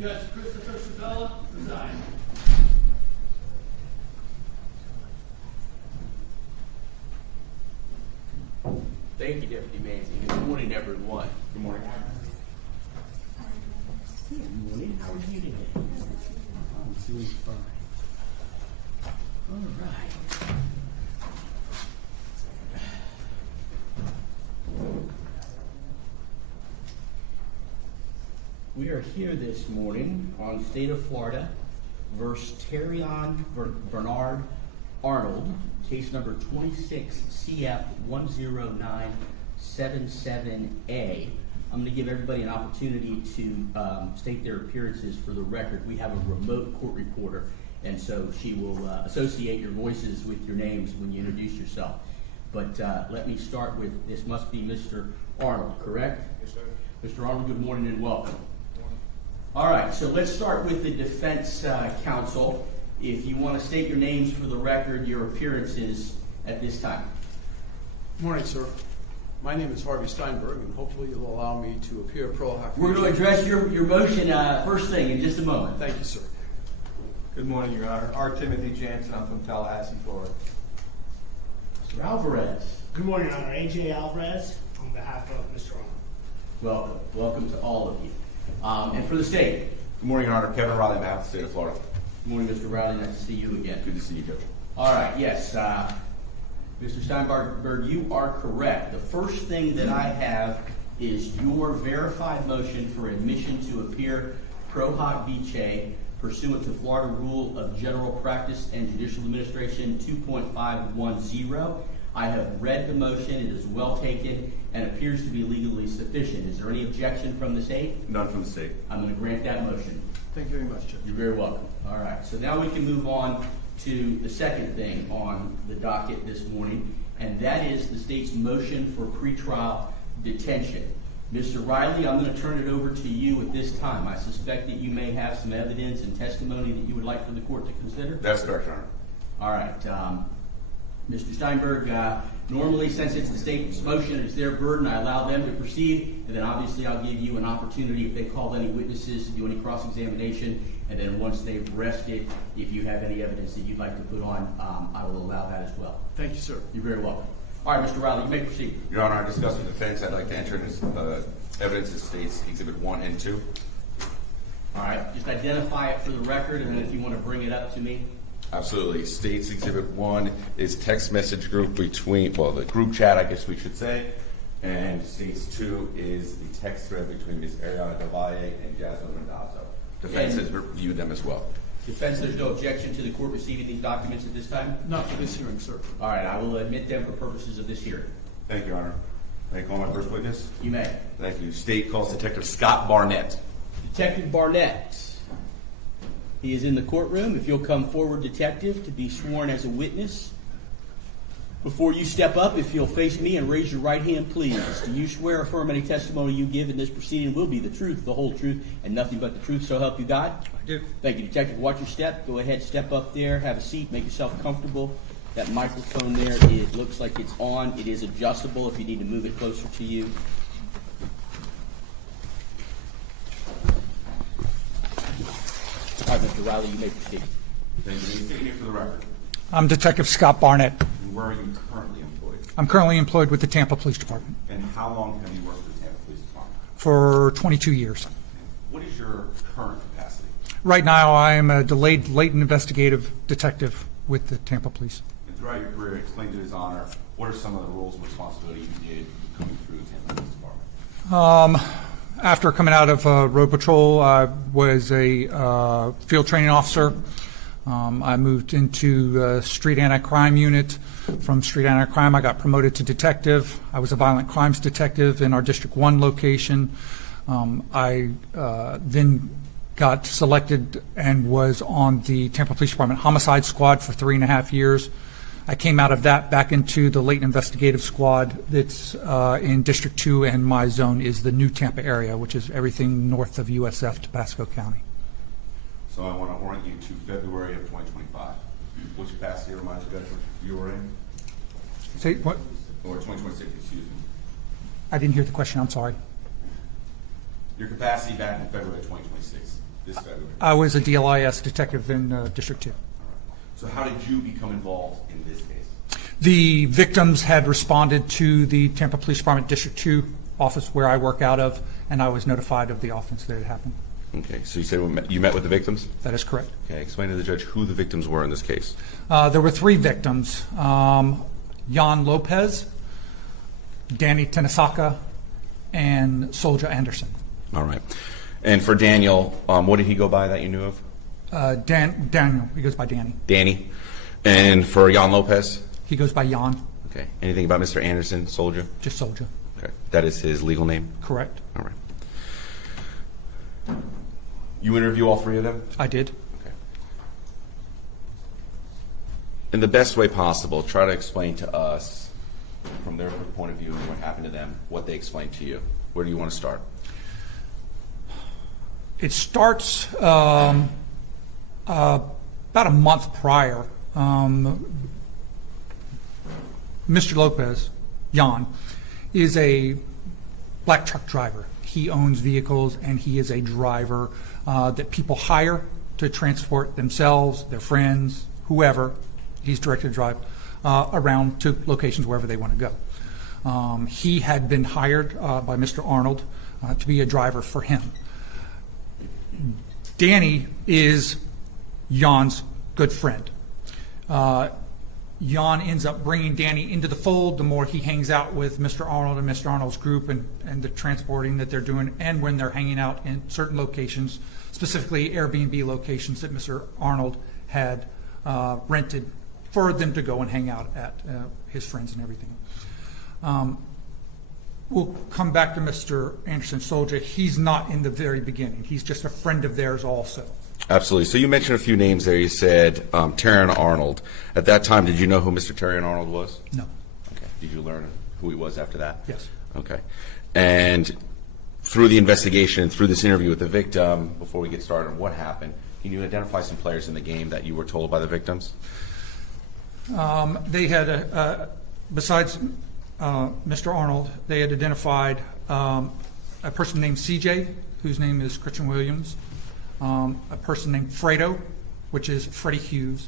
Judge Christopher Sabella, preside. Thank you, Deputy Manzi. Good morning, everyone. Good morning. Good morning. How are you today? I'm doing fine. All right. We are here this morning on State of Florida versus Terrion Arnold, case number 26 CF 10977A. I'm going to give everybody an opportunity to state their appearances for the record. We have a remote court reporter, and so she will associate your voices with your names when you introduce yourself. But let me start with, this must be Mr. Arnold, correct? Yes, sir. Mr. Arnold, good morning and welcome. All right, so let's start with the defense counsel. If you want to state your names for the record, your appearances at this time. Good morning, sir. My name is Harvey Steinberg, and hopefully you'll allow me to appear pro hoc. We're going to address your motion first thing in just a moment. Thank you, sir. Good morning, Your Honor. R. Timothy Jansen. I'm from Tallahassee, Florida. Mr. Alvarez. Good morning, Your Honor. A.J. Alvarez on behalf of Mr. Arnold. Welcome. Welcome to all of you. And for the state. Good morning, Your Honor. Kevin Riley, on behalf of the state of Florida. Good morning, Mr. Riley. Nice to see you again. Good to see you, Judge. All right, yes. Mr. Steinberg, you are correct. The first thing that I have is your verified motion for admission to appear pro hoc vice pursuant to Florida Rule of General Practice and Judicial Administration 2.510. I have read the motion. It is well taken and appears to be legally sufficient. Is there any objection from the state? None from the state. I'm going to grant that motion. Thank you very much, Judge. You're very welcome. All right, so now we can move on to the second thing on the docket this morning, and that is the state's motion for pretrial detention. Mr. Riley, I'm going to turn it over to you at this time. I suspect that you may have some evidence and testimony that you would like for the court to consider. That's correct, Your Honor. All right. Mr. Steinberg, normally since it's the state's motion, it's their burden, I allow them to proceed, and then obviously I'll give you an opportunity if they call any witnesses to do any cross-examination, and then once they've rested, if you have any evidence that you'd like to put on, I will allow that as well. Thank you, sir. You're very welcome. All right, Mr. Riley, you may proceed. Your Honor, I discussed with the defense. I'd like to enter into evidence that states Exhibit 1 and 2. All right, just identify it for the record, and then if you want to bring it up to me. Absolutely. States Exhibit 1 is text message group between, well, the group chat, I guess we should say, and States 2 is the text thread between Ms. Ariana Davalle and Jasmine Randazzo. Defense has reviewed them as well. Defense, there's no objection to the court receiving these documents at this time? Not for this hearing, sir. All right, I will admit them for purposes of this hearing. Thank you, Your Honor. May I call my first witness? You may. Thank you. State calls Detective Scott Barnett. Detective Barnett. He is in the courtroom. If you'll come forward, Detective, to be sworn as a witness. Before you step up, if you'll face me and raise your right hand, please. Do you swear or affirm any testimony you give in this proceeding will be the truth, the whole truth, and nothing but the truth, so help you God? I do. Thank you, Detective. Watch your step. Go ahead, step up there, have a seat, make yourself comfortable. That microphone there, it looks like it's on. It is adjustable if you need to move it closer to you. All right, Mr. Riley, you may proceed. Thank you. State your name for the record. I'm Detective Scott Barnett. And where are you currently employed? I'm currently employed with the Tampa Police Department And how long have you worked for the Tampa Police Department? for 22 years. What is your current capacity? Right now, I am a delayed latent investigative detective with the Tampa Police. And throughout your career, explain to His Honor, what are some of the roles and responsibilities you did coming through the Tampa Police Department? After coming out of road patrol, I was a field training officer. I moved into street anti-crime unit. From street anti-crime, I got promoted to detective. I was a violent crimes detective in our District 1 location. I then got selected and was on the Tampa Police Department Homicide Squad for 3.5 years. I came out of that back into the latent investigative squad that's in District 2, and my zone is the New Tampa area, which is everything north of USF to Pasco County. So I want to orient you to February of 2025. Which capacity reminds you guys you were in? Say what? Or 2026, excuse me. I didn't hear the question. I'm sorry. Your capacity back in February of 2026. this February? I was a DLIS detective in District 2. So how did you become involved in this case? The victims had responded to the Tampa Police Department District 2 office where I work out of, and I was notified of the offense that had happened. Okay, so you said you met with the victims? That is correct. Okay, explain to the judge who the victims were in this case. There were 3 victims, Jan Lopez, Danny Tenesaka, and Soldier Anderson. All right. And for Daniel, what did he go by that you knew of? Daniel, he goes by Danny. Danny. And for Jan Lopez? He goes by Jan, Okay. Anything about Mr. Anderson, Soldier? just Soldier. Okay. That is his legal name? Correct. All right. You interview all 3 of them? I did. Okay. In the best way possible, try to explain to us, from their point of view and what happened to them, what they explained to you. Where do you want to start? It starts about a month prior. Mr. Lopez, Jan, is a black truck driver. He owns vehicles, and he is a driver that people hire to transport themselves, their friends, whoever. He's directed to drive around to locations wherever they want to go. He had been hired by Mr. Arnold to be a driver for him. Danny is Jan's good friend. Jan ends up bringing Danny into the fold the more he hangs out with Mr. Arnold and Mr. Arnold's group and the transporting that they're doing, and when they're hanging out in certain locations, specifically Airbnb locations that Mr. Arnold had rented for them to go and hang out at, his friends and everything. We'll come back to Mr. Anderson Soldier. He's not in the very beginning. He's just a friend of theirs also. Absolutely. So you mentioned a few names there. You said Terrion Arnold. At that time, did you know who Mr. Terrion Arnold was? No. Okay. Did you learn who he was after that? Yes. Okay. And through the investigation and through this interview with the victim, before we get started on what happened, can you identify some players in the game that you were told by the victims? They had, besides Mr. Arnold, they had identified a person named CJ, whose name is Christian Williams, a person named Fredo, which is Freddie Hughes,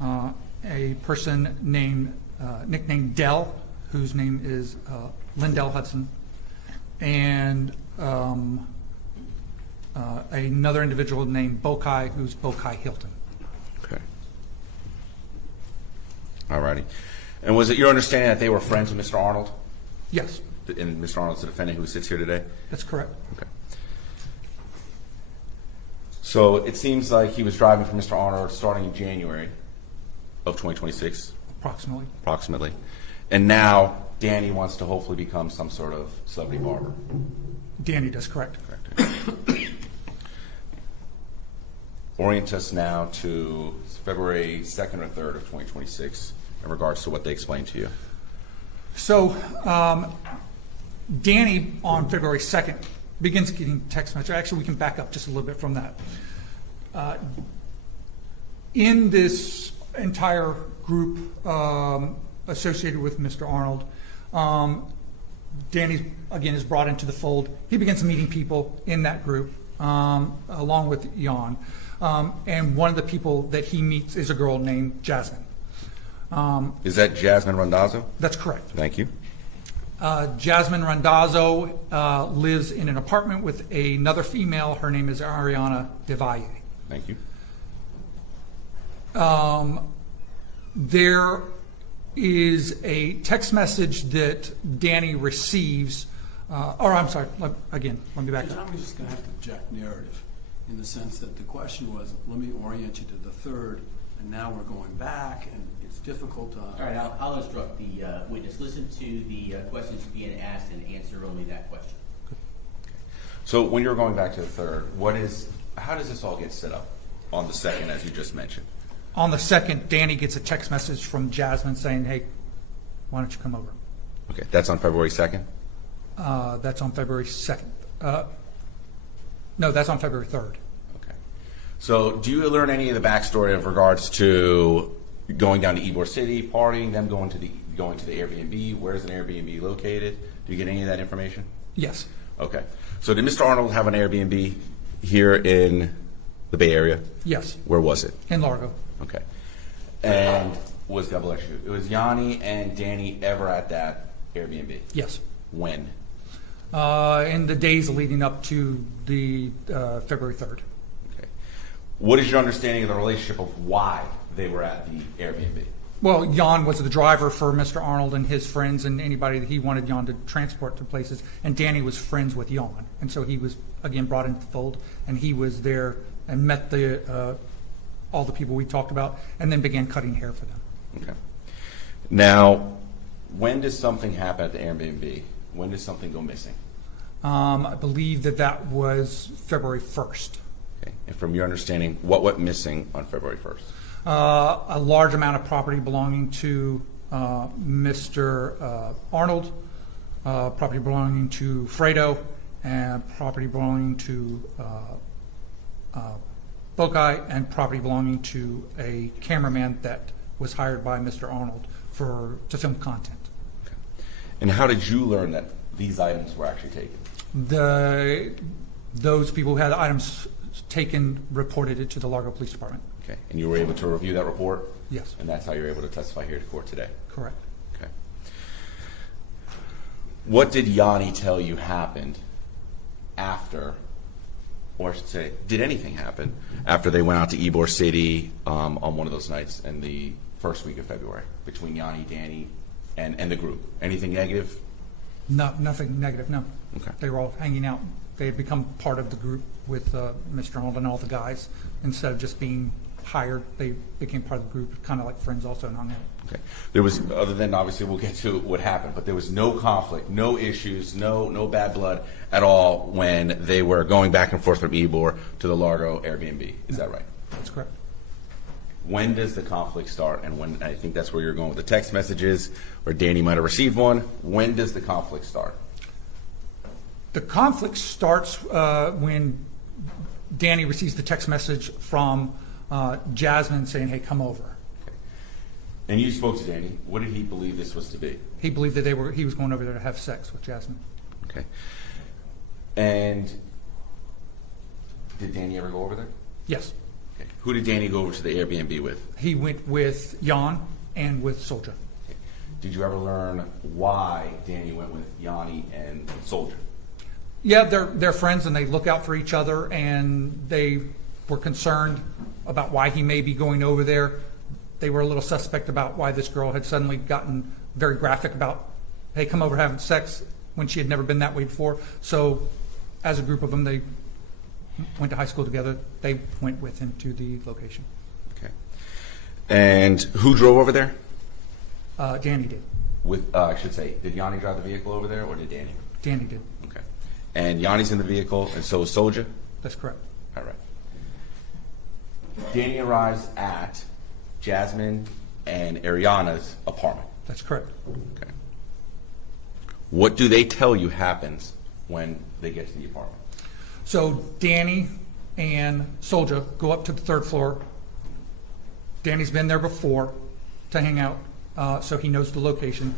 a person named nicknamed Dell, whose name is Lindell Hudson, and another individual named Bokai, who's Bokai Hilton. Okay. All righty. And was it your understanding that they were friends with Mr. Arnold? Yes, And Mr. Arnold's the defendant who sits here today? that's correct. Okay. So it seems like he was driving for Mr. Arnold starting in January of 2026, Approximately. approximately. And now Danny wants to hopefully become some sort of celebrity barber. Danny does, correct. Correct. Orient us now to February 2nd or 3rd of 2026 in regards to what they explained to you. So Danny, on February 2nd, begins getting text messages. Actually, we can back up just a little bit from that. In this entire group associated with Mr. Arnold, Danny, again, is brought into the fold. He begins meeting people in that group, along with Jan. And one of the people that he meets is a girl named Jasmine. Is that Jasmine Randazzo? That's correct. Thank you. Jasmine Randazzo lives in an apartment with another female. Her name is Ariana Devalle. Thank you. There is a text message that Danny receives, or I'm sorry, let me back up. I'm just going to have to object narrative in the sense that the question was, let me orient you to the third, and now we're going back, and it's difficult to... All right, I'll instruct the witness. Listen to the questions being asked and answer only that question. So when you're going back to the third, how does this all get set up on the second, as you just mentioned? On the 2nd, Danny gets a text message from Jasmine saying, hey, why don't you come over? Okay, that's on February 2nd? That's on February 2nd. No, that's on February 3rd. Okay. So do you learn any of the backstory of regards to going down to Ybor City, partying, them going to the Airbnb? Where's an Airbnb located? Do you get any of that information? Yes. Okay. So did Mr. Arnold have an Airbnb here in The Bay Area? Yes, Where was it? in Largo. Okay. And was, God bless you, it was Yanni and Danny ever at that Airbnb? Yes. When? In the days leading up to the February 3rd. Okay. What is your understanding of the relationship of why they were at the Airbnb? Well, Jan was the driver for Mr. Arnold and his friends and anybody that he wanted Jan to transport to places. And Danny was friends with Jan. And so he was, again, brought into the fold. And he was there and met all the people we talked about and then began cutting hair for them. Okay. Now, when does something happen at the Airbnb? When does something go missing? I believe that was February 1st. Okay. And from your understanding, what went missing on February 1st? A large amount of property belonging to Mr. Arnold, property belonging to Fredo, and property belonging to Bokai, and property belonging to a cameraman that was hired by Mr. Arnold to film content. Okay. And how did you learn that these items were actually taken? Those people who had items taken reported it to the Largo Police Department. Okay. And you were able to review that report? Yes. And that's how you're able to testify here to court today? Correct. Okay. What did Yanni tell you happened after, or I should say, did anything happen after they went out to Ybor City on one of those nights in the first week of February between Yanni, Danny, and the group? Anything negative? No, nothing negative, no. Okay. They were all hanging out. They had become part of the group with Mr. Arnold and all the guys. Instead of just being hired, they became part of the group, kind of like friends also, and hung out. Okay. There was, other than obviously we'll get to what happened, but there was no conflict, no issues, no bad blood at all when they were going back and forth from Ybor to the Largo Airbnb. Is that right? That's correct. When does the conflict start? And when, I think that's where you're going with the text messages, or Danny might have received one. When does the conflict start? The conflict starts when Danny receives the text message from Jasmine saying, "Hey, come over." And you spoke to Danny. What did he believe this was to be? He believed that he was going over there to have sex with Jasmine. Okay. And did Danny ever go over there? Yes. Okay. Who did Danny go over to the Airbnb with? He went with Jan and with Soldier. Okay. Did you ever learn why Danny went with Yanni and Soldier? Yeah, they're friends and they look out for each other, and they were concerned about why he may be going over there. They were a little suspect about why this girl had suddenly gotten very graphic about, "Hey, come over having sex," when she had never been that way before. So as a group of them, they went to high school together. They went with him to the location. Okay. And who drove over there? Danny did. With, I should say, did Yanni drive the vehicle over there, or did Danny? Danny did. Okay. And Yanni's in the vehicle, and so is Soldier? That's correct. All right. Danny arrives at Jasmine and Ariana's apartment. That's correct. Okay. What do they tell you happens when they get to the apartment? So Danny and Soldier go up to the third floor. Danny's been there before to hang out, so he knows the location.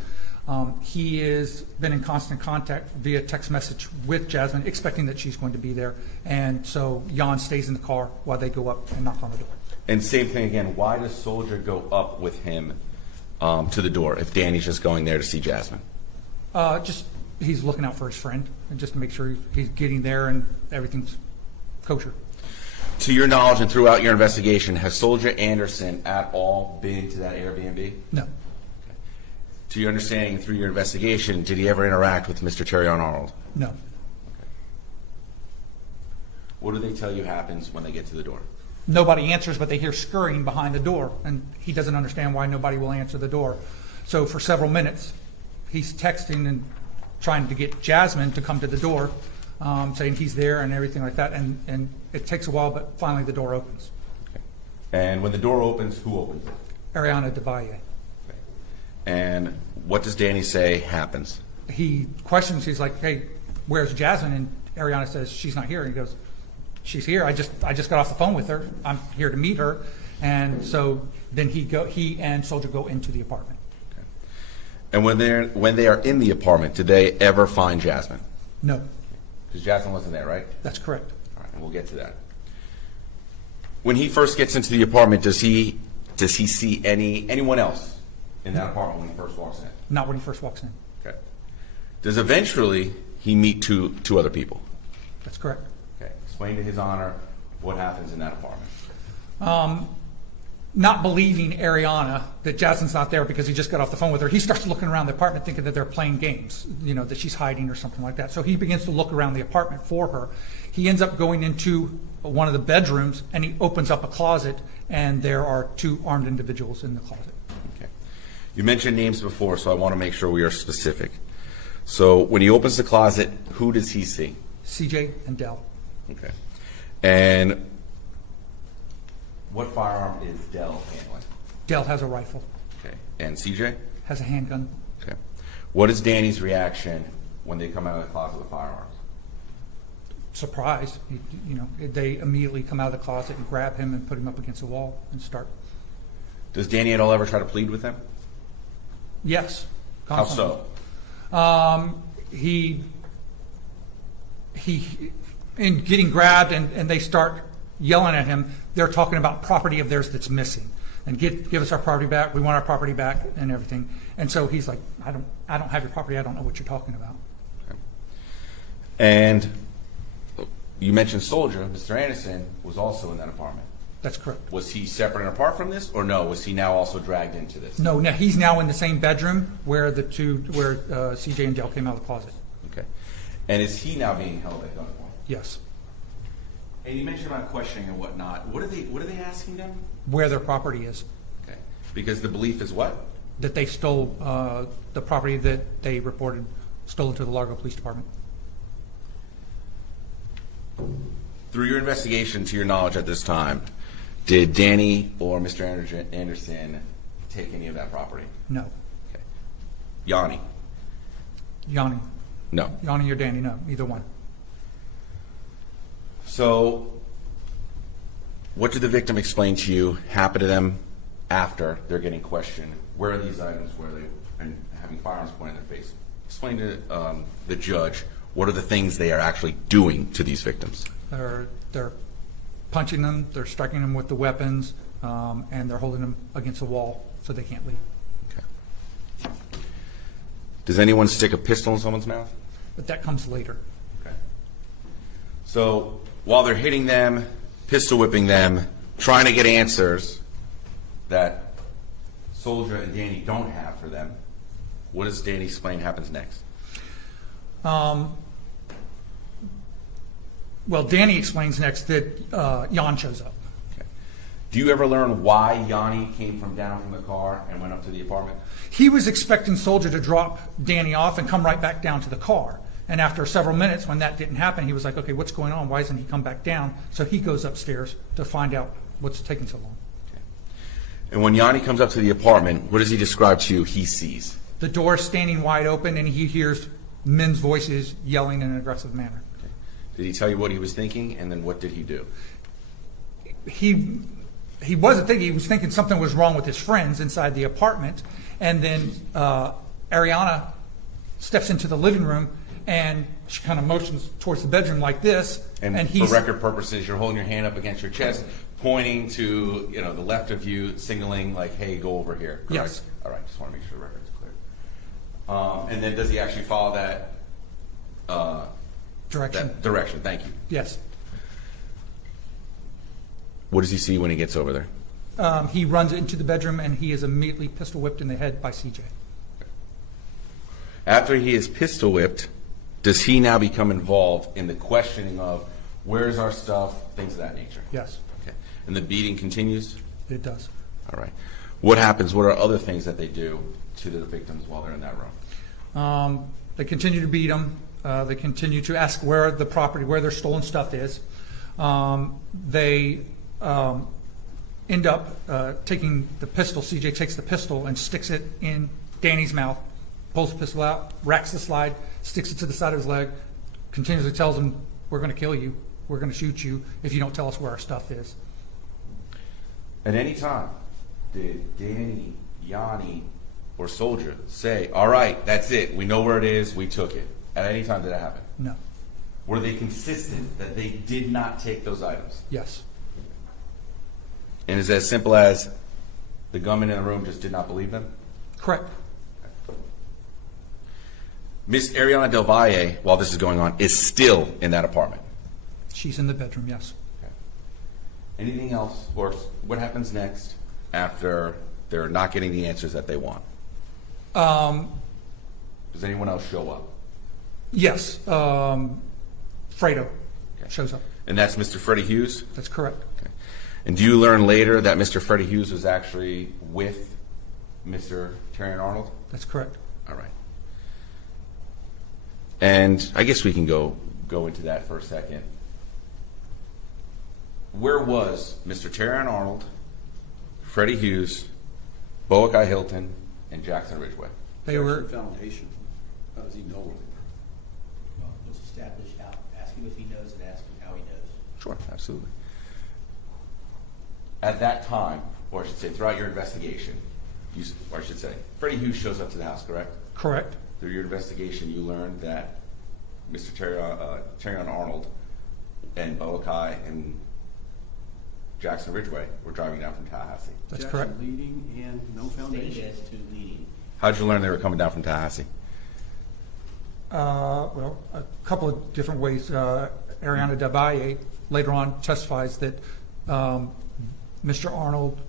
He has been in constant contact via text message with Jasmine, expecting that she's going to be there. And so Jan stays in the car while they go up and knock on the door. And same thing again, why does Soldier go up with him to the door if Danny's just going there to see Jasmine? Just he's looking out for his friend, and just to make sure he's getting there and everything's kosher. To your knowledge and throughout your investigation, has Soldier Anderson at all been to that Airbnb? No. To your understanding through your investigation, did he ever interact with Mr. Terrion Arnold? No. What do they tell you happens when they get to the door? Nobody answers, but they hear scurrying behind the door, and he doesn't understand why nobody will answer the door. So for several minutes, he's texting and trying to get Jasmine to come to the door, saying he's there and everything like that, and it takes a while, but finally the door opens. Okay. And when the door opens, who opens it? Ariana DeValle. Okay. And what does Danny say happens? He questions, he's like, "Hey, where's Jasmine?" And Ariana says, "She's not here." And he goes, "She's here. I just got off the phone with her. I'm here to meet her." And so then he and Soldier go into the apartment. Okay. And when they are in the apartment, did they ever find Jasmine? No, Because Jasmine wasn't there, right? that's correct. All right, and we'll get to that. When he first gets into the apartment, does he see anyone else in that apartment when he first walks in? Not when he first walks in. Okay. Does eventually he meet two other people? That's correct. Okay. Explain to His Honor what happens in that apartment. Not believing Ariana that Jasmine's not there because he just got off the phone with her, he starts looking around the apartment thinking that they're playing games, that she's hiding or something like that. So he begins to look around the apartment for her. He ends up going into one of the bedrooms and he opens up a closet and there are two armed individuals in the closet. Okay. You mentioned names before, so I want to make sure we are specific. So when he opens the closet, who does he see? CJ and Dell. Okay. And what firearm is Dell handling? Dell has a rifle, Okay. And CJ? has a handgun. Okay. What is Danny's reaction when they come out of the closet with firearms? Surprised. They immediately come out of the closet and grab him and put him up against the wall and start. Does Danny at all ever try to plead with them? Yes. How Constantly. so? He in getting grabbed and they start yelling at him, they're talking about property of theirs that's missing and give us our property back, we want our property back and everything. And so he's like, I don't have your property, I don't know what you're talking about. Okay. And you mentioned Soldier, Mr. Anderson, was also in that apartment. That's correct. Was he separate and apart from this, or no? Was he now also dragged into this? No, he's now in the same bedroom where CJ and Dell came out of the closet. Okay. And is he now being held at gunpoint? Yes. And you mentioned about questioning and whatnot. What are they asking them? Where their property is. Okay. Because the belief is what? That they stole the property that they reported stolen to the Largo Police Department. Through your investigation, to your knowledge at this time, did Danny or Mr. Anderson take any of that property? No. Okay. Yanni? Yanni. No. Yanni or Danny, no, either one. So, what did the victim explain to you happened to them after they're getting questioned? Where are these items where they and having firearms pointed in their face? Explain to the judge what are the things they are actually doing to these victims. They're punching them, they're striking them with the weapons, and they're holding them against the wall so they can't leave. Okay. Does anyone stick a pistol in someone's mouth? But that comes later. Okay. So while they're hitting them, pistol whipping them, trying to get answers that Soldier and Danny don't have for them, what does Danny explain happens next? Well, Danny explains next that Jan shows up. Okay. Do you ever learn why Yanni came down from the car and went up to the apartment? He was expecting Soldier to drop Danny off and come right back down to the car. And after several minutes, when that didn't happen, he was like, okay, what's going on? Why doesn't he come back down? So he goes upstairs to find out what's taking so long. Okay. And when Yanni comes up to the apartment, what does he describe to you he sees? The door is standing wide open, and he hears men's voices yelling in an aggressive manner. Okay. Did he tell you what he was thinking, and then what did he do? He wasn't thinking. He was thinking something was wrong with his friends inside the apartment. And then Ariana steps into the living room, and she kind of motions towards the bedroom like this. And for record purposes, you're holding your hand up against your chest, pointing to the left of you, signaling like, "Hey, go over here." Correct? Yes. All right. Just want to make sure the record's clear. And then does he actually follow that Direction. That direction. Thank you. Yes. What does he see when he gets over there? He runs into the bedroom, and he is immediately pistol whipped in the head by CJ. After he is pistol whipped, does he now become involved in the questioning of where's our stuff, things of that nature? Yes, Okay. And the beating continues? it does. All right. What happens? What are other things that they do to the victims while they're in that room? They continue to beat them. They continue to ask where the property, where their stolen stuff is. They end up taking the pistol. CJ takes the pistol and sticks it in Danny's mouth, pulls the pistol out, racks the slide, sticks it to the side of his leg, continuously tells him, "We're going to kill you. We're going to shoot you if you don't tell us where our stuff is." At any time, did Danny, Yanni, or Soldier say, "All right, that's it. We know where it is. We took it"? At any time did that happen? No. Were they consistent that they did not take those items? Yes. And is it as simple as the gunman in the room just did not believe them? Correct. Miss Ariana Del Valle, while this is going on, is still in that apartment. She's in the bedroom, yes. Anything else, or what happens next after they're not getting the answers that they want? Does anyone else show up? Yes. Fredo shows up. And that's Mr. Freddie Hughes? That's correct. Okay. And do you learn later that Mr. Freddie Hughes was actually with Mr. Terrion Arnold? That's correct. All right. And I guess we can go into that for a second. Where was Mr. Terrion Arnold, Freddie Hughes, Boakai Hilton, and Jackson Ridgway? They were. Foundation. How does he know where they were? Well, let's establish how. Ask him if he knows and ask him how he knows. Sure, absolutely. At that time, or I should say throughout your investigation, or I should say, Freddie Hughes shows up to the house, correct? Correct. Through your investigation, you learned that Mr. Terrion Arnold and Boakai and Jackson Ridgway were driving down from Tallahassee. That's Jackson correct. leading and no foundation. Stated as to leading. How did you learn they were coming down from Tallahassee? Well, a couple of different ways. Ariana Del Valle later on testifies that Mr. Arnold,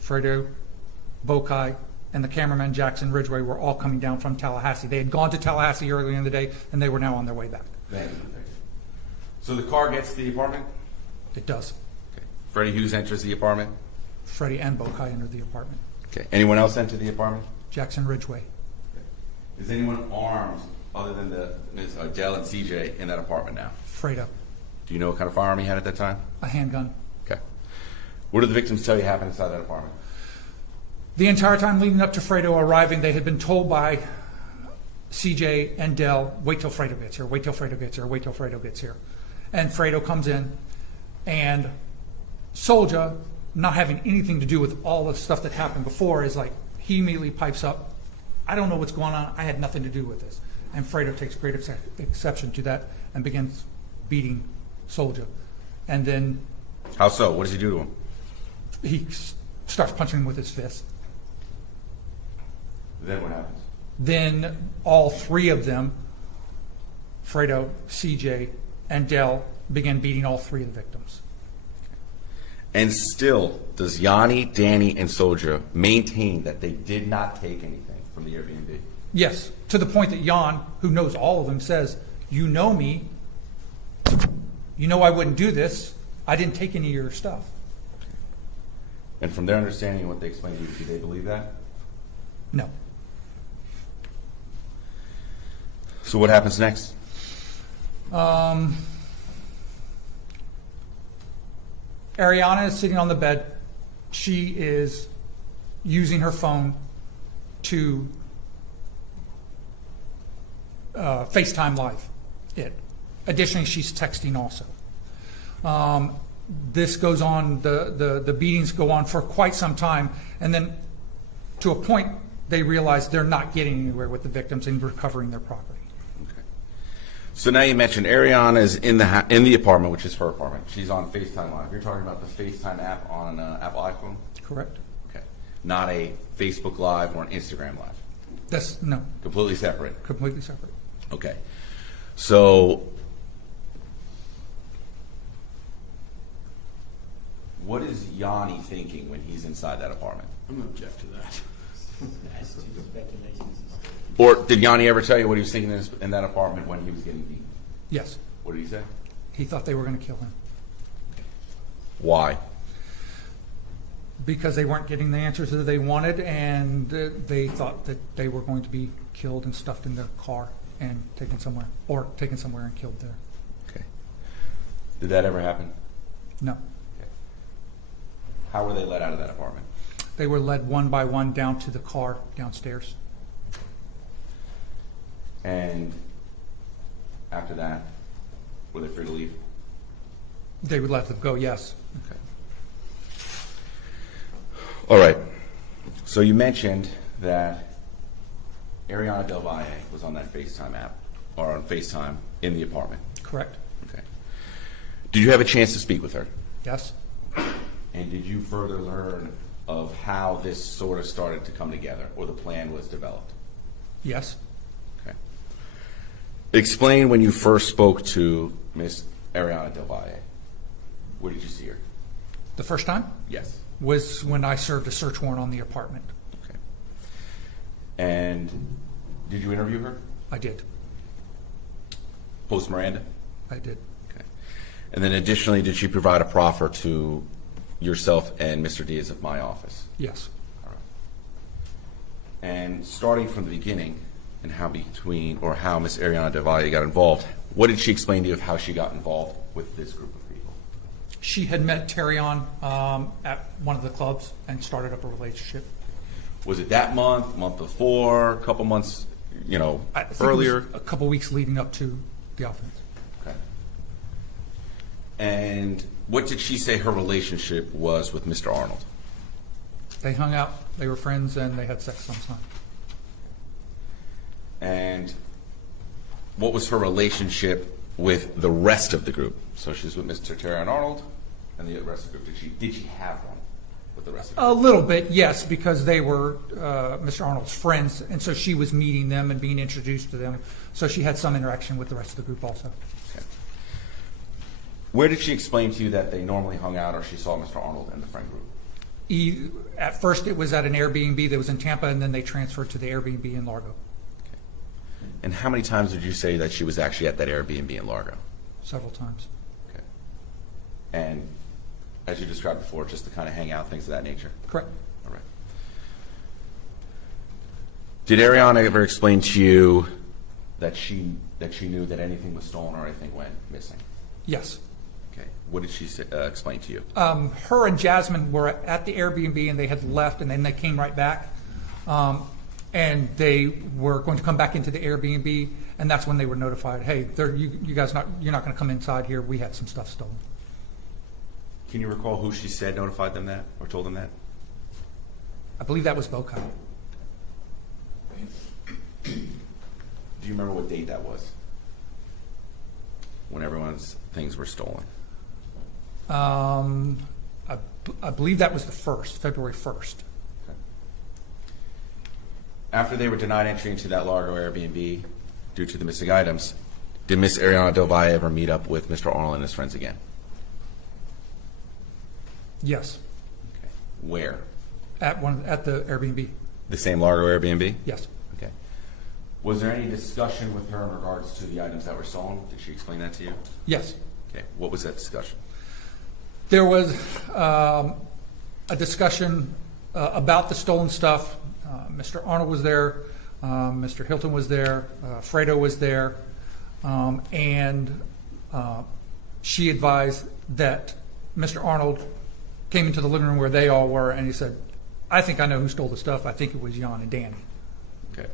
Fredo, Boakai, and the cameraman Jackson Ridgway were all coming down from Tallahassee. They had gone to Tallahassee earlier in the day, and they were now on their way back. Thank you. So the car gets to the apartment? It does. Okay. Freddie Hughes enters the apartment? Freddie and Boakai enter the apartment. Okay. Anyone else enter the apartment? Jackson Ridgway. Is anyone armed other than Ms. Dell and CJ in that apartment now? Fredo. Do you know what kind of firearm he had at that time? A handgun. Okay. What did the victims tell you happened inside that apartment? The entire time leading up to Fredo arriving, they had been told by CJ and Dell, wait till Fredo gets here, wait till Fredo gets here, wait till Fredo gets here. And Fredo comes in, and Soldier, not having anything to do with all the stuff that happened before, is like, he immediately pipes up, I don't know what's going on, I had nothing to do with this. And Fredo takes great exception to that and begins beating Soldier. And then How so? What does he do to him? he starts punching him with his fist. Then what happens? Then all three of them, Fredo, CJ, and Dell, began beating all three of the victims. And still, does Yanni, Danny, and Soldier maintain that they did not take anything from the Airbnb? Yes, to the point that Jan, who knows all of them, says, you know me, you know I wouldn't do this, I didn't take any of your stuff. And from their understanding and what they explained to you, do they believe that? No. So what happens next? Ariana is sitting on the bed. She is using her phone to FaceTime Live it. Additionally, she's texting also. This goes on, the beatings go on for quite some time, and then to a point, they realize they're not getting anywhere with the victims and recovering their property. Okay. So now you mentioned Ariana is in the apartment, which is her apartment. She's on FaceTime Live. You're talking about the FaceTime app on Apple iPhone? Correct? Okay. Not a Facebook Live or an Instagram Live. That's, no, Completely separate. completely separate. Okay. So what is Yanni thinking when he's inside that apartment? I'm going to object to that. As to speculations. Or did Yanni ever tell you what he was thinking in that apartment when he was getting beaten? Yes, What did he say? he thought they were going to kill him Why? because they weren't getting the answers that they wanted, and they thought that they were going to be killed and stuffed in their car and taken somewhere and killed there. Okay. Did that ever happen? No. How were they let out of that apartment? They were led one by one down to the car downstairs. And after that, were they free to leave? They would let them go, yes. Okay. All right. So you mentioned that Ariana Del Valle was on that FaceTime app, or on FaceTime in the apartment. Correct. Okay. Did you have a chance to speak with her? Yes. And did you further learn of how this sort of started to come together, or the plan was developed? Yes. Okay. Explain when you first spoke to Miss Ariana Del Valle. Where did you see her? The first time Yes. was when I served a search warrant on the apartment. Okay. And did you interview her? I did. Post Miranda? I did. Okay. And then additionally, did she provide a proffer to yourself and Mr. Diaz of my office? Yes. All right. And starting from the beginning, and how Miss Ariana Del Valle got involved, what did she explain to you of how she got involved with this group of people? She had met Terrion at one of the clubs and started up a relationship. Was it that month before, a couple months, I think earlier? it was a couple weeks leading up to the offense. Okay. And what did she say her relationship was with Mr. Arnold? They hung out, they were friends, and they had sex sometimes. And what was her relationship with the rest of the group? So she's with Mr. Terrion Arnold and the rest of the group. Did she have one with the rest of the A group? little bit, yes, because they were Mr. Arnold's friends, and so she was meeting them and being introduced to them. So she had some interaction with the rest of the group also. Okay. Where did she explain to you that they normally hung out, or she saw Mr. Arnold and the friend group? At first, it was at an Airbnb that was in Tampa, and then they transferred to the Airbnb in Largo And how many times did you say that she was actually at that Airbnb in Largo? several times. Okay. And as you described before, just to kind of hang out, things of that nature? Correct. All right. Did Ariana ever explain to you that she knew that anything was stolen or anything went missing? Yes. Okay. What did she explain to you? Her and Jasmine were at the Airbnb, and they had left, and then they came right back. And they were going to come back into the Airbnb, and that's when they were notified, hey, you guys you're not going to come inside here. We had some stuff stolen. Can you recall who she said notified them that or told them that? I believe that was Boca. Do you remember what date that was? When everyone's things were stolen? I believe that was the 1st, February 1st. After they were denied entry into that Largo Airbnb due to the missing items, did Miss Ariana Del Valle ever meet up with Mr. Arnold and his friends again? Yes. Okay. Where? At the Airbnb. The same Largo Airbnb? Yes. Okay. Was there any discussion with her in regards to the items that were stolen? Did she explain that to you? Yes. Okay. What was that discussion? There was a discussion about the stolen stuff. Mr. Arnold was there. Mr. Hilton was there. Fredo was there. And she advised that Mr. Arnold came into the living room where they all were, and he said, I think I know who stole the stuff. I think it was Jan and Danny. Okay.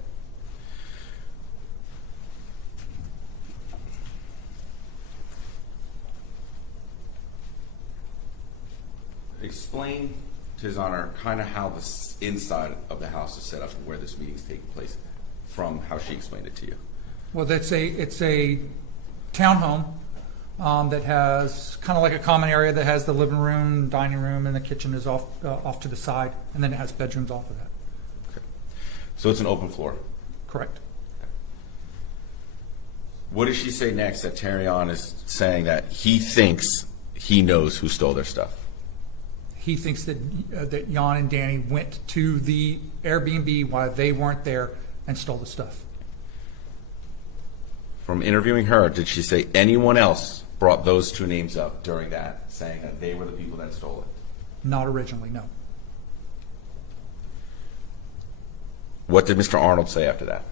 Explain to His Honor kind of how the inside of the house is set up and where this meeting's taking place from how she explained it to you. Well, it's a townhome that has kind of like a common area that has the living room, dining room, and the kitchen is off to the side, and then it has bedrooms off of that. Okay. So it's an open floor. Correct. What does she say next that Terrion is saying that he thinks he knows who stole their stuff? He thinks that Jan and Danny went to the Airbnb while they weren't there and stole the stuff. From interviewing her, did she say anyone else brought those two names up during that, saying that they were the people that stole it? Not originally, no. What did Mr. Arnold say after that?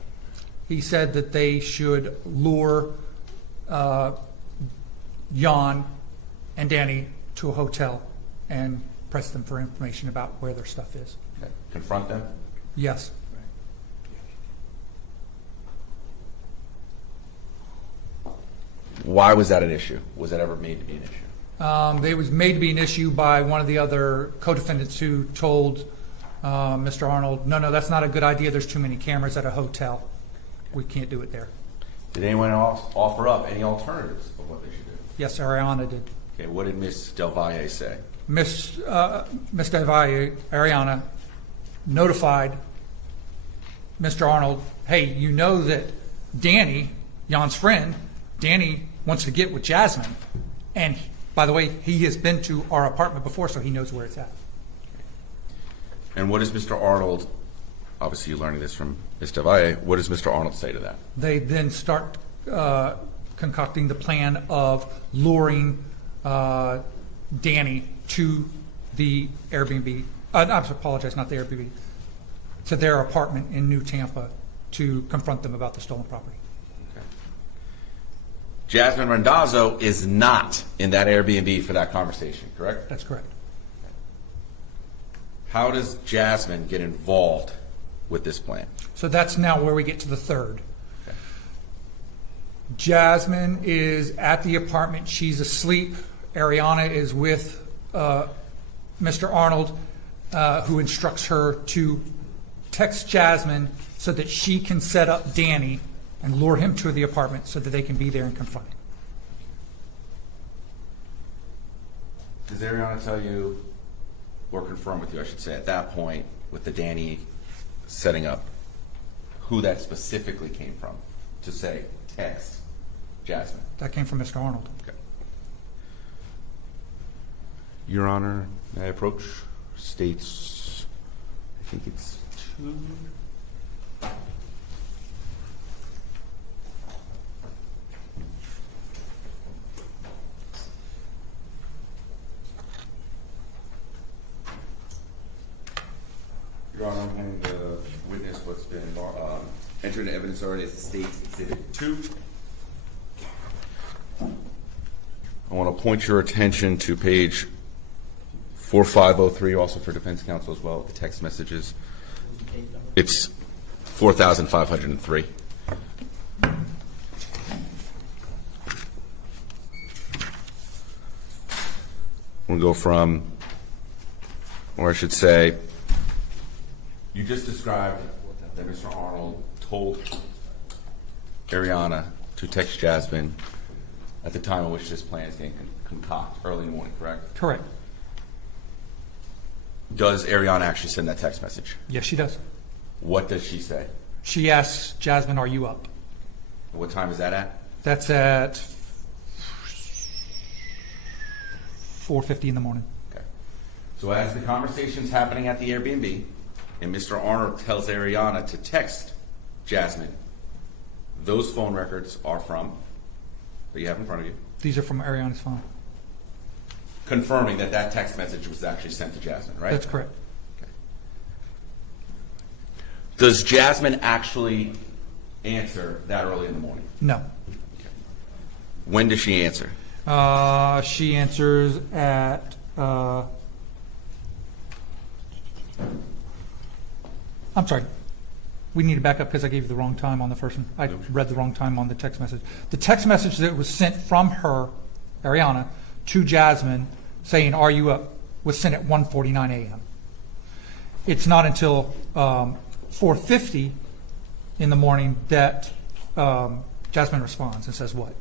He said that they should lure Jan and Danny to a hotel and press them for information about where their stuff is. Okay. Confront them? Yes. Why was that an issue? Was that ever made to be an issue? It was made to be an issue by one of the other co-defendants who told Mr. Arnold, no, that's not a good idea. There's too many cameras at a hotel. We can't do it there. Did anyone else offer up any alternatives of what they should do? Yes, Ariana did. Okay, what did Ms. Del Valle say? Miss Del Valle, Ariana, notified Mr. Arnold, hey, you know that Danny, Jan's friend, Danny wants to get with Jasmine. And by the way, he has been to our apartment before, so he knows where it's at. And what does Mr. Arnold, obviously you're learning this from Ms. Del Valle, what does Mr. Arnold say to that? They then start concocting the plan of luring Danny to the Airbnb. I apologize, not the Airbnb, to their apartment in New Tampa to confront them about the stolen property. Okay. Jasmine Randazzo is not in that Airbnb for that conversation, correct? That's correct. How does Jasmine get involved with this plan? So that's now where we get to the third. Okay. Jasmine is at the apartment. She's asleep. Ariana is with Mr. Arnold, who instructs her to text Jasmine so that she can set up Danny and lure him to the apartment so that they can be there and confront him. Does Ariana tell you, or confirm with you, I should say, at that point, with the Danny setting up, who that specifically came from to say, text Jasmine? That came from Mr. Arnold. Okay. Your Honor, may I approach? States, I think it's 2. Your Honor, I'm handing the witness what's been entered into evidence already as the State's Exhibit 2. I want to point your attention to page 4503, also for defense counsel as well, the text messages. It's 4,503. We'll go from, or I should say, you just described that Mr. Arnold told Ariana to text Jasmine at the time in which this plan is getting concocted, early in the morning, correct? Correct. Does Ariana actually send that text message? Yes, she does. What does she say? She asks Jasmine, are you up? What time is that at? That's at 4:50 in the morning. Okay. So as the conversation's happening at the Airbnb, and Mr. Arnold tells Ariana to text Jasmine, those phone records are from, that you have in front of you, These are from Ariana's phone. confirming that that text message was actually sent to Jasmine, right? That's correct. Okay. Does Jasmine actually answer that early in the morning? No. When does she answer? She answers at I'm sorry. We need to back up because I gave you the wrong time on the first one. I read the wrong time on the text message. The text message that was sent from her, Ariana, to Jasmine saying, are you up, was sent at 1:49 a.m. It's not until 4:50 in the morning that Jasmine responds and says what?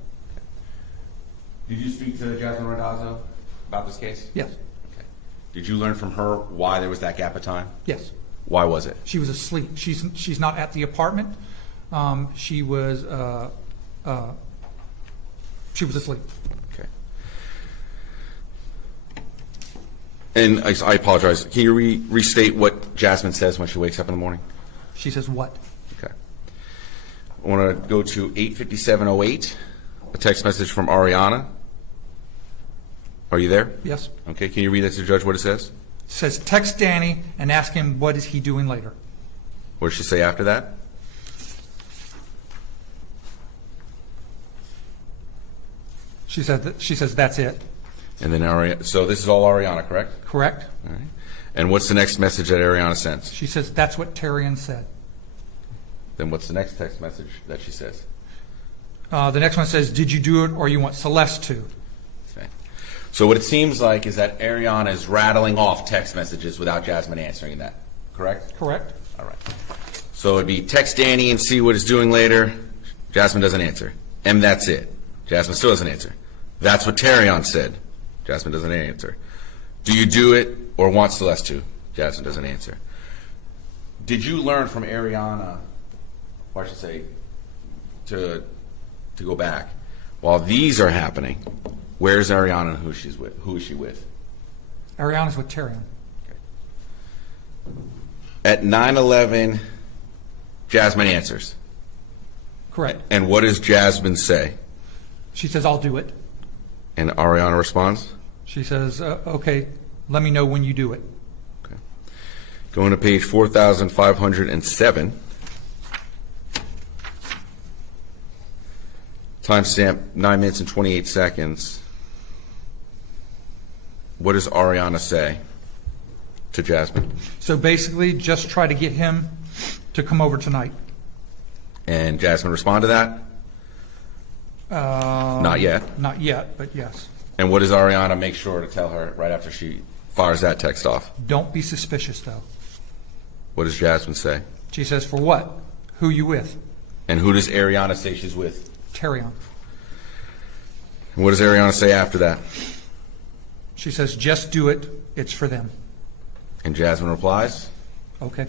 Did you speak to Jasmine Randazzo about this case? Yes. Okay. Did you learn from her why there was that gap of time? Yes. Why was it? She was asleep. She's not at the apartment. She was asleep. Okay. And I apologize. Can you restate what Jasmine says when she wakes up in the morning? She says what? Okay. I want to go to 8:57:08, a text message from Ariana. Are you there? Yes. Okay. Can you read that to the judge what it says? It says text Danny and ask him what is he doing later. What does she say after that? She says that's it. And then so this is all Ariana, correct? Correct? All right. And what's the next message that Ariana sends? She says that's what Terrion said. Then what's the next text message that she says? The next one says, did you do it or you want Celeste to? Okay. So what it seems like is that Ariana is rattling off text messages without Jasmine answering that, correct? Correct? All right. So it'd be text Danny and see what he's doing later. Jasmine doesn't answer. And that's it. Jasmine still doesn't answer. That's what Terrion said. Jasmine doesn't answer. Do you do it or want Celeste to? Jasmine doesn't answer. Did you learn from Ariana, or I should say, to go back, while these are happening, where's Ariana and who is she with? Ariana's with Terrion. At 9/11, Jasmine answers. Correct. And what does Jasmine say? She says, I'll do it. And Ariana responds? She says, okay, let me know when you do it. Okay. Going to page 4,507. Timestamp 9 minutes and 28 seconds. What does Ariana say to Jasmine? So basically, just try to get him to come over tonight. And Jasmine respond to that? Not yet. Not yet, but yes. And what does Ariana make sure to tell her right after she fires that text off? Don't be suspicious, though. What does Jasmine say? She says, for what? Who you with? And who does Ariana say she's with? Terrion. And what does Ariana say after that? She says, just do it. It's for them. And Jasmine replies? Okay.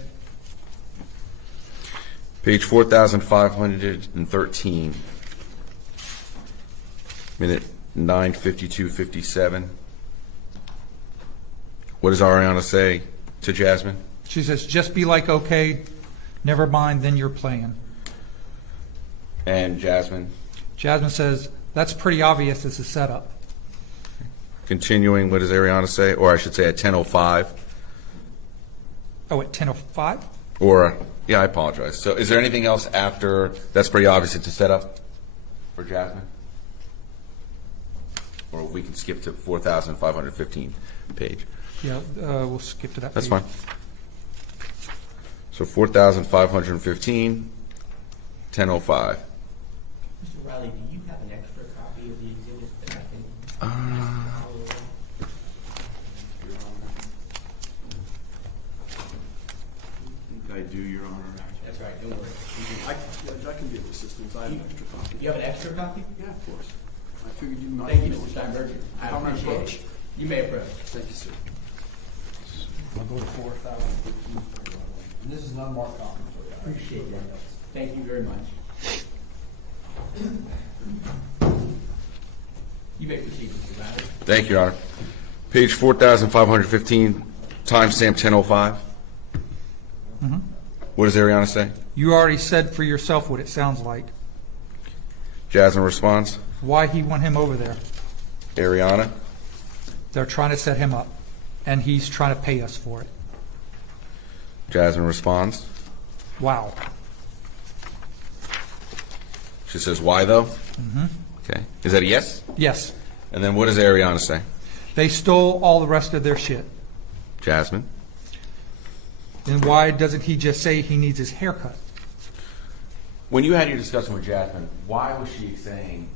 Page 4,513. Minute 9:52:57. What does Ariana say to Jasmine? She says, just be like, okay, never mind, then you're playing. And Jasmine? Jasmine says, that's pretty obvious. It's a setup. Continuing, what does Ariana say? Or I should say at 10:05. Oh, at 10:05? Or, yeah, I apologize. So is there anything else after, that's pretty obvious it's a setup for Jasmine? Or we can skip to 4,515 page. Yeah, we'll skip to that. That's page. fine. So 4,515, 10:05. Mr. Riley, do you have an extra copy of the exhibits that I can? I do, Your Honor. That's right, don't worry. Judge, I can be of assistance. I have an extra copy. You have an extra copy? Yeah, of course. I figured you might. Thank you, Mr. Steinberg. I How may I appreciate approach? it. You may approach. Thank you, sir. I'll go to 4,015. And this is an unmarked copy for you. Appreciate that. Thank you very much. You may proceed, Mr. Riley. Thank you, Your Honor. Page 4,515, timestamp 10:05. What does Ariana say? You already said for yourself what it sounds like. Jasmine responds. Why he want him over there? Ariana. They're trying to set him up, and he's trying to pay us for it. Jasmine responds. Wow. She says, why though? Okay. Is that a yes? Yes. And then what does Ariana say? They stole all the rest of their shit. Jasmine. Then why doesn't he just say he needs his haircut? When you had your discussion with Jasmine, why was she saying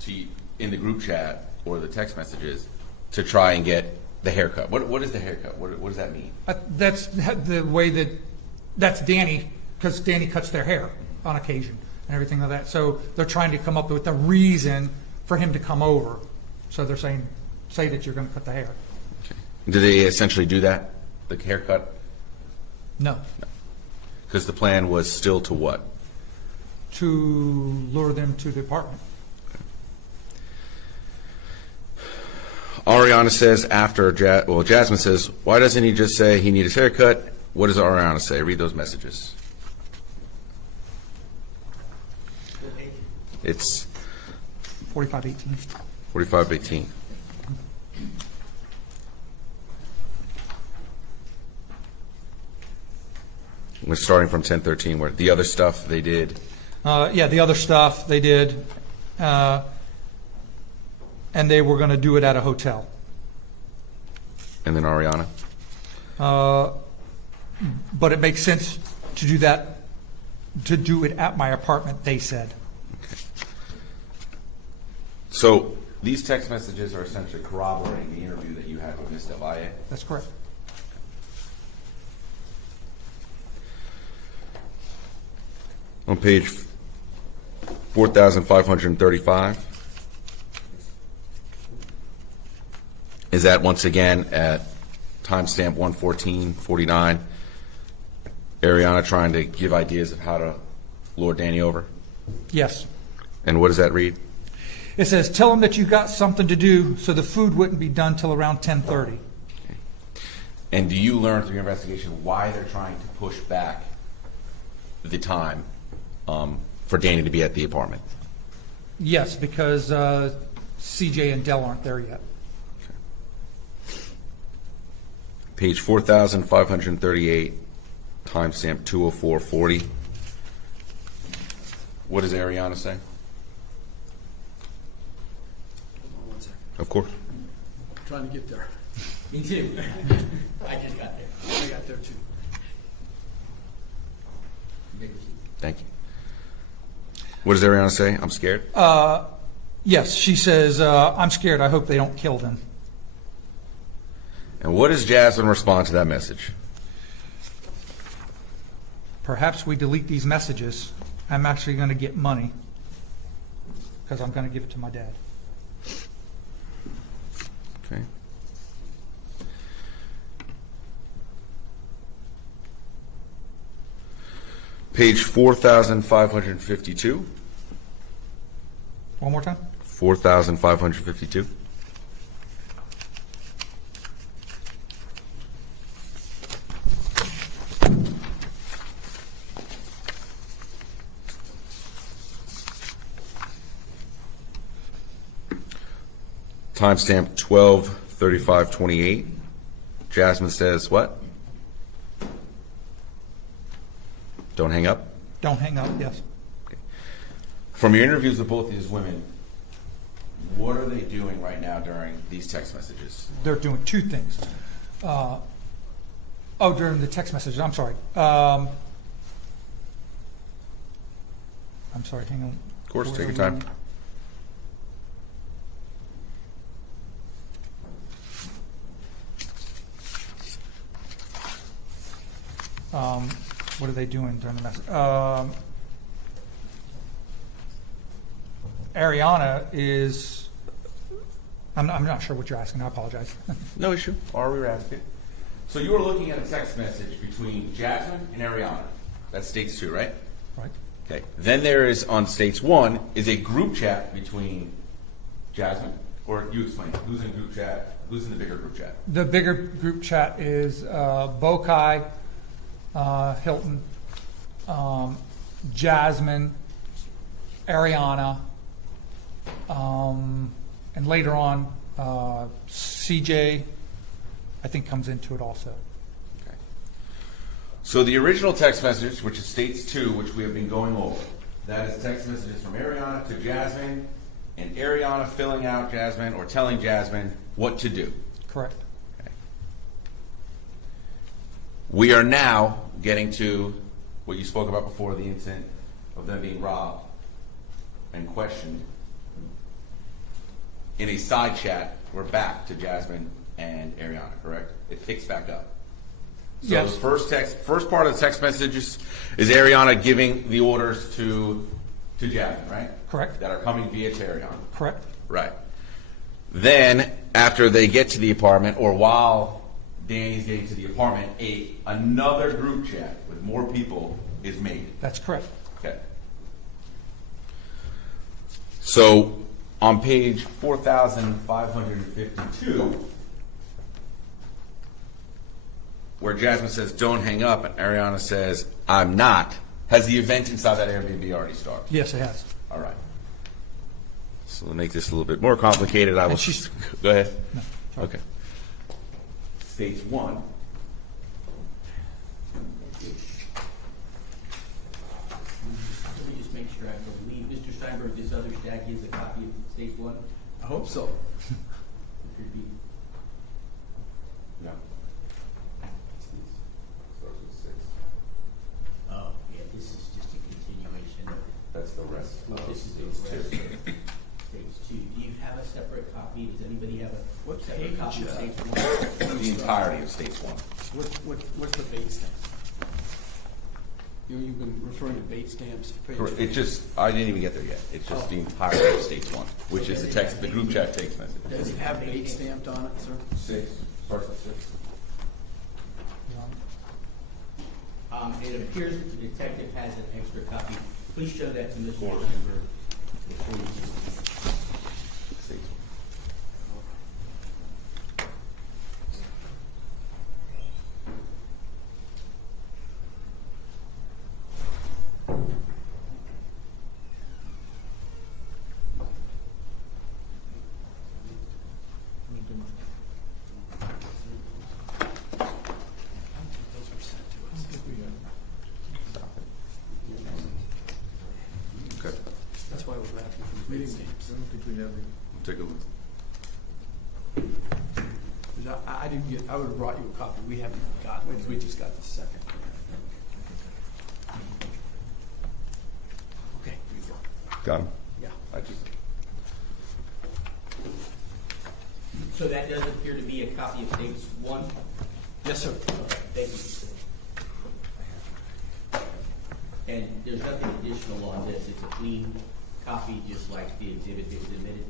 to you, in the group chat or the text messages to try and get the haircut? What is the haircut? What does that mean? That's the way that's Danny, because Danny cuts their hair on occasion and everything like that. So they're trying to come up with a reason for him to come over. So they're saying, say that you're going to cut the hair. Do they essentially do that? The haircut? No. Because the plan was still to what? To lure them to the apartment. Ariana says after, Jasmine says, why doesn't he just say he needs his haircut? What does Ariana say? Read those messages. It's 4518. 45:18. We're starting from 10:13, where the other stuff they did. The other stuff they did, and they were going to do it at a hotel. And then Ariana. But it makes sense to do that, to do it at my apartment, they said. So these text messages are essentially corroborating the interview that you had with Ms. Del Valle. That's correct. On page 4,535. Is that once again at timestamp 1:14:49? Ariana trying to give ideas of how to lure Danny over? Yes. And what does that read? It says, tell them that you got something to do so the food wouldn't be done till around 10:30. And do you learn through your investigation why they're trying to push back the time for Danny to be at the apartment? Yes, because CJ and Dell aren't there yet. Page 4,538, timestamp 2:04:40. What does Ariana say? Hold on one second. Of course. I'm trying to get there. Me too. I just got there. I got there too. Thank you. What does Ariana say? I'm scared. Yes, she says, I'm scared. I hope they don't kill them. And what does Jasmine respond to that message? Perhaps we delete these messages. I'm actually going to get money because I'm going to give it to my dad. Okay. Page 4,552. One more time. 4,552. Timestamp 12:35:28. Jasmine says what? Don't hang up. Don't hang up. Yes. From your interviews with both these women, what are they doing right now during these text messages? They're doing two things. During the text messages. I'm sorry. I'm sorry. Hang on. Of course, take your time. What are they doing during the message? Ariana is. I'm not sure what you're asking. I apologize. No issue. Or we were asking. So you were looking at a text message between Jasmine and Ariana. That's states 2, right? Right. Okay. Then there is on states 1 is a group chat between Jasmine, or you explain who's in group chat, who's in the bigger group chat. The bigger group chat is Bokai, Hilton, Jasmine, Ariana, and later on, CJ, I think, comes into it also. Okay. So the original text message, which is states 2, which we have been going over, that is text messages from Ariana to Jasmine, and Ariana filling out Jasmine or telling Jasmine what to do. Correct. Okay. We are now getting to what you spoke about before, the incident of them being robbed and questioned. In a side chat, we're back to Jasmine and Ariana, correct? It picks back up. So Yes. the first part of the text messages is Ariana giving the orders to Jasmine, right? Correct. That are coming via Terrion. Correct. Right. Then, after they get to the apartment, or while Danny's getting to the apartment, another group chat with more people is made. That's correct. Okay. So, on page 4,552, where Jasmine says, don't hang up, and Ariana says, I'm not, has the event inside that Airbnb already started? Yes, it has. All right. So to make this a little bit more complicated, I will. And she's- Go ahead. No, sorry. Okay. Stage 1. Let me just make sure I believe Mr. Steinberg, this other stack is a copy of stage 1. I hope so. It could be. No. Starts with 6. Oh, yeah, this is just a continuation of That's the rest of this is the stage rest 2. of stage 2. Do you have a separate copy? Does anybody have a What separate page, copy of stage 1? The entirety of stage 1. What's the base thing? You've been referring to bait stamps for page. Correct. It just, I didn't even get there yet. It's just the entirety of States 1, which is the text, the group chat text message. Does it have bait stamped on it, sir? 6, starts with 6. It appears that the detective has an extra copy. Please show that to Mr. Rosenberg before you States 1. Those were sent to us. Okay. That's why we're asking for the bait stamps. Take a look. 'Cause I didn't get, I would have brought you a copy. We haven't got, we just got the second. Okay, here you go. Got him? Yeah. I just, So that does appear to be a copy of States 1? Yes, sir. Thank you. And there's nothing additional on this. It's a clean copy, just like the exhibit that was admitted?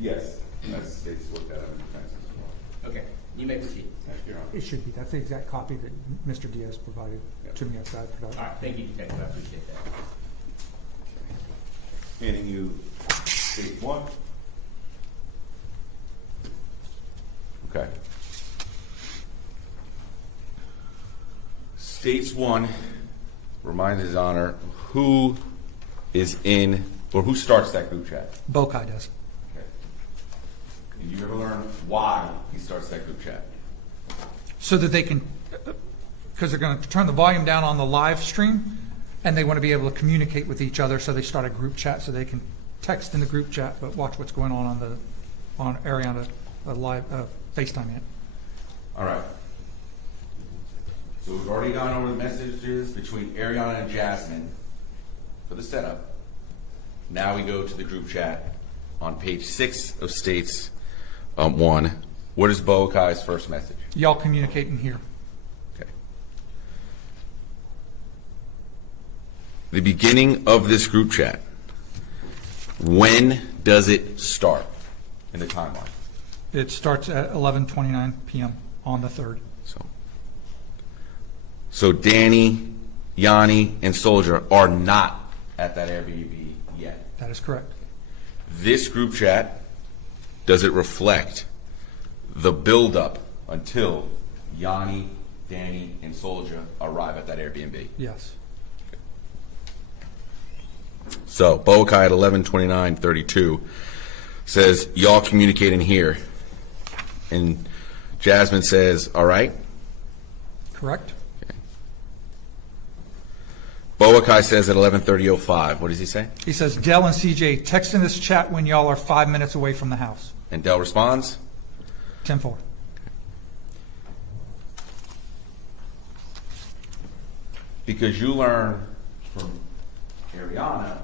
yes, that's States looked at in defense as well. Okay, you may proceed. Thank you, Your Honor. It should be. That's the exact copy that Mr. Diaz provided to me outside for All that. right, thank you, Detective. I appreciate that. Handing you States 1. Okay. States 1 reminds His Honor who is in, or who starts that group chat. Bokai does. Okay. Did you ever learn why he starts that group chat? So that they can, because they're going to turn the volume down on the live stream, and they want to be able to communicate with each other, so they start a group chat so they can text in the group chat, but watch what's going on Ariana live FaceTime it. All right. So we've already gone over the messages between Ariana and Jasmine for the setup. Now we go to the group chat on page 6 of States 1. What is Boakai's first message? Y'all communicating here. Okay. The beginning of this group chat. When does it start in the timeline? It starts at 11:29 p.m. on the 3rd. So Danny, Yanni, and Soldier are not at that Airbnb yet. That is correct. This group chat, does it reflect the buildup until Yanni, Danny, and Soldier arrive at that Airbnb? Yes. So Boakai at 11:29:32 says, y'all communicating here. And Jasmine says, all right. Correct. Boakai says at 11:30:05. What does he say? He says, Dell and CJ, text in this chat when y'all are 5 minutes away from the house. And Dell responds? 10-4. Because you learn from Ariana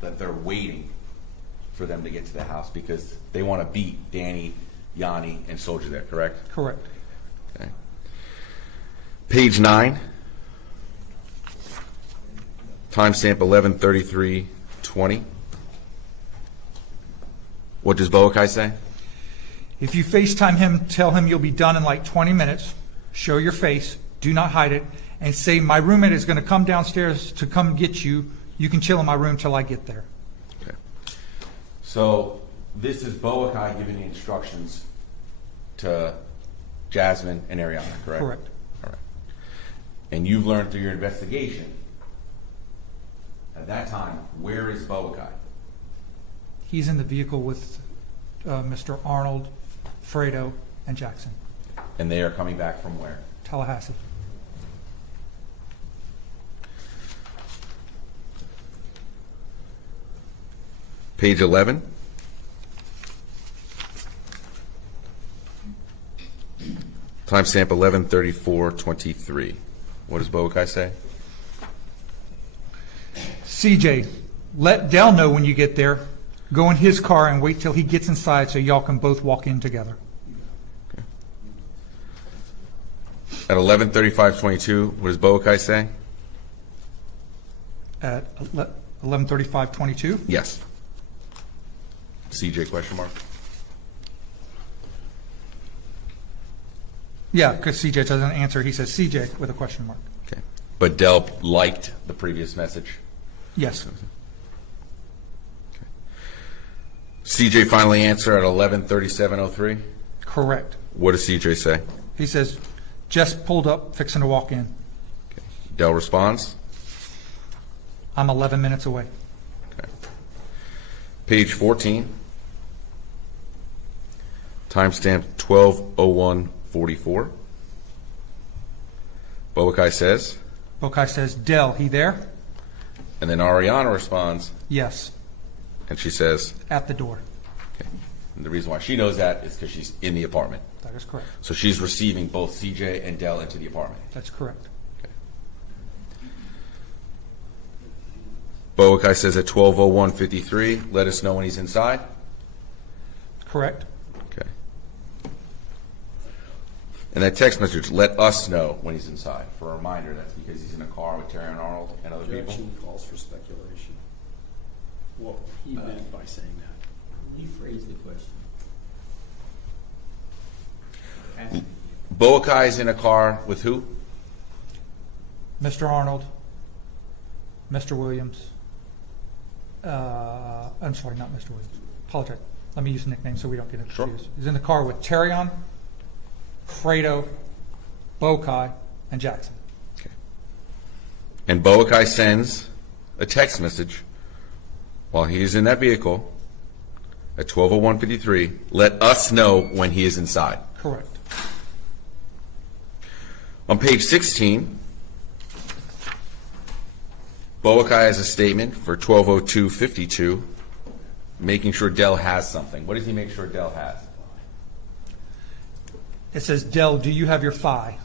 that they're waiting for them to get to the house because they want to beat Danny, Yanni, and Soldier there, correct? Correct. Okay. Page 9. Timestamp 11:33:20. What does Boakai say? If you FaceTime him, tell him you'll be done in like 20 minutes. Show your face. Do not hide it. And say, my roommate is going to come downstairs to come get you. You can chill in my room till I get there. Okay. So this is Boakai giving the instructions to Jasmine and Ariana, correct? Correct. All right. And you've learned through your investigation, at that time, where is Boakai? He's in the vehicle with Mr. Arnold, Fredo, and Jackson. And they are coming back from where? Tallahassee. Page 11. Timestamp 11:34:23. What does Boakai say? CJ, let Dell know when you get there. Go in his car and wait till he gets inside so y'all can both walk in together. At 11:35:22, what does Boakai say? At 11:35:22. Yes. CJ question mark? Yeah, because CJ doesn't answer. He says CJ with a question mark. Okay. But Del liked the previous message. Yes. CJ finally answered at 11:37:03. Correct. What does CJ say? He says, just pulled up, fixing to walk in. Del responds. I'm 11 minutes away. Okay. Page 14. Timestamp 12:01:44. Boakai says, Bokai says, Dell, he there? and then Ariana responds, Yes, and she says, at the door. okay. And the reason why she knows that is because she's in the apartment. That is correct. So she's receiving both CJ and Del into the apartment. That's correct. Boakai says at 12:01:53, let us know when he's inside. Correct. Okay. And that text message, let us know when he's inside. For a reminder, that's because he's in a car with Terrion Arnold and other people. Objection calls for speculation. What he meant by saying that. Rephrase the question. Boakai is in a car with who? Mr. Arnold, Mr. Williams. I'm sorry, not Mr. Williams. Apologize. Let me use a nickname so we don't get it Sure. confused. He's in the car with Terrion, Fredo, Boakai, and Jackson. Okay. And Boakai sends a text message while he is in that vehicle at 12:01:53, let us know when he is inside. Correct. On page 16, Boakai has a statement for 12:02:52, making sure Del has something. What does he make sure Del has? It says, Dell, do you have your FI?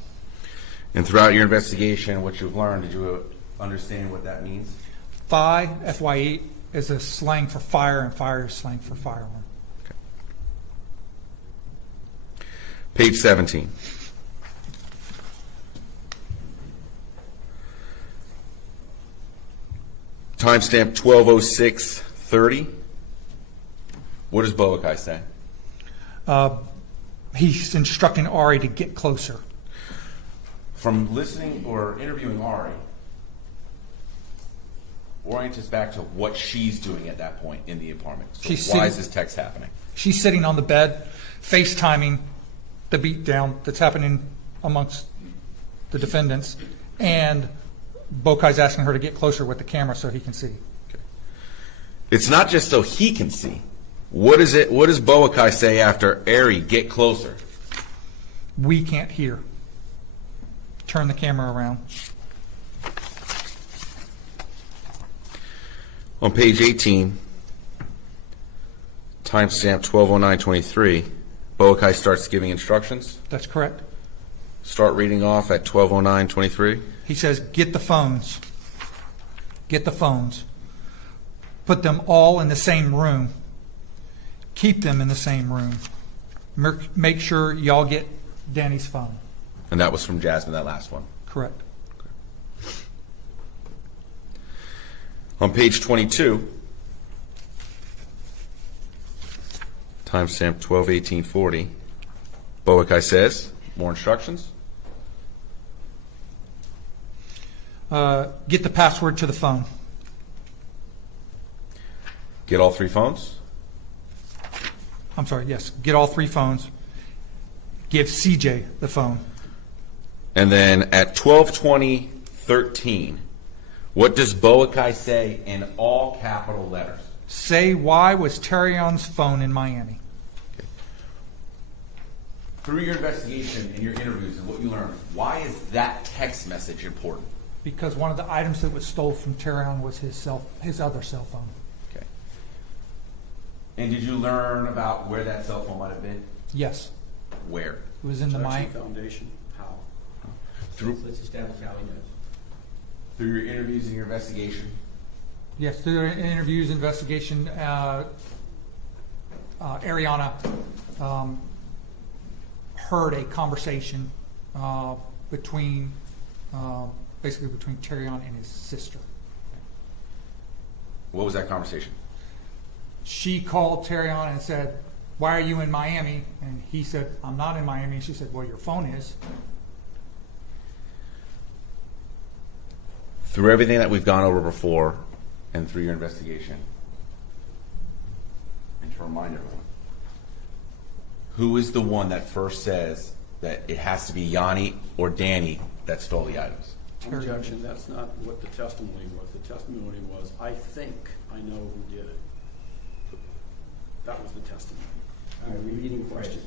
And throughout your investigation, what you've learned, did you understand what that means? FI, FY8, is a slang for fire, and fire is slang for firearm. Page 17. Timestamp 12:06:30. What does Boakai say? He's instructing Ari to get closer. From listening or interviewing Ari, orient us back to what she's doing at that point in the apartment. So She's why is sitting- this text happening? She's sitting on the bed, FaceTiming the beatdown that's happening amongst the defendants, and Bokai's asking her to get closer with the camera so he can see. It's not just so he can see. What does Boakai say after Ari, get closer? We can't hear. Turn the camera around. On page 18, timestamp 12:09:23, Boakai starts giving instructions. That's correct. Start reading off at 12:09:23. He says, get the phones. Get the phones. Put them all in the same room. Keep them in the same room. Make sure y'all get Danny's phone. And that was from Jasmine, that last one. Correct. On page 22, timestamp 12:18:40, Boakai says, more instructions. Get the password to the phone. Get all three phones. I'm sorry, yes. Get all three phones. Give CJ the phone. And then at 12:20:13, what does Boakai say in all capital letters? Say, why was Terrion's phone in Miami? Through your investigation and your interviews and what you learned, why is that text message important? Because one of the items that was stole from Terrion was his other cell phone. Okay. And did you learn about where that cell phone might have been? Yes, Where? it was in the Jackson Miami. Foundation, how? Let's establish how he knows. Through your interviews and your investigation. Yes, through their interviews, investigation, Ariana heard a conversation between, basically between Terrion and his sister. What was that conversation? She called Terrion and said, "Why are you in Miami?" And he said, "I'm not in Miami." And she said, "Well, your phone is." Through everything that we've gone over before and through your investigation, and to remind everyone, who is the one that first says that it has to be Yanni or Danny that stole the items? Objection, that's not what the testimony was. The testimony was, I think I know who did it. That was the testimony. All right, repeating question.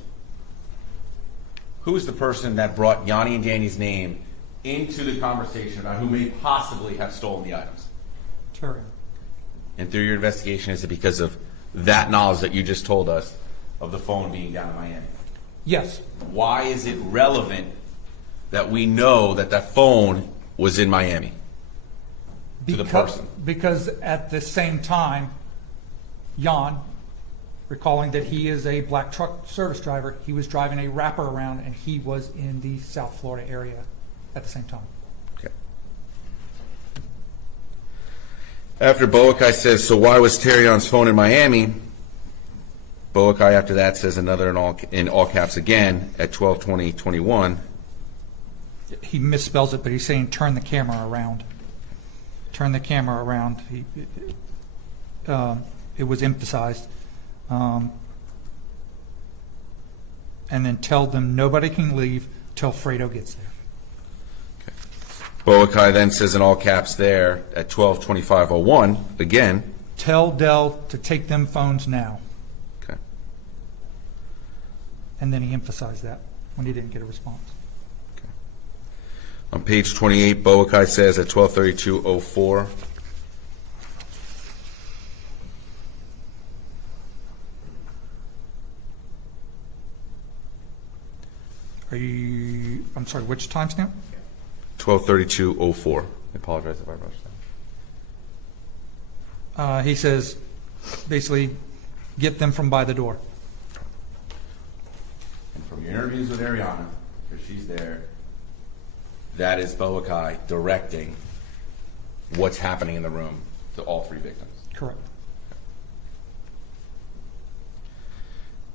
Who is the person that brought Yanni and Danny's name into the conversation about who may possibly have stolen the items? Terrion. And through your investigation, is it because of that knowledge that you just told us of the phone being down in Miami? Yes, Why is it relevant that we know that that phone was in Miami to the person? Because at the same time, Jan, recalling that he is a black truck service driver, he was driving a wrapper around and he was in the South Florida area at the same time. Okay. After Boakai says, so why was Terrion's phone in Miami? Boakai after that says another in all caps again at 12:20:21. He misspells it, but he's saying turn the camera around. Turn the camera around. It was emphasized. And then tell them nobody can leave till Fredo gets there. Boakai then says in all caps there at 12:25:01 again. Tell Dell to take them phones now. Okay. And then he emphasized that when he didn't get a response. On page 28, Boakai says at 12:32:04. I'm sorry, which timestamp? 12:32:04. I apologize if I rushed that. He says, basically, get them from by the door. And from your interviews with Ariana, because she's there, that is Boakai directing what's happening in the room to all three victims. Correct.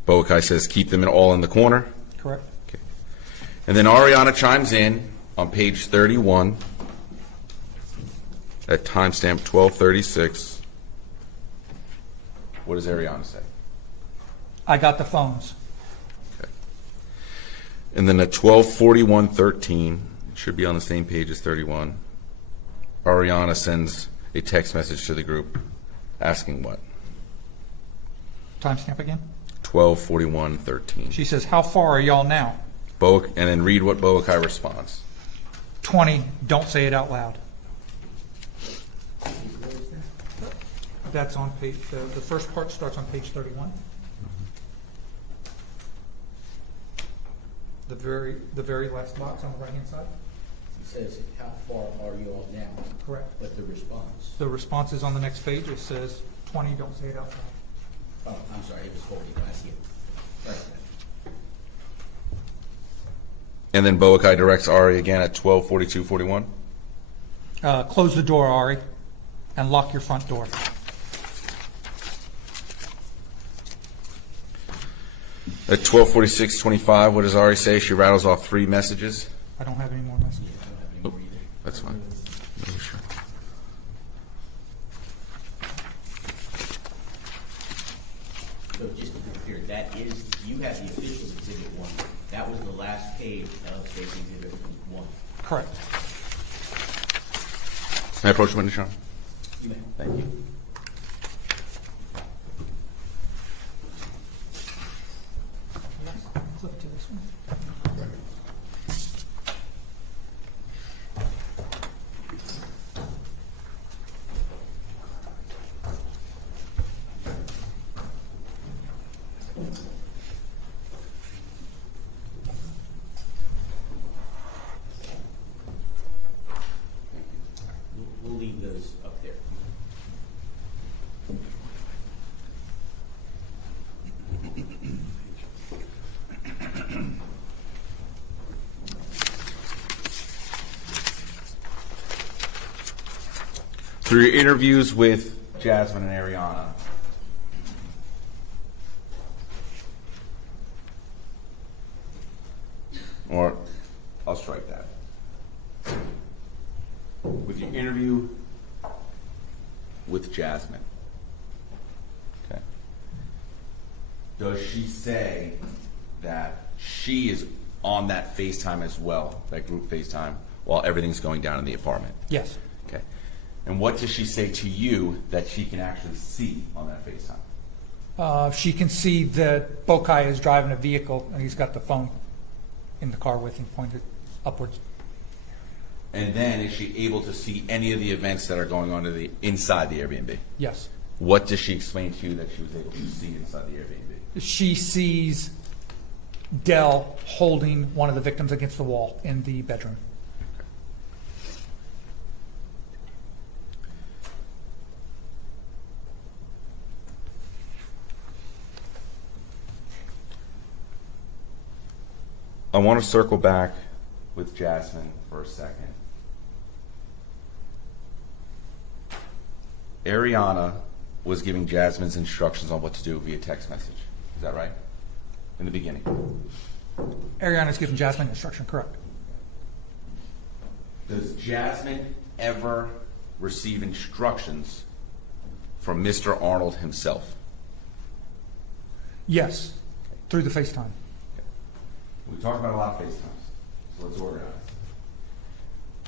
Boakai says keep them all in the corner. Correct. Okay. And then Ariana chimes in on page 31 at timestamp 12:36. What does Ariana say? I got the phones. Okay. And then at 12:41:13, it should be on the same page as 31, Ariana sends a text message to the group asking what? Timestamp again? 12:41:13. She says, how far are y'all now? And then read what Boakai responds. 20, don't say it out loud. That's on page, the first part starts on page 31. The very last box on the right-hand side? It says, how far are you all now? Correct. But the response, The response is on the next page. It says, 20, don't say it out loud. oh, I'm sorry, it was 40, I see it. Right. And then Boakai directs Ari again at 12:42:41. Close the door, Ari, and lock your front door. At 12:46:25, what does Ari say? She rattles off 3 messages. I don't have any more messages. I don't have any more either. That's fine. Sure. So just to be clear, that is, you have the official exhibit 1. That was the last page of State's exhibit 1. Correct. May I approach the witness, Sean? You may. Thank you. Flip to this one. We'll leave those up there. Through your interviews with Jasmine and Ariana, or I'll strike that. With your interview with Jasmine, okay, does she say that she is on that FaceTime as well, that group FaceTime, while everything's going down in the apartment? Yes. Okay. And what does she say to you that she can actually see on that FaceTime? She can see that Bokai is driving a vehicle, and he's got the phone in the car with him pointed upwards. And then is she able to see any of the events that are going on inside the Airbnb? Yes. What does she explain to you that she was able to see inside the Airbnb? She sees Dell holding one of the victims against the wall in the bedroom. I want to circle back with Jasmine for a second. Ariana was giving Jasmine's instructions on what to do via text message. Is that right? In the beginning. Ariana's given Jasmine instruction, correct? Does Jasmine ever receive instructions from Mr. Arnold himself? Yes, through the FaceTime. We talked about a lot of FaceTimes, so let's organize.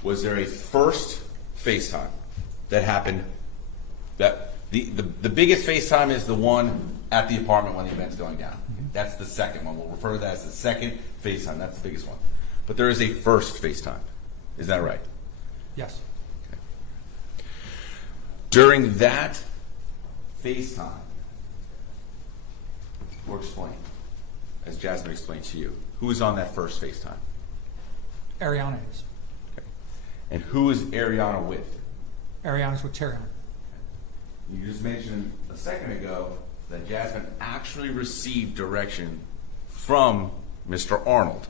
Was there a first FaceTime that happened? That the biggest FaceTime is the one at the apartment when the event's going down. That's the second one. We'll refer to that as the second FaceTime. That's the biggest one. But there is a first FaceTime. Is that right? Yes. Okay. During that FaceTime, or explain, as Jasmine explained to you, who was on that first FaceTime? Ariana is. Okay. And who is Ariana with? Ariana's with Terrion. You just mentioned a second ago that Jasmine actually received direction from Mr. Arnold.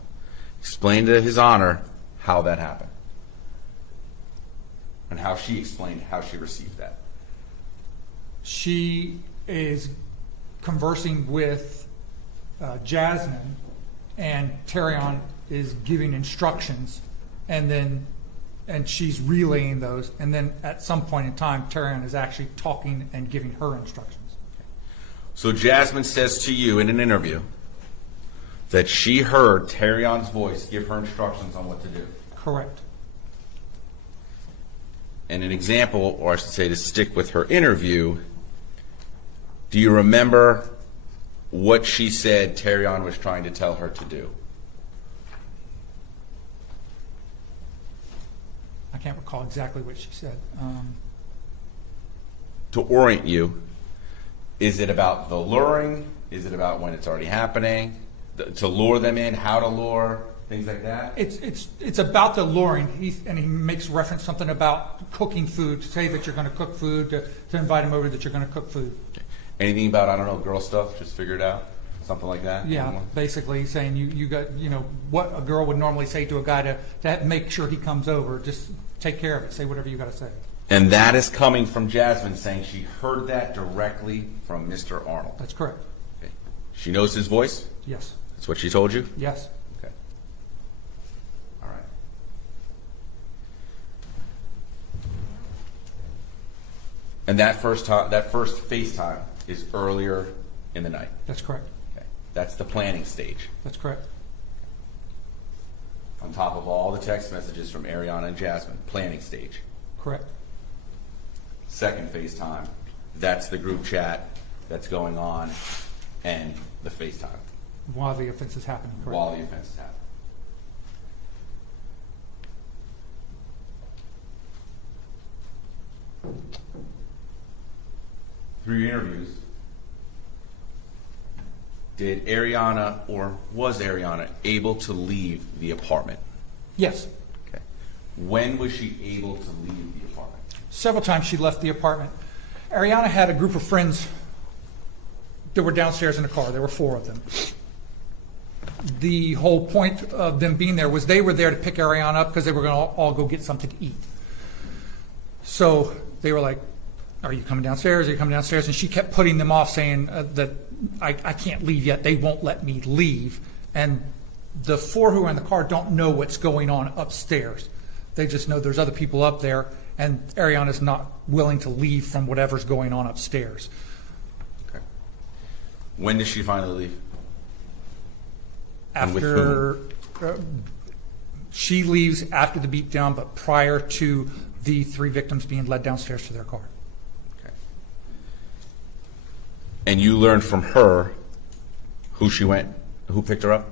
Explain to His Honor how that happened and how she explained how she received that. She is conversing with Jasmine, and Terrion is giving instructions, and she's relaying those, and then at some point in time, Terrion is actually talking and giving her instructions. So Jasmine says to you in an interview that she heard Terrion's voice give her instructions on what to do. Correct. And an example, or I should say to stick with her interview, do you remember what she said Terrion was trying to tell her to do? I can't recall exactly what she said. To orient you, is it about the luring? Is it about when it's already happening? To lure them in, how to lure, things like that? It's about the luring. He makes reference something about cooking food, to say that you're going to cook food, to invite him over that you're going to cook food. Anything about, I don't know, girl stuff, just figure it out? Something like that? Yeah, basically saying you got, what a girl would normally say to a guy to make sure he comes over. Just take care of it. Say whatever you got to say. And that is coming from Jasmine saying she heard that directly from Mr. Arnold. That's correct. Okay. She knows his voice? Yes. That's what she told you? Yes. Okay. All right. And that first FaceTime is earlier in the night. That's correct. Okay. That's the planning stage. That's correct. On top of all the text messages from Ariana and Jasmine, planning stage. Correct. Second FaceTime, that's the group chat that's going on and the FaceTime While the offense is happening. Correct. while the offense is happening. Through your interviews, did Ariana or was Ariana able to leave the apartment? Yes. Okay. When was she able to leave the apartment? Several times she left the apartment. Ariana had a group of friends that were downstairs in the car. There were 4 of them. The whole point of them being there was they were there to pick Ariana up because they were going to all go get something to eat. So they were like, are you coming downstairs? Are you coming downstairs? And she kept putting them off, saying that I can't leave yet. They won't let me leave. And the 4 who are in the car don't know what's going on upstairs. They just know there's other people up there, and Ariana's not willing to leave from whatever's going on upstairs. Okay. When does she finally leave? And with After she leaves after the beatdown, but prior to the 3 victims being led downstairs to their car. Okay. And you learned from her who picked her up?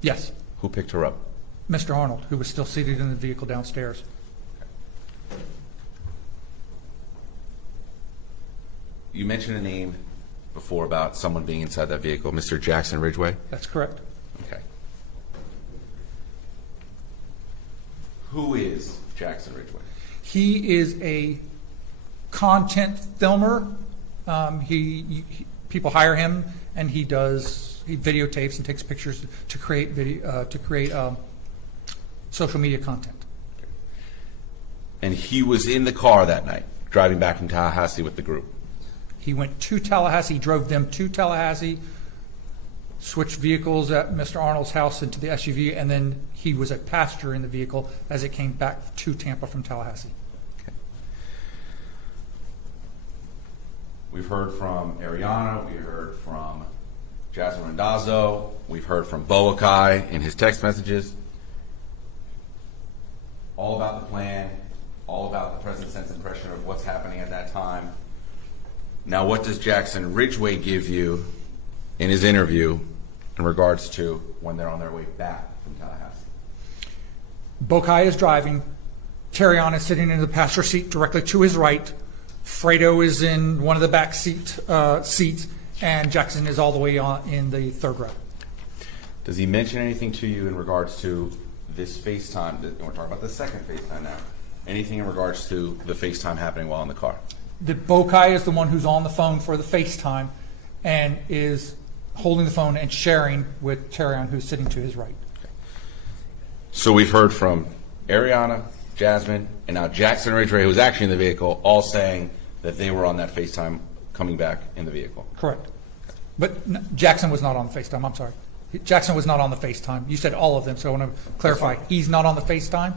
Yes, Who picked her up? Mr. Arnold, who was still seated in the vehicle downstairs. You mentioned a name before about someone being inside that vehicle, Mr. Jackson Ridgway? That's correct. Okay. Who is Jackson Ridgway? He is a content filmer. People hire him, and he videotapes and takes pictures to create social media content. And he was in the car that night, driving back from Tallahassee with the group. He went to Tallahassee, drove them to Tallahassee, switched vehicles at Mr. Arnold's house into the SUV, and then he was a passenger in the vehicle as it came back to Tampa from Tallahassee. We've heard from Ariana, we heard from Jasmine Randazzo, we've heard from Boakai in his text messages. All about the plan, all about the present sense impression of what's happening at that time. Now, what does Jackson Ridgway give you in his interview in regards to when they're on their way back from Tallahassee? Bokai is driving. Terrion is sitting in the passenger seat directly to his right. Fredo is in one of the back seats, and Jackson is all the way on in the 3rd row. Does he mention anything to you in regards to this FaceTime? We're talking about the second FaceTime now. Anything in regards to the FaceTime happening while in the car? The Bokai is the one who's on the phone for the FaceTime and is holding the phone and sharing with Terrion, who's sitting to his right. So we've heard from Ariana, Jasmine, and now Jackson Ridgway, who was actually in the vehicle, all saying that they were on that FaceTime coming back in the vehicle. Correct. But Jackson was not on the FaceTime. I'm sorry. Jackson was not on the FaceTime. You said all of them, so I want to clarify. He's not on the FaceTime?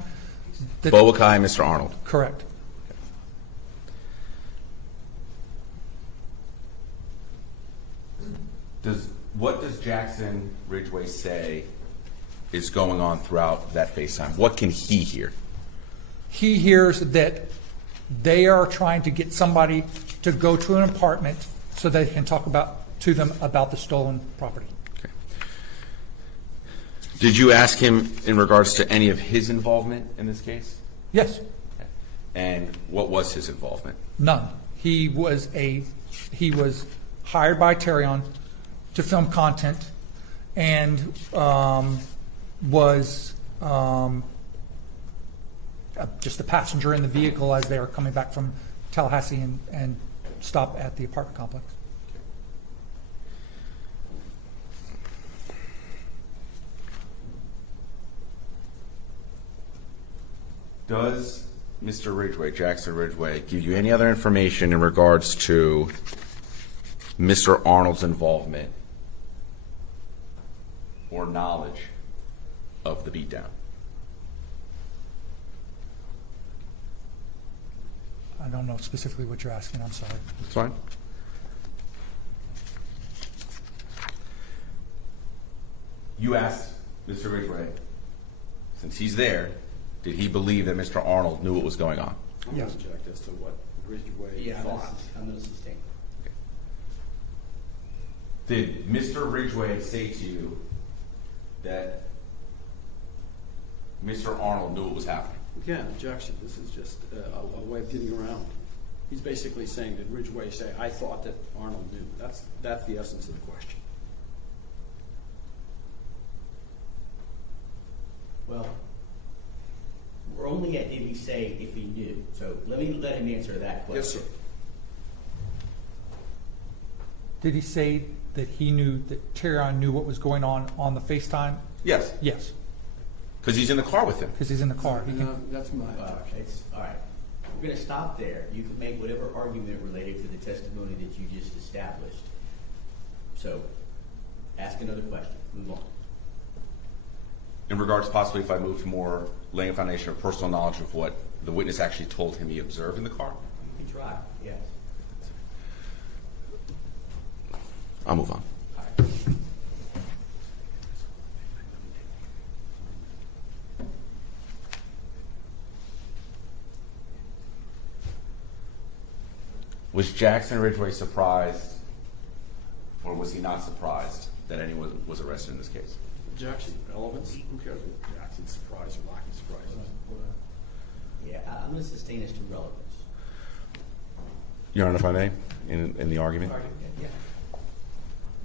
Boakai and Mr. Arnold. Correct. What does Jackson Ridgway say is going on throughout that FaceTime? What can he hear? He hears that they are trying to get somebody to go to an apartment so they can talk to them about the stolen property. Okay. Did you ask him in regards to any of his involvement in this case? Yes. Okay. And what was his involvement? None. He was hired by Terrion to film content and was just a passenger in the vehicle as they were coming back from Tallahassee and stop at the apartment complex. Does Mr. Ridgway, Jackson Ridgway, give you any other information in regards to Mr. Arnold's involvement or knowledge of the beatdown? I don't know specifically what you're asking. I'm sorry. That's fine. You asked Mr. Ridgway, since he's there, did he believe that Mr. Arnold knew what was going on? I'm going to object as to what Ridgway Yeah, thought. I'm going to sustain. Did Mr. Ridgway say to you that Mr. Arnold knew what was happening? Again, objection. This is just a way of getting around. He's basically saying, did Ridgway say, I thought that Arnold knew? That's the essence of the question. Well, we're only at did he say if he knew. So let him answer that question. Yes, sir. Did he say that he knew that Terrion knew what was going on the FaceTime? Yes, Yes, because he's in the car with him. because he's in the car. He can, That's my objection. It's all right. we're gonna stop there. You can make whatever argument related to the testimony that you just established. So, ask another question, move on. In regards possibly if I moved more, laying a foundation of personal knowledge of what the witness actually told him he observed in the car? You can try, yes. I'll move on. All right. Was Jackson Ridgway surprised, or was he not surprised that anyone was arrested in this case? Jackson, relevance? Who cares what Jackson's surprise or lack of surprise is? Yeah, I'm gonna sustain as to relevance. Your Honor, if I may, in the argument?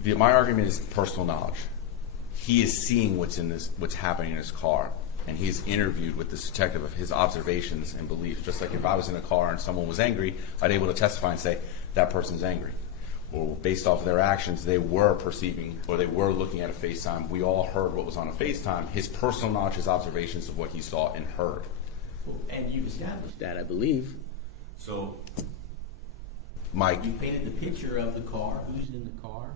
Yeah. My argument is personal knowledge. He is seeing what's happening in his car, and he is interviewed with this detective of his observations and beliefs. Just like if I was in a car and someone was angry, I'd be able to testify and say, that person's angry. Or based off of their actions, they were perceiving, or they were looking at a FaceTime. We all heard what was on a FaceTime. His personal knowledge, his observations of what he saw and heard. Well, and you've established that, I believe. So, You painted the picture of the car, who's in the car,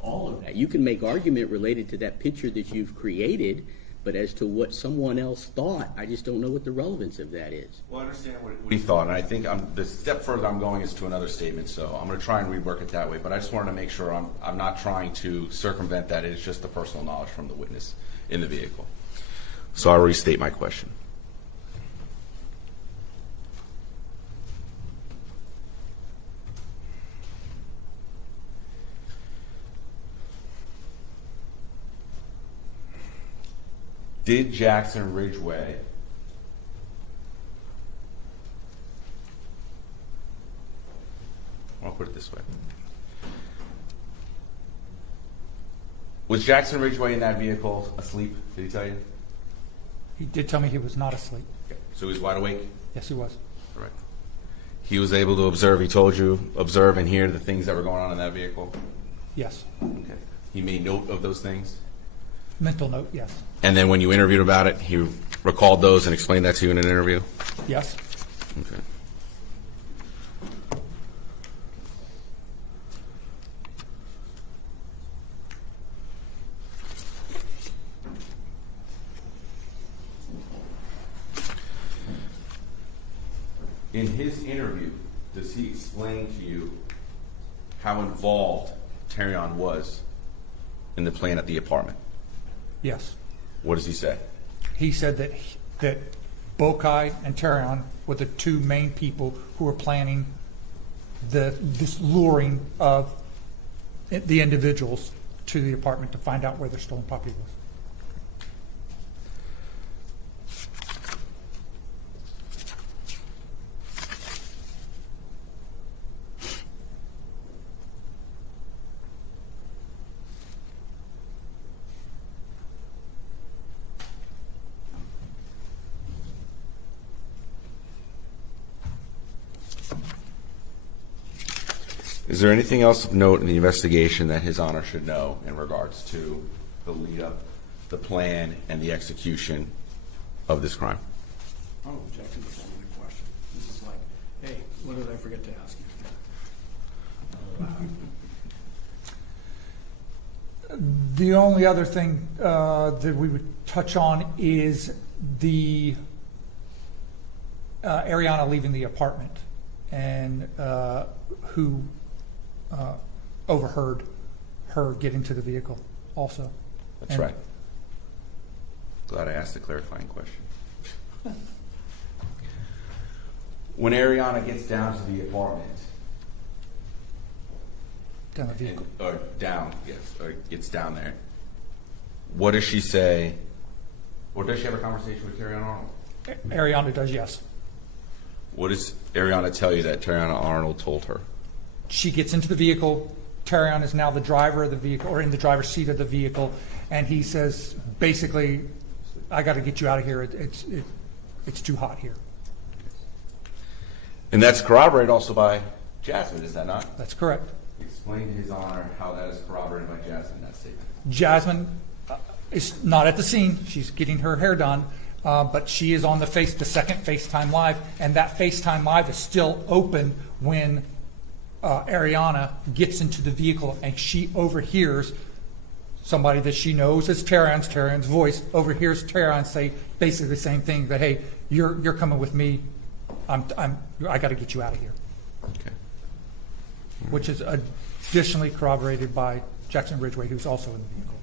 all of that. You can make argument related to that picture that you've created, but as to what someone else thought, I just don't know what the relevance of that is. well, I understand what he thought, and I think the step further I'm going is to another statement, so I'm going to try and rework it that way, but I just wanted to make sure I'm not trying to circumvent that. It's just the personal knowledge from the witness in the vehicle. So I'll restate my question. Did Jackson Ridgway I'll put it this way. Was Jackson Ridgway in that vehicle asleep? Did he tell you? He did tell me he was not asleep. So he was wide awake? Yes, he was. Correct. He was able to observe, he told you, observe and hear the things that were going on in that vehicle? Yes. Okay. He made note of those things? Mental note, yes. And then when you interviewed about it, he recalled those and explained that to you in an interview? Yes. Okay. In his interview, does he explain to you how involved Terrion was in the plan at the apartment? Yes. What does he say? He said that Bokai and Terrion were the two main people who were planning this luring of the individuals to the apartment to find out where their stolen property was. Is there anything else of note in the investigation that His Honor should know in regards to the lead up, the plan, and the execution of this crime? I don't object to the following question. This is like, hey, what did I forget to ask you? The only other thing that we would touch on is the Ariana leaving the apartment and who overheard her get into the vehicle also. That's And- right. Glad I asked a clarifying question. When Ariana gets down to the apartment, Down the vehicle. or gets down there, what does she say? Or does she have a conversation with Terrion Arnold? Ariana does, yes. What does Ariana tell you that Terrion Arnold told her? She gets into the vehicle. Terrion is now the driver of the vehicle, or in the driver's seat of the vehicle, and he says, basically, I got to get you out of here. It's too hot here. And that's corroborated also by Jasmine, is that not? That's correct. Explain to His Honor how that is corroborated by Jasmine in that statement. Jasmine is not at the scene. She's getting her hair done. but she is on the second FaceTime Live, and that FaceTime Live is still open when Ariana gets into the vehicle and she overhears somebody that she knows as Terrion's voice, overhears Terrion say basically the same thing, that, hey, you're coming with me, I got to get you out of here. Okay. Which is additionally corroborated by Jackson Ridgway, who's also in the vehicle.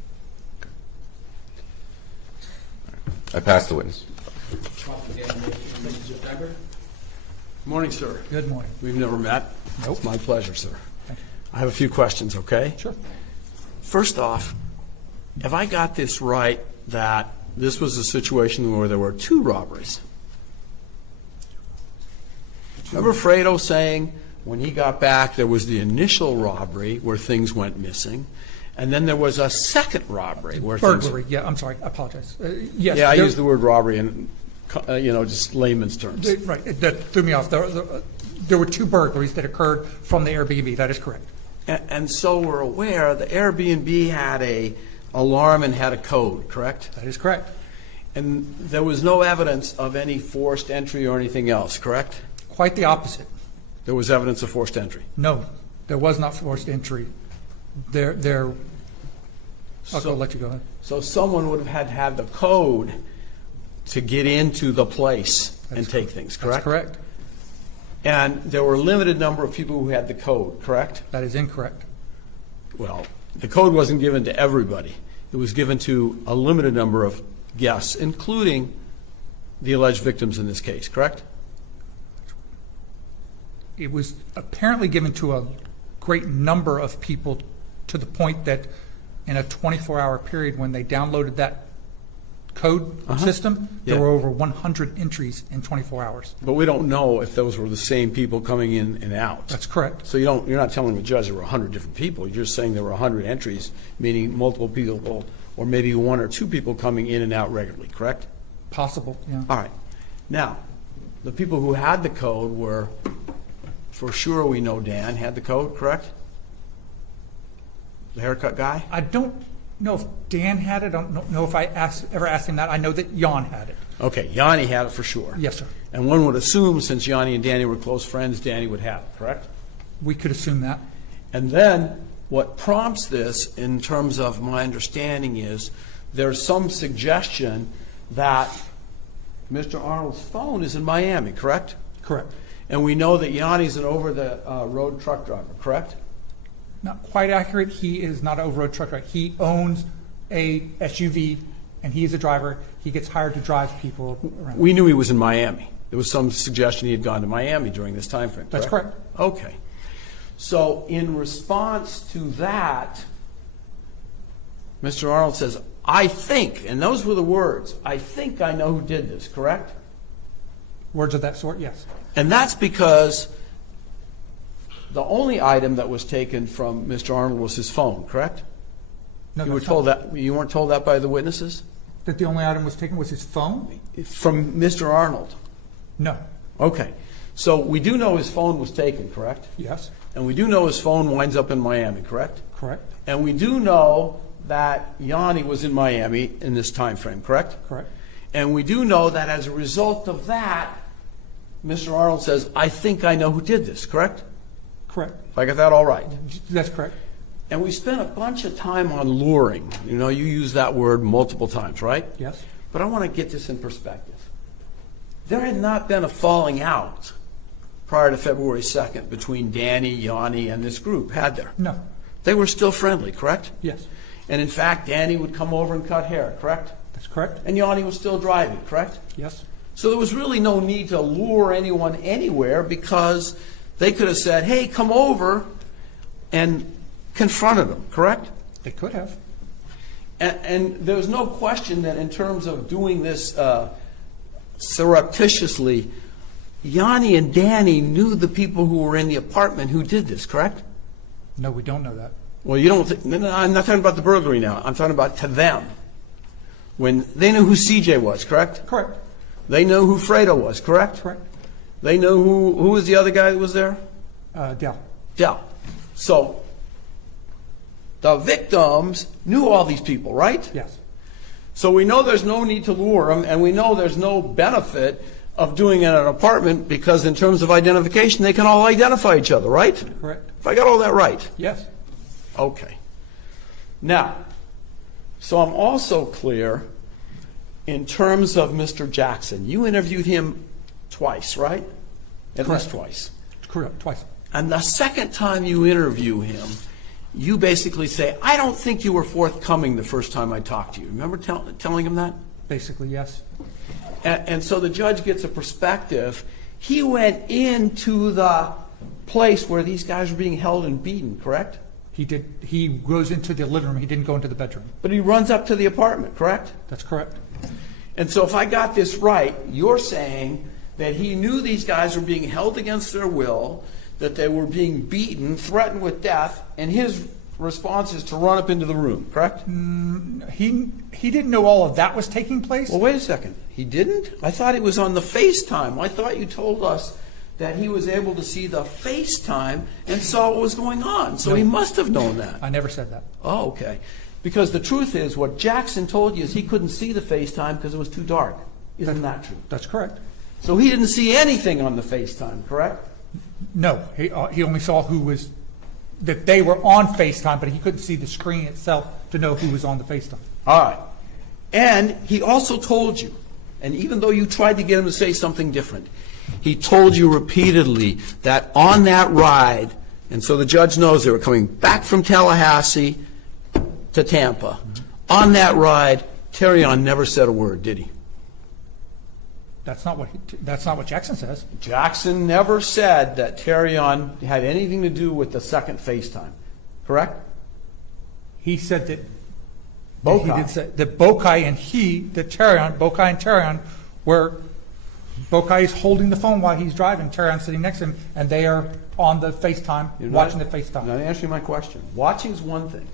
I pass the witness. Morning, sir. Good morning. We've never met. Nope. It's my pleasure, sir. Thank you. I have a few questions, okay? Sure. First off, have I got this right that this was a situation where there were 2 robberies? Remember Fredo saying when he got back there was the initial robbery where things went missing, and then there was a second robbery where Burglary, yeah, I'm sorry, I apologize. Yes. Yeah, I there- use the word robbery in, just layman's terms. Right, that threw me off. There were 2 burglaries that occurred from the Airbnb, that is correct. And so we're aware the Airbnb had a alarm and had a code, correct? That is correct. And there was no evidence of any forced entry or anything else, correct? Quite the opposite. There was evidence of forced entry. No, there was not forced entry. I'll let you go ahead. So someone would have had to have the code to get into the place and take things, correct? That's correct. And there were a limited number of people who had the code, correct? That is incorrect. Well, the code wasn't given to everybody. It was given to a limited number of guests, including the alleged victims in this case, correct? It was apparently given to a great number of people, to the point that in a 24-hour period when they downloaded that code system, there Yeah. were over 100 entries in 24 hours. But we don't know if those were the same people coming in and out. That's correct. So you're not telling the judge there were 100 different people. You're just saying there were 100 entries, meaning multiple people, or maybe 1 or 2 people coming in and out regularly, correct? Possible, yeah. All right. Now, the people who had the code were, for sure we know Dan had the code, correct? The haircut guy? I don't know if Dan had it. I don't know if I ever asked him that. I know that Jan had it. Okay, Yanni had it for sure. Yes, sir. And one would assume, since Yanni and Danny were close friends, Danny would have it, correct? We could assume that. And then what prompts this, in terms of my understanding, is there's some suggestion that Mr. Arnold's phone is in Miami, correct? Correct. And we know that Yanni's an over-the-road truck driver, correct? Not quite accurate. He is not an over-road truck driver. He owns a SUV, and he is a driver. He gets hired to drive people around. We knew he was in Miami. There was some suggestion he had gone to Miami during this time frame, That's correct. Okay. So in response to that, Mr. Arnold says, I think, and those were the words, I think I know who did this, correct? Words of that sort, yes. And that's because the only item that was taken from Mr. Arnold was his phone, correct? No, You were that's told not- that, you weren't told that by the witnesses? That the only item was taken was his phone? From Mr. Arnold? No. Okay. So we do know his phone was taken, correct? Yes. And we do know his phone winds up in Miami, correct? Correct. And we do know that Yanni was in Miami in this time frame, correct? Correct. And we do know that as a result of that, Mr. Arnold says, I think I know who did this, correct? Correct. If I got that all right. That's correct. And we spent a bunch of time on luring. You know, you use that word multiple times, right? Yes. But I want to get this in perspective. There had not been a falling out prior to February 2nd between Danny, Yanni, and this group, had there? No. They were still friendly, correct? Yes. And in fact, Danny would come over and cut hair, correct? That's correct. And Yanni was still driving, correct? Yes. So there was really no need to lure anyone anywhere, because they could have said, hey, come over, and confronted them, correct? They could have. And there's no question that in terms of doing this surreptitiously, Yanni and Danny knew the people who were in the apartment who did this, correct? No, we don't know that. Well, you don't think, no, I'm not talking about the burglary now. I'm talking about to them. When they knew who CJ was, correct? Correct. They knew who Fredo was, correct? Correct. They knew who was the other guy that was there? Dell. Dell. So the victims knew all these people, right? Yes. So we know there's no need to lure them, and we know there's no benefit of doing it in an apartment because in terms of identification, they can all identify each other, right? Correct. If I got all that right. Yes. Okay. Now, so I'm also clear in terms of Mr. Jackson. You interviewed him twice, right? At least twice. Correct. Twice. And the second time you interview him, you basically say, I don't think you were forthcoming the first time I talked to you. Remember telling him that? Basically, yes. And so the judge gets a perspective. He went into the place where these guys were being held and beaten, correct? He did. He goes into the living room. He didn't go into the bedroom. But he runs up to the apartment, correct? That's correct. And so if I got this right, you're saying that he knew these guys were being held against their will, that they were being beaten, threatened with death, and his response is to run up into the room, correct? He didn't know all of that was taking place. Well, wait a second. He didn't? I thought it was on the FaceTime. I thought you told us that he was able to see the FaceTime and saw what was going on. So he must have known that. I never said that. Oh, okay. Because the truth is, what Jackson told you is he couldn't see the FaceTime because it was too dark. Isn't that true? That's correct. So he didn't see anything on the FaceTime, correct? No, he only saw who was, that they were on FaceTime, but he couldn't see the screen itself to know who was on the FaceTime. All right. And he also told you, and even though you tried to get him to say something different, he told you repeatedly that on that ride, and so the judge knows they were coming back from Tallahassee to Tampa. On that ride, Terrion never said a word, did he? That's not what Jackson says. Jackson never said that Terrion had anything to do with the second FaceTime, correct? He said that Bokai. He did say that Bokai and Bokai and Terrion were, Bokai is holding the phone while he's driving, Terrion sitting next to him, and they are on the FaceTime, watching the FaceTime. Now, to answer my question, watching is one thing.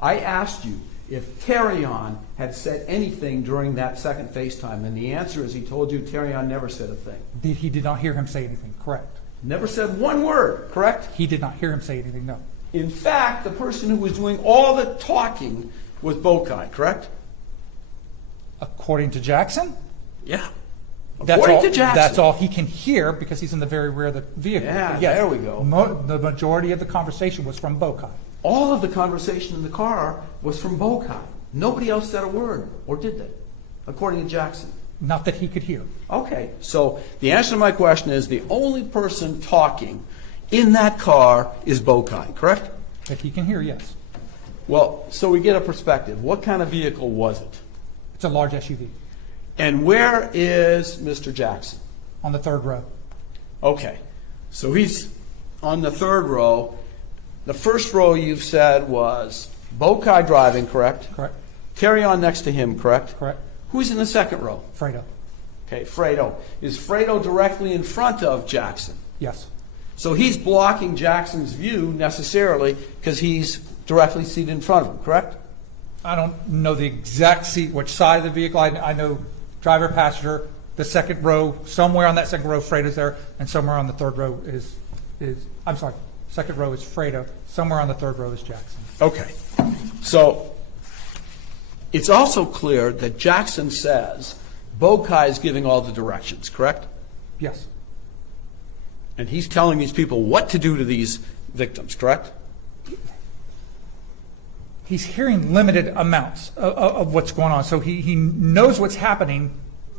I asked you if Terrion had said anything during that second FaceTime, and the answer is he told you Terrion never said a thing. He did not hear him say anything, correct. Never said one word, correct? He did not hear him say anything, no. In fact, the person who was doing all the talking was Bokai, correct? According to Jackson? Yeah. That's According all, to Jackson. That's all he can hear because he's in the very rear of the vehicle. Yeah, But yes, there we go. The majority of the conversation was from Bokai. All of the conversation in the car was from Bokai. Nobody else said a word, or did they? According to Jackson. Not that he could hear. Okay, so the answer to my question is the only person talking in that car is Bokai, correct? That he can hear, yes. Well, so we get a perspective. What kind of vehicle was it? It's a large SUV And where is Mr. Jackson? on the third row. Okay, so he's on the third row. The first row you've said was Bokai driving, correct? Correct. Terrion next to him, correct? Correct. Who's in the second row? Fredo. Okay, Fredo. Is Fredo directly in front of Jackson? Yes. So he's blocking Jackson's view necessarily because he's directly seated in front of him, correct? I don't know the exact seat, which side of the vehicle. I know driver, passenger, the second row, somewhere on that second row, Fredo's there, and somewhere on the third row is I'm sorry, second row is Fredo, somewhere on the third row is Jackson. Okay. So it's also clear that Jackson says Bokai is giving all the directions, correct? Yes. And he's telling these people what to do to these victims, correct? He's hearing limited amounts of what's going on. So he knows what's happening.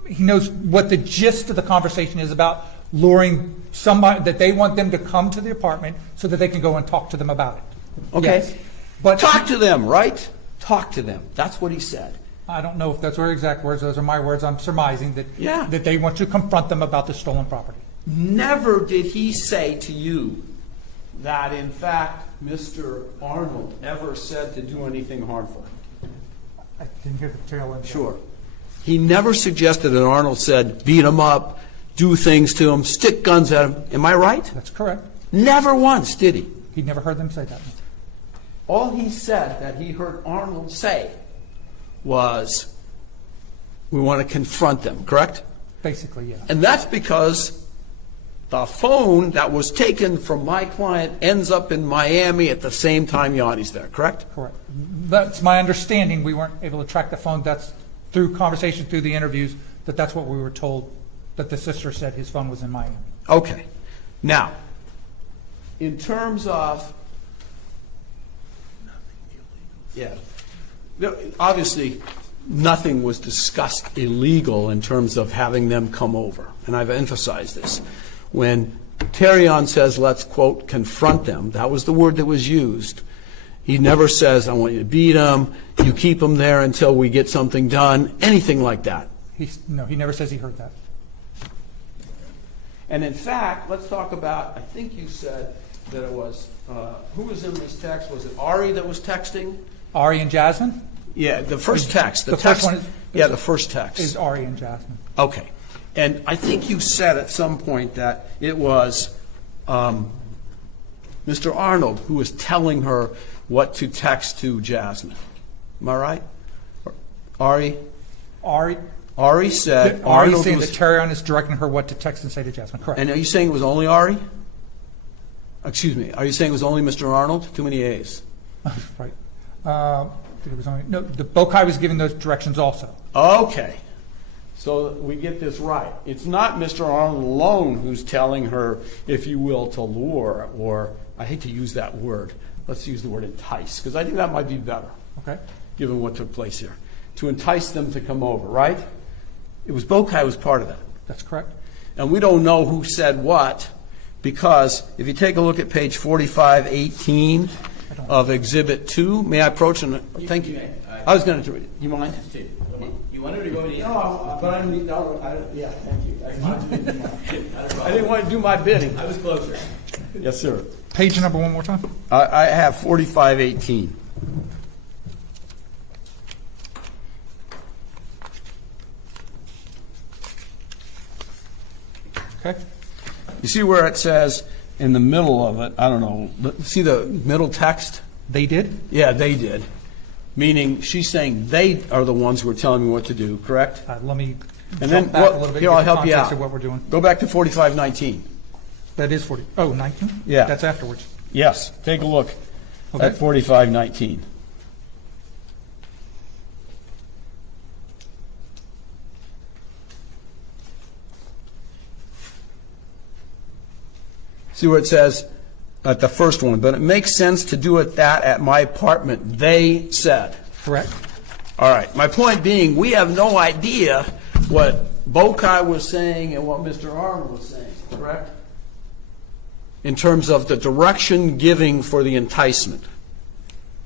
He knows what the gist of the conversation is about, luring somebody, that they want them to come to the apartment so that they can go and talk to them about it. Okay. Yes. But Talk to them, right? Talk to them. That's what he said. I don't know if that's her exact words. Those are my words. I'm surmising that, Yeah. that they want to confront them about the stolen property. Never did he say to you that, in fact, Mr. Arnold ever said to do anything harmful. I didn't hear the tail end. Sure. He never suggested that Arnold said, beat him up, do things to him, stick guns at him. Am I right? That's correct. Never once, did he? He never heard them say that. All he said that he heard Arnold say was, we want to confront them, correct? Basically, yeah. And that's because the phone that was taken from my client ends up in Miami at the same time Yanni's there, correct? Correct. That's my understanding. We weren't able to track the phone. That's through conversation, through the interviews, that that's what we were told, that the sister said his phone was in Miami. Okay. Now, in terms of, yeah, obviously, nothing was discussed illegal in terms of having them come over, and I've emphasized this. When Terrion says, let's, quote, confront them, that was the word that was used. He never says, I want you to beat them, you keep them there until we get something done, anything like that. No, he never says he heard that. And in fact, let's talk about, I think you said that it was, who was in this text? Was it Ari that was texting? Ari and Jasmine? Yeah, the first text. The first one is- Yeah, the first text. Is Ari and Jasmine. Okay. And I think you said at some point that it was Mr. Arnold who was telling her what to text to Jasmine. Am I right? Ari said Ari Arnold saying was, that Terrion is directing her what to text and say to Jasmine. Correct. and are you saying it was only Ari? Excuse me. Are you saying it was only Mr. Arnold? Too many A's. Right. It was only, no, the Bokai was giving those directions also. Okay. So we get this right. It's not Mr. Arnold alone who's telling her, if you will, to lure, or I hate to use that word. Let's use the word entice, because I think that might be better, Okay. given what took place here. To entice them to come over, right? It was Bokai was part of that. That's correct. And we don't know who said what, because if you take a look at page 4518 of Exhibit 2, may I approach and thank you. I was going to do it. You mind? You wanted to go to the No, but I don't, yeah, thank you. I didn't want to do my bidding. I was closer. Yes, sir. Page number one more time. I have 4518. Okay. You see where it says in the middle of it, I don't know, see the middle text? They did? Yeah, they did. Meaning she's saying they are the ones who are telling me what to do, correct? Let me And jump then, back a little bit. here, give I'll the help you context out. Of what we're doing. Go back to 4519. That is 40. Oh, 19? Yeah. That's afterwards. Yes, take a look Okay. at 4519. See where it says at the first one, but it makes sense to do it that at my apartment, they said. Correct. All right, my point being, we have no idea what Bokai was saying and what Mr. Arnold was saying, correct? In terms of the direction giving for the enticement.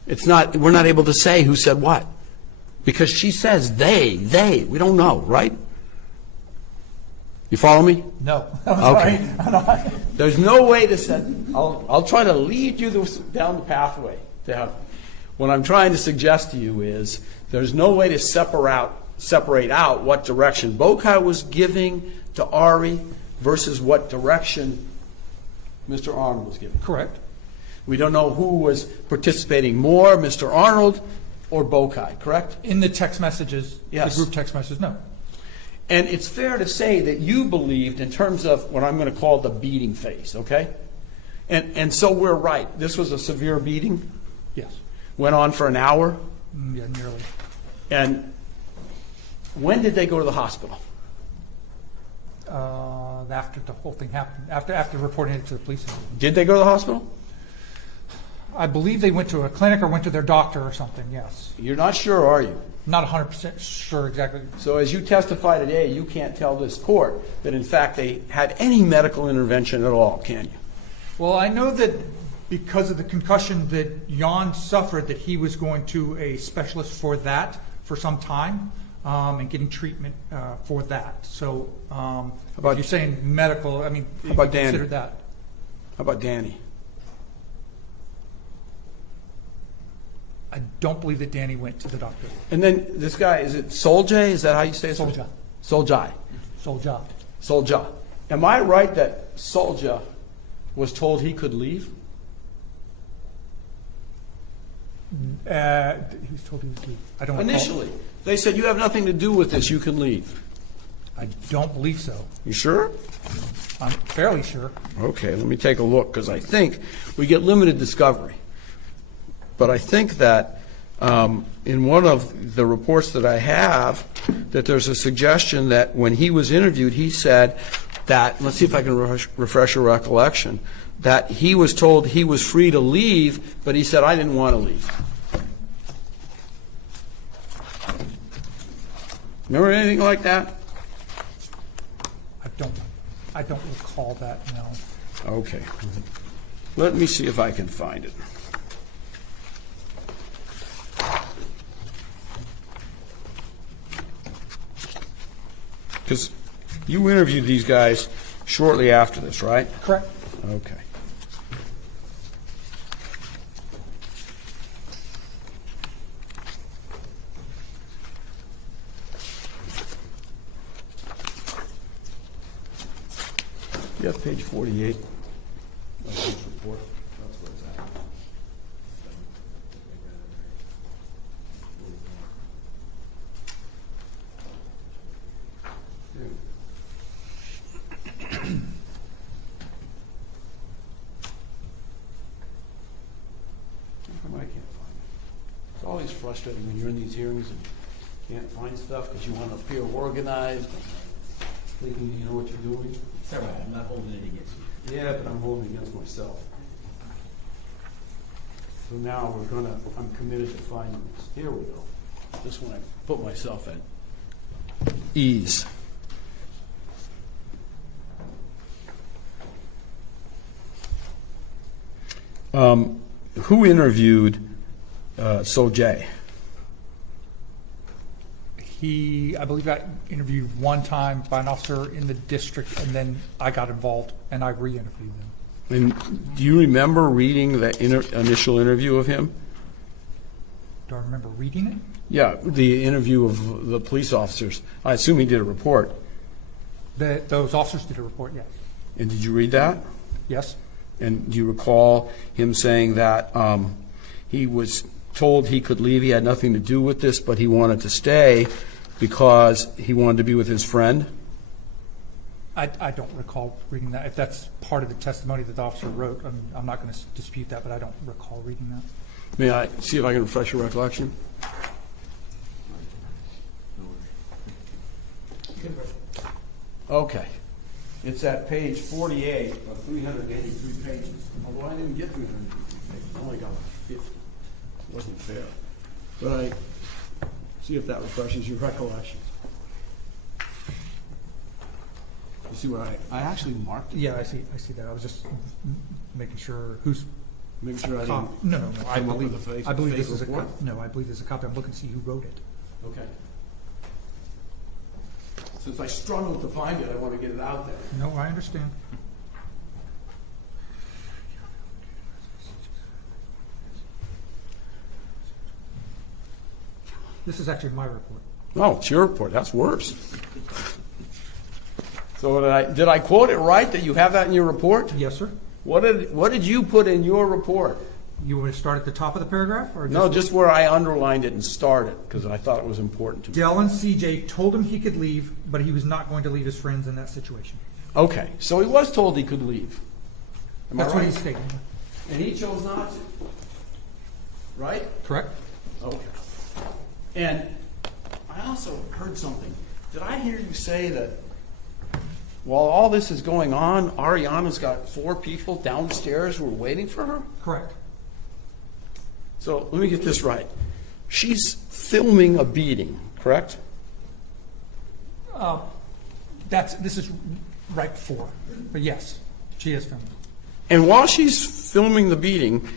It's not, we're not able to say who said what. Because she says they, we don't know, right? You follow me? No. Okay. There's no way to send, I'll try to lead you down the pathway to heaven. What I'm trying to suggest to you is there's no way to separate out what direction Bokai was giving to Ari versus what direction Mr. Arnold was giving. Correct. We don't know who was participating more, Mr. Arnold or Bokai, correct? In the text messages, Yes. the group text messages, no. And it's fair to say that you believed in terms of what I'm going to call the beating phase, okay? And so we're right. This was a severe beating, Yes. went on for an hour. Yeah, nearly. And when did they go to the hospital? After the whole thing happened, after reporting it to the police. Did they go to the hospital? I believe they went to a clinic or went to their doctor or something, yes. You're not sure, are you? Not 100% sure exactly. So as you testify today, you can't tell this court that in fact they had any medical intervention at all, can you? Well, I know that because of the concussion that Jan suffered, that he was going to a specialist for that for some time and getting treatment for that. So about- if you're saying medical, I mean, How about Danny? consider that. How about Danny? I don't believe that Danny went to the doctor. And then this guy, is it Soljay? Is that how you say it? Solja. Soljay. Solja. Solja. Am I right that Solja was told he could leave? He was told he was leave. I don't recall. Initially. They said, you have nothing to do with this, you can leave. I don't believe so. You sure? I'm fairly sure. Okay, let me take a look, because I think we get limited discovery. But I think that in one of the reports that I have, that there's a suggestion that when he was interviewed, he said that, let's see if I can refresh your recollection, that he was told he was free to leave, but he said, I didn't want to leave. Remember anything like that? I don't recall that, no. Okay. Let me see if I can find it. Because you interviewed these guys shortly after this, right? Correct. Okay. You have page 48 of this report. That's where it's at. How come I can't find it? It's always frustrating when you're in these hearings and can't find stuff because you want to appear organized, thinking you know what you're doing. It's all right, I'm not holding it against you. Yeah, but I'm holding it against myself. So now I'm committed to finding this. Here we go. This one I put myself at ease. Who interviewed Sojay? I believe I interviewed one time by an officer in the district, and then I got involved and I re-interviewed them. And do you remember reading the initial interview of him? Do I remember reading it? Yeah, the interview of the police officers. I assume he did a report. Those officers did a report, yes. And did you read that? Yes. And do you recall him saying that he was told he could leave, he had nothing to do with this, but he wanted to stay because he wanted to be with his friend? I don't recall reading that. If that's part of the testimony that the officer wrote, I'm not going to dispute that, but I don't recall reading that. May I see if I can refresh your recollection? Okay. It's at page 48 of 383 pages. Although I didn't get 383 pages, I only got like 50. It wasn't fair. But I see if that refreshes your recollections. You see what I actually marked it? Yeah, I see that. I was just making sure who's. Make sure I didn't No. I come up believe. with a fake- I believe fake this is report? I believe this is a copy. I'm looking to see who wrote it. Okay. Since I struggled to find it, I want to get it out there. No, I understand. This is actually my report. No, it's your report. That's worse. So did I quote it right that you have that in your report? Yes, sir. What did you put in your report? You want to start at the top of the paragraph, or No, just where I underlined it and started because I thought it was important to me. Dell and CJ told him he could leave, but he was not going to leave his friends in that situation. Okay, so he was told he could leave. Am I That's what right? he's stating. And he chose not to. Right? Correct? Okay. And I also heard something. Did I hear you say that while all this is going on, Ariana's got 4 people downstairs who are waiting for her? Correct. So let me get this right. She's filming a beating, correct? This is right before, but yes, she is filming. And while she's filming the beating,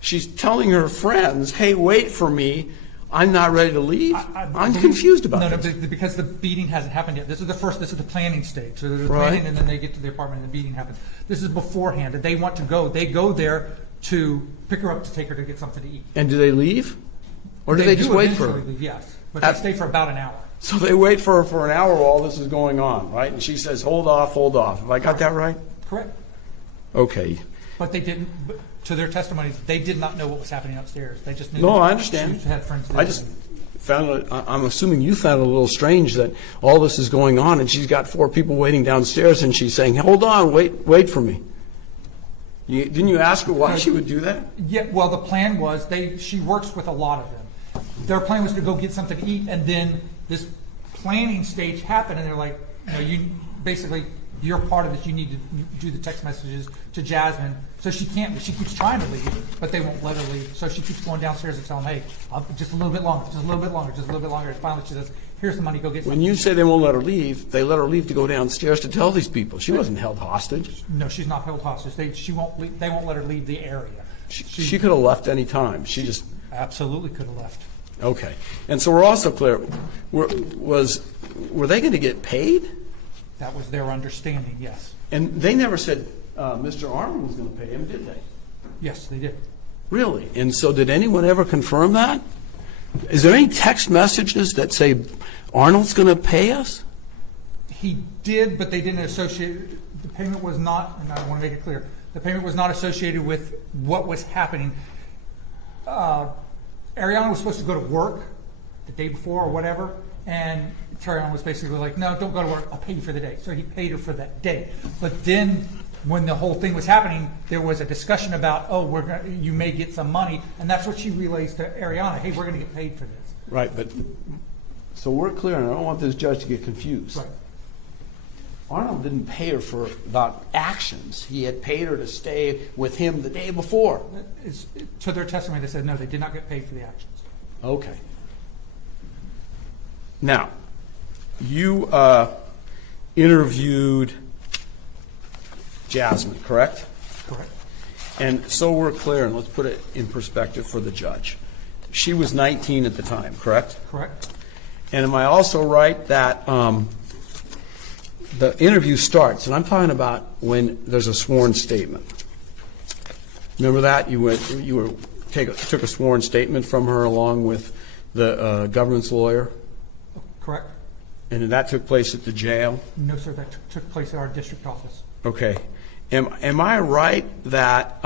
she's telling her friends, hey, wait for me. I'm not ready to leave. I'm confused about this. No, because the beating hasn't happened yet. This is the planning stage. So they're Right. planning, and then they get to the apartment, and the beating happens. This is beforehand, and they want to go. They go there to pick her up to take her to get something to eat. And do they leave? Or do they just wait for her? eventually leave, yes, but they stay for about an hour. So they wait for her for an hour while all this is going on, right? And she says, hold off, hold off. Have I got that right? Correct. Okay. But they didn't. But to their testimonies, they did not know what was happening upstairs. They just knew. No, that I understand. She had friends there. I just found it, I'm assuming you found it a little strange that all this is going on and she's got 4 people waiting downstairs and she's saying, hold on, wait for me. Didn't you ask her why she would do that? Yeah, well, the plan was she works with a lot of them. Their plan was to go get something to eat, and then this planning stage happened, and they're like, you basically, you're part of this. You need to do the text messages to Jasmine. So she can't, she keeps trying to leave, but they won't let her leave. So she keeps going downstairs and telling them, hey, just a little bit longer, just a little bit longer, just a little bit longer. And finally she says, here's the money, go get something. When you say they won't let her leave, they let her leave to go downstairs to tell these people. She wasn't held hostage. No, she's not held hostage. They won't let her leave the area. She could have left any time. She just, Absolutely could have left. okay. And so we're also clear, were they going to get paid? That was their understanding, yes. And they never said Mr. Arnold was going to pay him, did they? Yes, they did. Really? And so did anyone ever confirm that? Is there any text messages that say Arnold's going to pay us? He did, but they didn't associate, the payment was not, and I want to make it clear, the payment was not associated with what was happening. Ariana was supposed to go to work the day before or whatever, and Terrion was basically like, no, don't go to work, I'll pay you for the day. So he paid her for that day. But then when the whole thing was happening, there was a discussion about, oh, you may get some money, and that's what she relays to Ariana, hey, we're going to get paid for this. Right, but so we're clear, and I don't want this judge to get confused. Right. Arnold didn't pay her for the actions. He had paid her to stay with him the day before. To their testimony, they said, no, they did not get paid for the actions. Okay. Now, you interviewed Jasmine, correct? Correct. And so we're clear, and let's put it in perspective for the judge. She was 19 at the time, correct? Correct. And am I also right that the interview starts, and I'm talking about when there's a sworn statement. Remember that? Took a sworn statement from her along with the government's lawyer? Correct. And that took place at the jail? No, sir, that took place at our district office. Okay. Am I right that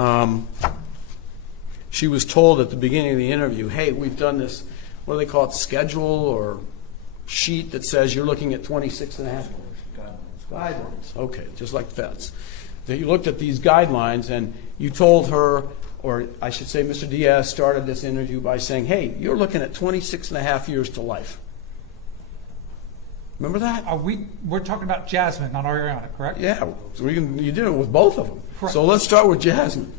she was told at the beginning of the interview, hey, we've done this, what do they call it, schedule or sheet that says you're looking at 26 and a half? Guidelines. Okay, just like feds. That you looked at these guidelines and you told her, or I should say Mr. Diaz started this interview by saying, hey, you're looking at 26 and a half years to life. Remember that? We're talking about Jasmine, not Ariana, correct? Yeah, so you did it with both of them. Correct. So let's start with Jasmine.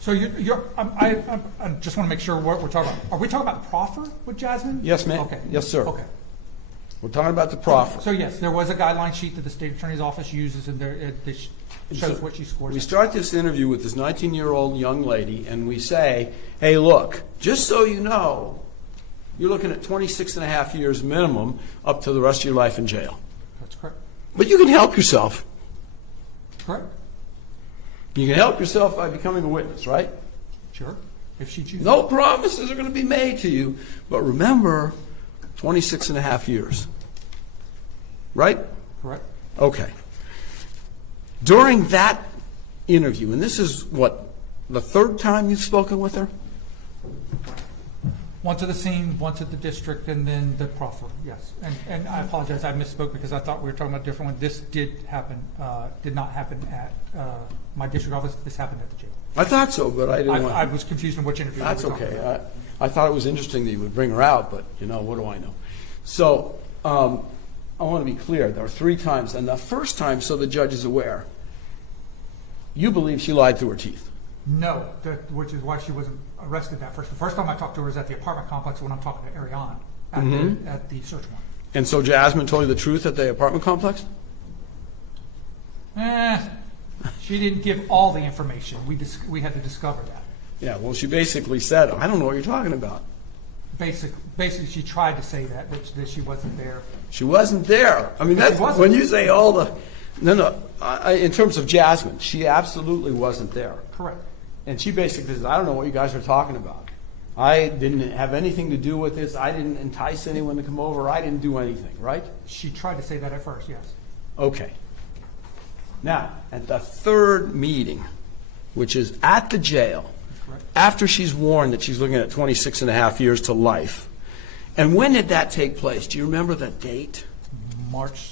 So I just want to make sure what we're talking about. Are we talking about the proffer with Jasmine? Yes, ma'am. Okay. Yes, sir. Okay. We're talking about the proffer. So yes, there was a guideline sheet that the state attorney's office uses, and it shows what she scores. We start this interview with this 19-year-old young lady, and we say, hey, look, just so you know, you're looking at 26 and a half years minimum up to the rest of your life in jail. That's correct. But you can help yourself. Correct. You can help yourself by becoming a witness, right? Sure. If she chooses. No promises are going to be made to you. But remember, 26 and a half years. Right? Correct. Okay. During that interview, and this is what, the third time you've spoken with her? Once at the scene, once at the district, and then the proffer, yes. And I apologize, I misspoke because I thought we were talking about a different one. This did not happen at my district office. This happened at the jail. I thought so, but I didn't want I was confused on which interview we were That's talking okay. about. I thought it was interesting that you would bring her out, but, what do I know? So I want to be clear. There are 3 times, and the first time, so the judge is aware, you believe she lied through her teeth. No, which is why she wasn't arrested that first. The first time I talked to her was at the apartment complex when I'm talking to Ariana at the search warrant. And so Jasmine told you the truth at the apartment complex? She didn't give all the information. We had to discover that. Yeah, well, she basically said, I don't know what you're talking about. Basically, she tried to say that she wasn't there. She wasn't there. I mean, that's wasn't. when you say all the... No. In terms of Jasmine, she absolutely wasn't there. Correct. And she basically says, I don't know what you guys are talking about. I didn't have anything to do with this. I didn't entice anyone to come over. I didn't do anything, right? She tried to say that at first, yes. Okay. Now, at the third meeting, which is at the jail, after she's warned that she's looking at 26 and a half years to life, and when did that take place? Do you remember the date? March.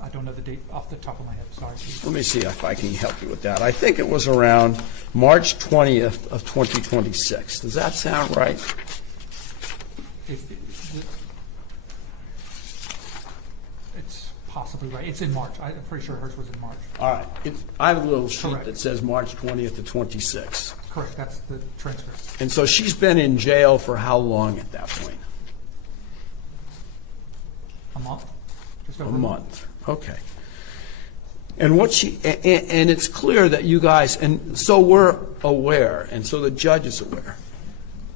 I don't know the date off the top of my head. Sorry. Let me see if I can help you with that. I think it was around March 20th of 2026. Does that sound right? It's possibly right. It's in March. I'm pretty sure hers was in March. All right. I have a little sheet Correct. that says March 20th to 26th. Correct. That's the transcript. And so she's been in jail for how long at that point? A month. Just A over month. Okay. And and it's clear that you guys, and so we're aware, and so the judge is aware.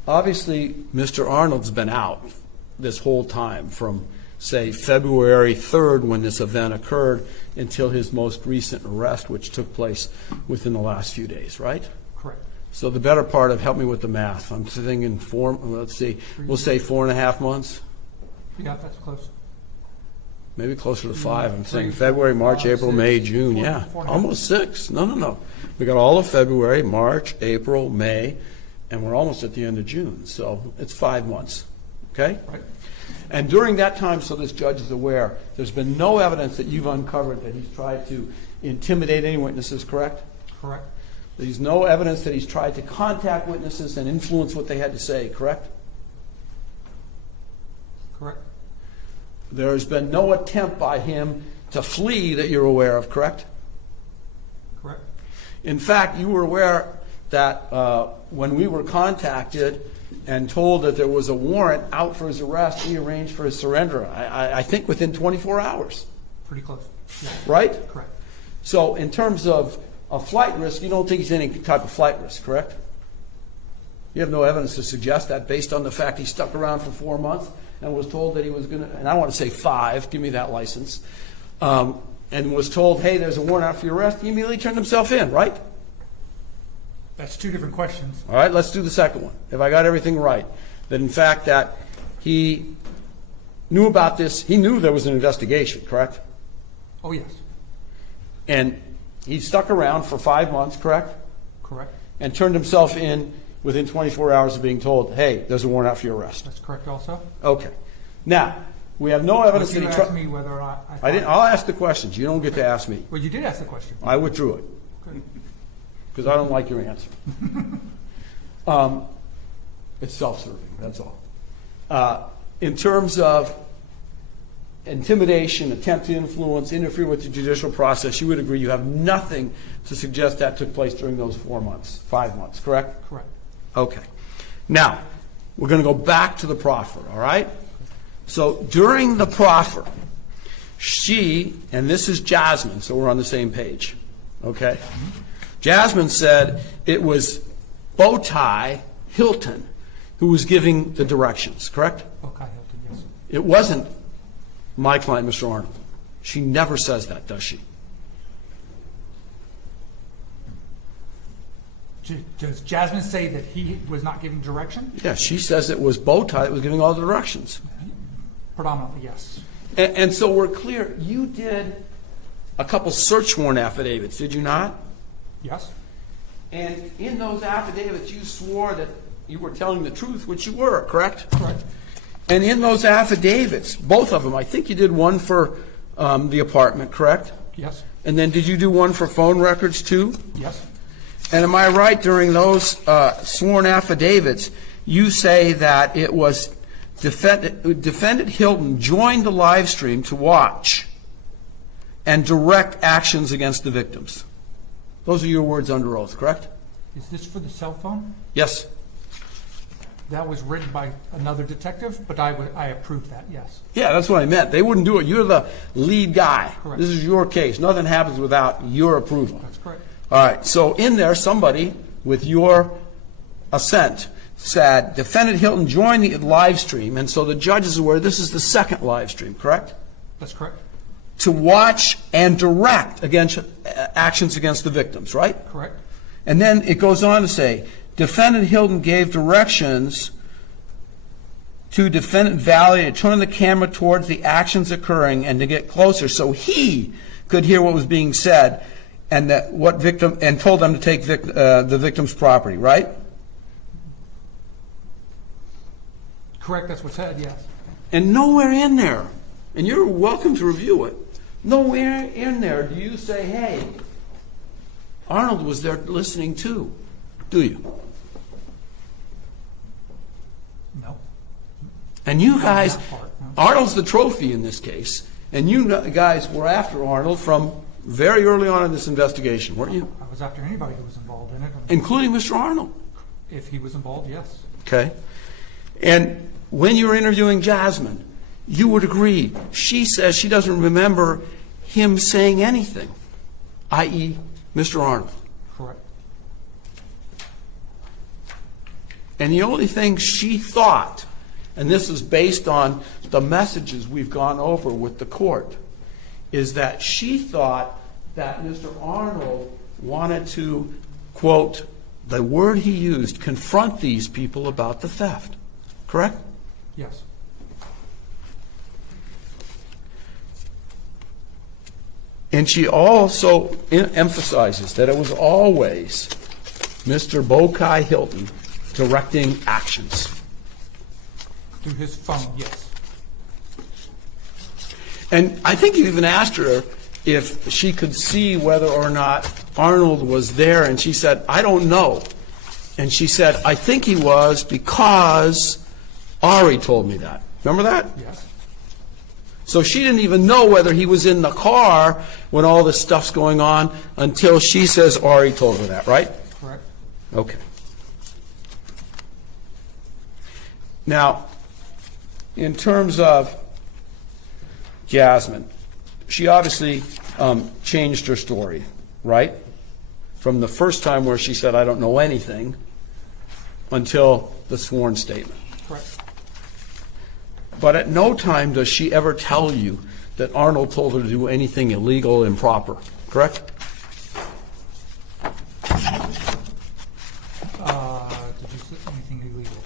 Obviously, Mr. Arnold's been out this whole time from, say, February 3rd when this event occurred until his most recent arrest, which took place within the last few days, right? Correct. So the better part of, help me with the math, I'm thinking let's see, we'll say 4.5 months, Yeah, that's close. maybe closer to 5. I'm saying 3, February, 4, March, 5, April, 6, May, June, 4, yeah. 4.5. Almost 6. No. We got all of February, March, April, May, and we're almost at the end of June. So it's 5 months, okay? Right. And during that time, so this judge is aware, there's been no evidence that you've uncovered that he's tried to intimidate any witnesses, correct? Correct. There's no evidence that he's tried to contact witnesses and influence what they had to say, correct? Correct. There's been no attempt by him to flee that you're aware of, correct? Correct. In fact, you were aware that when we were contacted and told that there was a warrant out for his arrest, he arranged for his surrender, I think within 24 hours, Pretty close. Yeah. right? Correct. So in terms of a flight risk, you don't think he's any type of flight risk, correct? You have no evidence to suggest that based on the fact he stuck around for 4 months and was told that he was going to, and I want to say 5, give me that license, and was told, hey, there's a warrant out for your arrest. He immediately turned himself in, right? That's 2 different questions. All right, let's do the second one. If I got everything right, that in fact that he knew about this, he knew there was an investigation, correct? Oh, yes. And he stuck around for 5 months, correct? Correct. And turned himself in within 24 hours of being told, hey, there's a warrant out for your arrest. That's correct also. Okay. Now, we have no evidence But that you he asked me whether or not I didn't. I'll ask the questions. You don't get to ask me. Well, you did ask the question. I withdrew it Good. because I don't like your answer. It's self-serving. That's all. In terms of intimidation, attempt to influence, interfere with the judicial process, you would agree you have nothing to suggest that took place during those 4 months, 5 months, correct? Correct. Okay. Now, we're going to go back to the proffer, all right? So during the proffer, she, and this is Jasmine, so we're on the same page, okay? Jasmine said it was Bowtie Hilton who was giving the directions, correct? Okay, Hilton, yes. It wasn't my client, Mr. Arnold. She never says that, does she? Does Jasmine say that he was not giving direction? Yeah, she says it was Bowtie that was giving all the directions. Predominantly, yes. And so we're clear, you did a couple search warrant affidavits, did you not? Yes. And in those affidavits, you swore that you were telling the truth, which you were, correct? Correct. And in those affidavits, both of them, I think you did one for the apartment, correct? Yes. And then did you do one for phone records too? Yes. And am I right, during those sworn affidavits, you say that it was Defendant Hilton joined the live stream to watch and direct actions against the victims. Those are your words under oath, correct? Is this for the cell phone? Yes. That was written by another detective, but I approved that, yes. Yeah, that's what I meant. They wouldn't do it. You're the lead guy. Correct. This is your case. Nothing happens without your approval. That's correct. All right. So in there, somebody with your assent said Defendant Hilton joined the live stream, and so the judge is aware this is the second live stream, correct? That's correct. To watch and direct against actions against the victims, right? Correct. And then it goes on to say, Defendant Hilton gave directions to Defendant Valley to turn the camera towards the actions occurring and to get closer so he could hear what was being said and that what victim and told them to take the victim's property, right? Correct, that's what's said, yes. And nowhere in there, and you're welcome to review it, nowhere in there do you say, hey, Arnold was there listening too, do you? No. And you guys, that part, no. Arnold's the trophy in this case, and you guys were after Arnold from very early on in this investigation, weren't you? I was after anybody who was involved in it. Including Mr. Arnold. If he was involved, yes. Okay? And when you were interviewing Jasmine, you would agree, she says she doesn't remember him saying anything, i.e., Mr. Arnold. Correct. And the only thing she thought, and this is based on the messages we've gone over with the court, is that she thought that Mr. Arnold wanted to, quote, the word he used, confront these people about the theft. Correct? Yes. And she also emphasizes that it was always Mr. Bokai Hilton directing actions. Through his phone, yes. And I think you even asked her if she could see whether or not Arnold was there, and she said, I don't know. And she said, I think he was because Ari told me that. Remember that? Yes. So she didn't even know whether he was in the car when all this stuff's going on until she says Ari told her that, right? Correct. Okay. Now, in terms of Jasmine, she obviously changed her story, right? From the first time where she said, I don't know anything, until the sworn statement. Correct. But at no time does she ever tell you that Arnold told her to do anything illegal, improper, correct? Did you say anything illegal?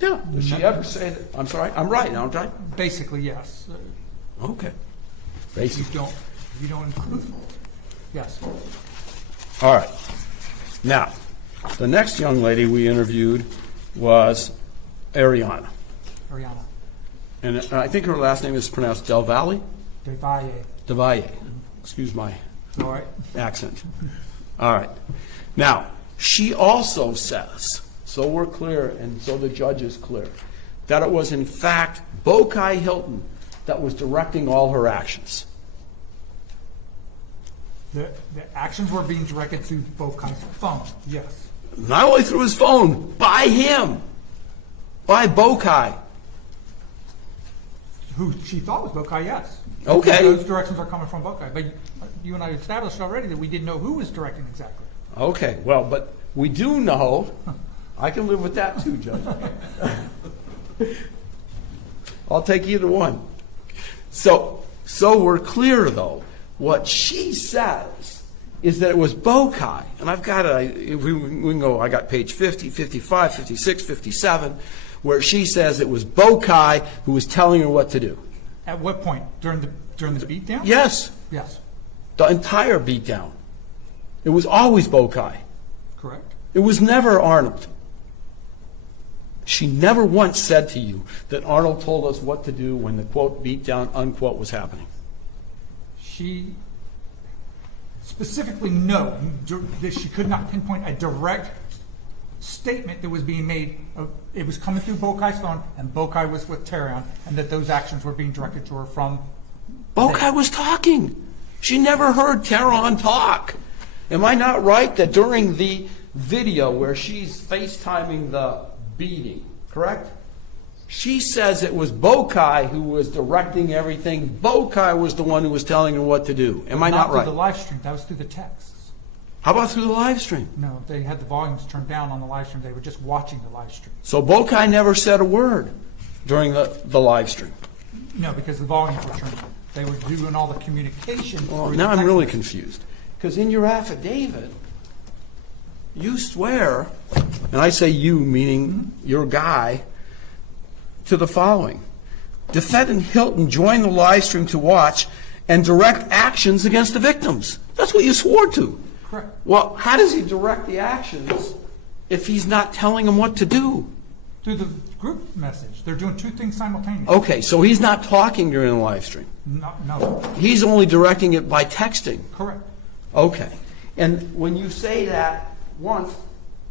Yeah. Does she ever say that? I'm sorry, I'm right, aren't I? Basically, yes. Okay. If you don't include, yes. All right. Now, the next young lady we interviewed was Ariana. Ariana. And I think her last name is pronounced Del Valle? Devalle. Devalle. Excuse my All right. accent. All right. Now, she also says, so we're clear and so the judge is clear, that it was in fact Bokai Hilton that was directing all her actions. The actions were being directed through Bokai's phone, yes. Not only through his phone, by him, by Bokai. Who she thought was Bokai, yes. Okay. Those directions are coming from Bokai. But you and I established already that we didn't know who was directing exactly. Okay, well, but we do know, I can live with that too, Judge. I'll take either one. So we're clear, though. What she says is that it was Bokai, and I've got we can go, I got page 50, 55, 56, 57, where she says it was Bokai who was telling her what to do. At what point? During the beatdown? Yes, Yes. the entire beatdown. It was always Bokai. Correct. It was never Arnold. She never once said to you that Arnold told us what to do when the, quote, beatdown, unquote, was happening. She specifically no, that she could not pinpoint a direct statement that was being made. It was coming through Bokai's phone, and Bokai was with Terrion, and that those actions were being directed to her from. Bokai was talking. She never heard Terrion talk. Am I not right that during the video where she's FaceTiming the beating, correct? She says it was Bokai who was directing everything. Bokai was the one who was telling her what to do. Am I not through right? the live stream. That was through the texts. How about through the live stream? No, they had the volumes turned down on the live stream. They were just watching the live stream. So Bokai never said a word during the live stream. No, because the volumes were turned down. They were doing all the communication. Well, through now the I'm text really message. confused. Because in your affidavit, you swear, and I say you, meaning your guy, to the following. Defendant Hilton joined the live stream to watch and direct actions against the victims. That's what you swore to. Correct. Well, how does he direct the actions if he's not telling them what to do? Through the group message. They're doing two things simultaneously. Okay, so he's not talking during the live stream. No. He's only directing it by texting. Correct. Okay. And when you say that once,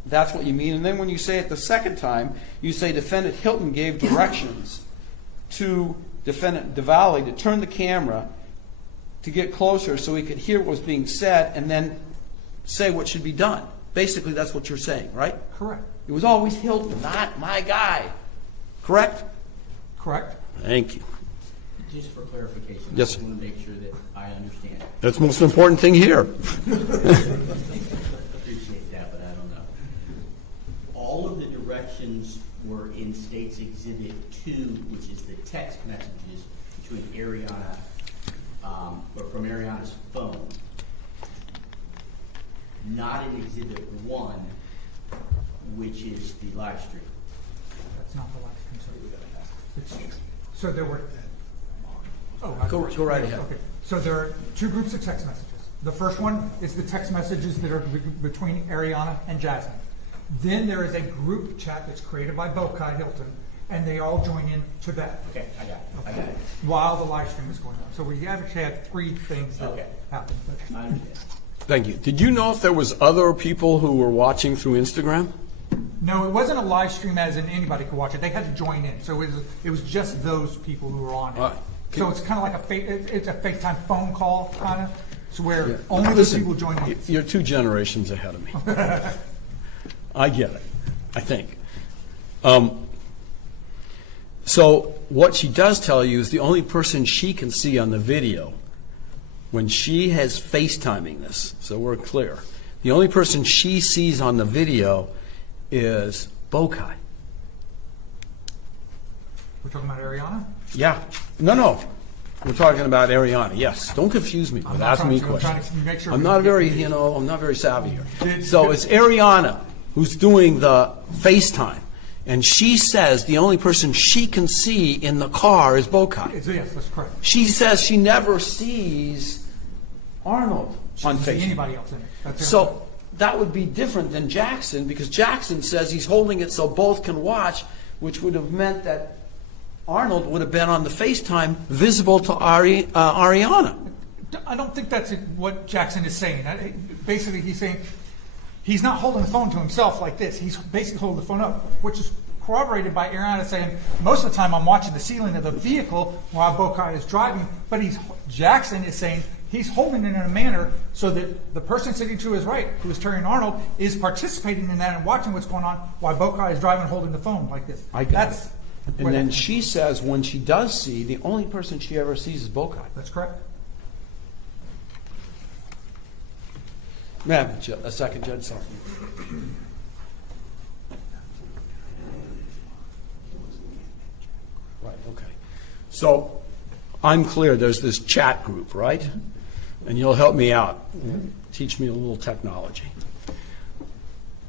that's what you mean. And then when you say it the second time, you say Defendant Hilton gave directions to Defendant DeValle to turn the camera to get closer so he could hear what was being said and then say what should be done. Basically, that's what you're saying, right? Correct. It was always Hilton, not my guy. Correct? Correct. Thank you. Just for clarification, Yes. I want to make sure that I understand. That's the most important thing here. Appreciate that, but I don't know. All of the directions were in State's Exhibit 2, which is the text messages between Ariana, or from Ariana's phone. Not in Exhibit 1, which is the live stream. That's not the last concern. So there were. Oh, Go right ahead. Okay. So there are two groups of text messages. The first one is the text messages that are between Ariana and Jasmine. Then there is a group chat that's created by Bokai Hilton, and they all join in to that. Okay, I got it. While the live stream is going on. So we actually had three things that Okay. happened. I understand. Thank you. Did you know if there was other people who were watching through Instagram? No, it wasn't a live stream as in anybody could watch it. They had to join in. So it was just those people who were on it. So it's kind of like it's a FaceTime phone call kind of. So where only those Listen, people join in. You're 2 generations ahead of me. I get it, I think. So what she does tell you is the only person she can see on the video when she has FaceTiming this, so we're clear, the only person she sees on the video is Bokai. We're talking about Ariana? Yeah. No. We're talking about Ariana. Yes. Don't confuse me with asking me I'm trying questions. to make sure I'm we not get very, the- I'm not very savvy here. So it's Ariana who's doing the FaceTime. And she says the only person she can see in the car is Bokai. Yes, that's correct. She says she never sees Arnold on Doesn't see FaceTime. anybody else in it. That's So that would be different than Jackson, because Jackson says he's holding it so both can watch, which would have meant that Arnold would have been on the FaceTime visible to Ariana. I don't think that's what Jackson is saying. Basically, he's saying he's not holding the phone to himself like this. He's basically holding the phone up, which is corroborated by Ariana saying, most of the time I'm watching the ceiling of the vehicle while Bokai is driving, but Jackson is saying he's holding it in a manner so that the person sitting to his right, who is Terrion Arnold, is participating in that and watching what's going on while Bokai is driving holding the phone like this. I got That's it. And then she says when she does see, the only person she ever sees is Bokai. That's correct. Ma'am, a second, Judge, sorry. Right, okay. So I'm clear, there's this chat group, right? And you'll help me out, teach me a little technology.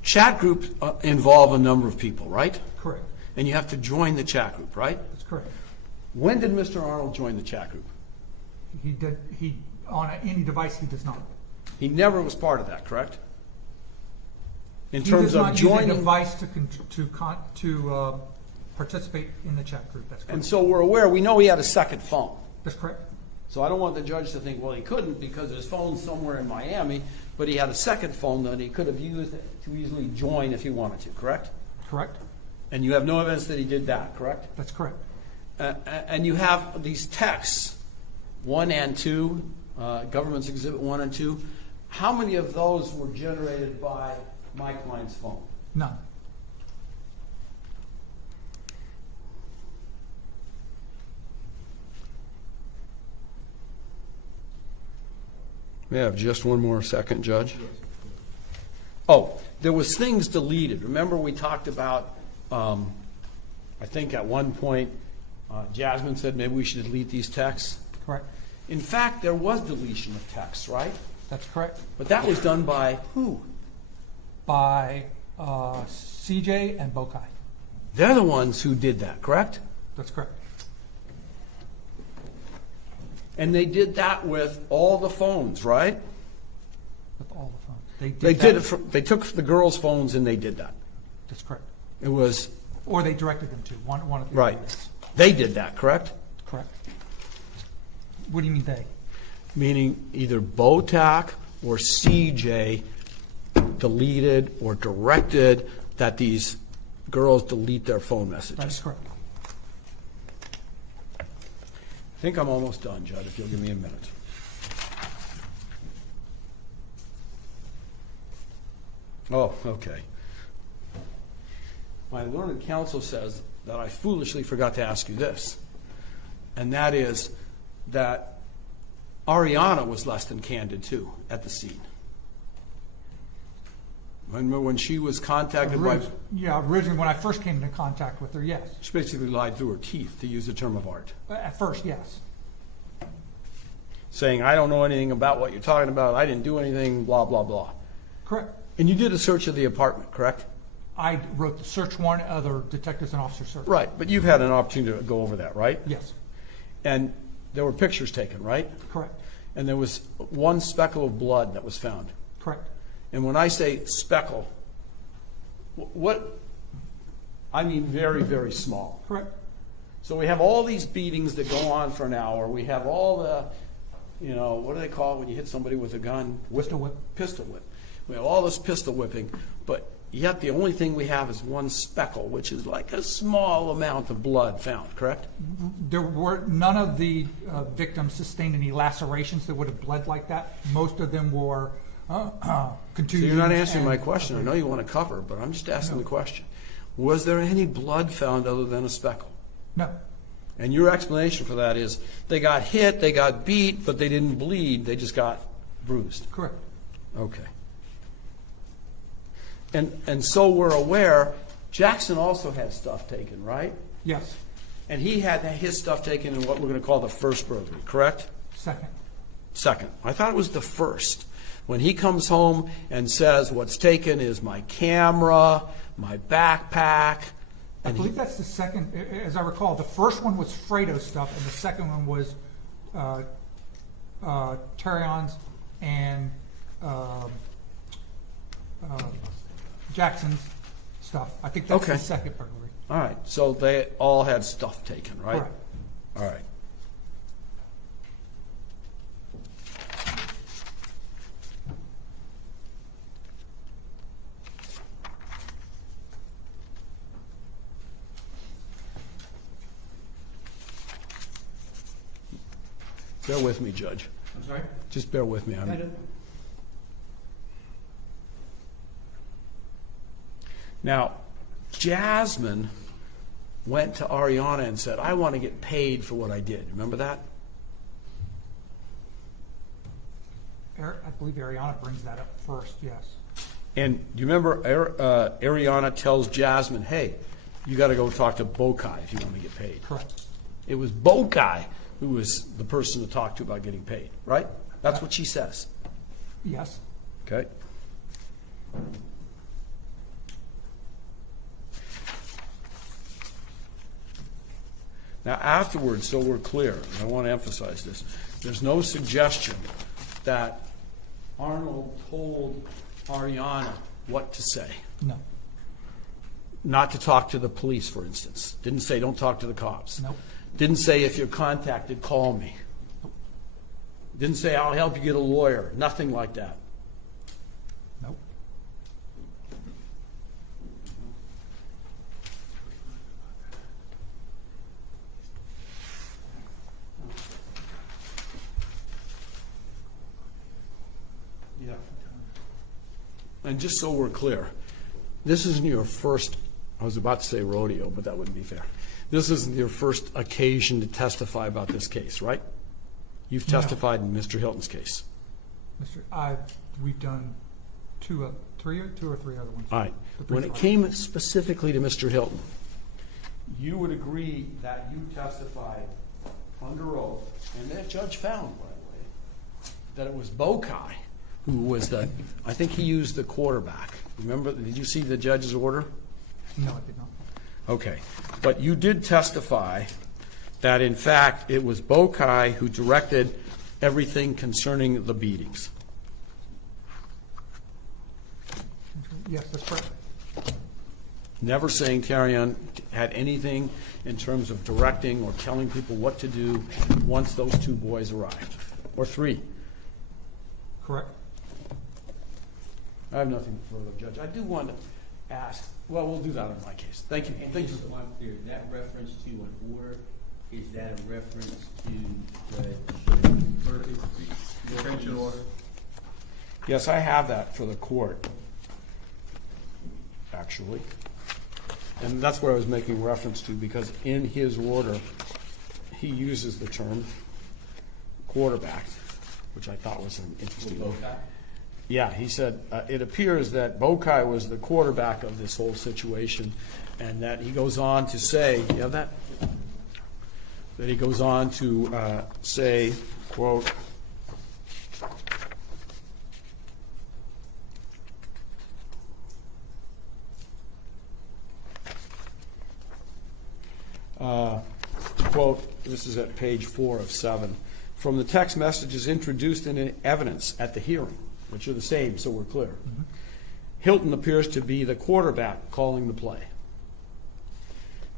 Chat groups involve a number of people, right? Correct. And you have to join the chat group, right? That's correct. When did Mr. Arnold join the chat group? He on any device he does not. He never was part of that, correct? In He terms does of not use a joining, device to participate in the chat group. That's correct. and so we're aware, we know he had a second phone. That's correct. So I don't want the judge to think, well, he couldn't because his phone's somewhere in Miami, but he had a second phone that he could have used to easily join if he wanted to, correct? Correct. And you have no evidence that he did that, correct? That's correct. And you have these texts, 1 and 2, Government's Exhibit 1 and 2. How many of those were generated by my client's phone? None. May I have just one more second, Judge? Oh, there was things deleted. Remember we talked about, I think at one point, Jasmine said maybe we should delete these texts. Correct. In fact, there was deletion of texts, right? That's correct. But that was done by who? By CJ and Bokai. They're the ones who did that, correct? That's correct. And they did that with all the phones, right? With all the phones. They took the girls' phones and they did that. That's correct. It was, Or they directed them to one of the right. others. They did that, correct? Correct. What do you mean they? Meaning either Botak or CJ deleted or directed that these girls delete their phone messages. That's correct. I think I'm almost done, Judd, if you'll give me a minute. Oh, okay. My learned counsel says that I foolishly forgot to ask you this, and that is that Ariana was less than candid, too, at the scene. Remember when she was contacted by... Yeah, originally, when I first came into contact with her, yes. She basically lied through her teeth, to use the term of art, At first, yes. saying, I don't know anything about what you're talking about, I didn't do anything, blah, blah, blah. Correct. And you did a search of the apartment, correct? I wrote the search warrant, other detectives and officers searched. Right, but you've had an opportunity to go over that, right? Yes, And there were pictures taken, right? correct, And there was one speckle of blood that was found. correct. And when I say speckle, what, I mean very, very small. Correct. So we have all these beatings that go on for an hour. We have all the, what do they call it when you hit somebody with a gun? Pistol whip. Pistol whip. We have all this pistol whipping, but yet the only thing we have is one speckle, which is like a small amount of blood found, correct? There were, none of the victims sustained any lacerations that would have bled like that. Most of them were So contusions. you're not answering my and- question. I know you want to cover, but I'm just asking the question. Was there any blood found other than a speckle? No, And your explanation for that is they got hit, they got beat, but they didn't bleed, they just got bruised. correct. Okay. And so we're aware, Jackson also had stuff taken, right? Yes, And he had his stuff taken in what we're going to call the first burglary, correct? second. Second. I thought it was the first. When he comes home and says, what's taken is my camera, my backpack. I believe that's the second, as I recall, the first one was Fredo's stuff, and the second one was Terrion's and Jackson's stuff. I think that's Okay. the second burglary. All right, so they all had stuff taken, right? Correct. All right. Bear with me, Judge. I'm sorry? Just bear with me. Now, Jasmine went to Ariana and said, I want to get paid for what I did. Remember that? I believe Ariana brings that up first, yes. And do you remember Ariana tells Jasmine, hey, you got to go talk to Bokai if you want to get paid. Correct. It was Bokai who was the person to talk to about getting paid, right? That's what she says. Yes. Okay? Now, afterwards, so we're clear, and I want to emphasize this, there's no suggestion that Arnold told Ariana what to say. No. Not to talk to the police, for instance. Didn't say, don't talk to the cops. Nope. Didn't say, if you're contacted, call me. Didn't say, I'll help you get a lawyer. Nothing like that. Nope. Yeah. And just so we're clear, this isn't your first, I was about to say rodeo, but that wouldn't be fair. This isn't your first occasion to testify about this case, right? You've No. testified in Mr. Hilton's case. We've done two or three other ones. All right. The When brief it one. came specifically to Mr. Hilton, you would agree that you testified under oath, and that judge found, by the way, that it was Bokai who was the, I think he used the quarterback. Remember, did you see the judge's order? No, I did not. Okay. But you did testify that, in fact, it was Bokai who directed everything concerning the beatings. Yes, that's correct. Never saying Terrion had anything in terms of directing or telling people what to do once those two boys arrived, or three. Correct. I have nothing further, Judge. I do want to ask, well, we'll do that in my case. Thank you. And Thank you. just so I'm clear, that reference to an order, is that a reference to the Detention order. Yes, I have that for the court, actually. And that's what I was making reference to, because in his order, he uses the term quarterback, which I thought was an interesting. Bokai? Yeah, he said, it appears that Bokai was the quarterback of this whole situation, and that he goes on to say, you have that? That he goes on to say, quote, quote, this is at page 4 of 7, from the text messages introduced in evidence at the hearing, which are the same, so we're clear. Hilton appears to be the quarterback calling the play.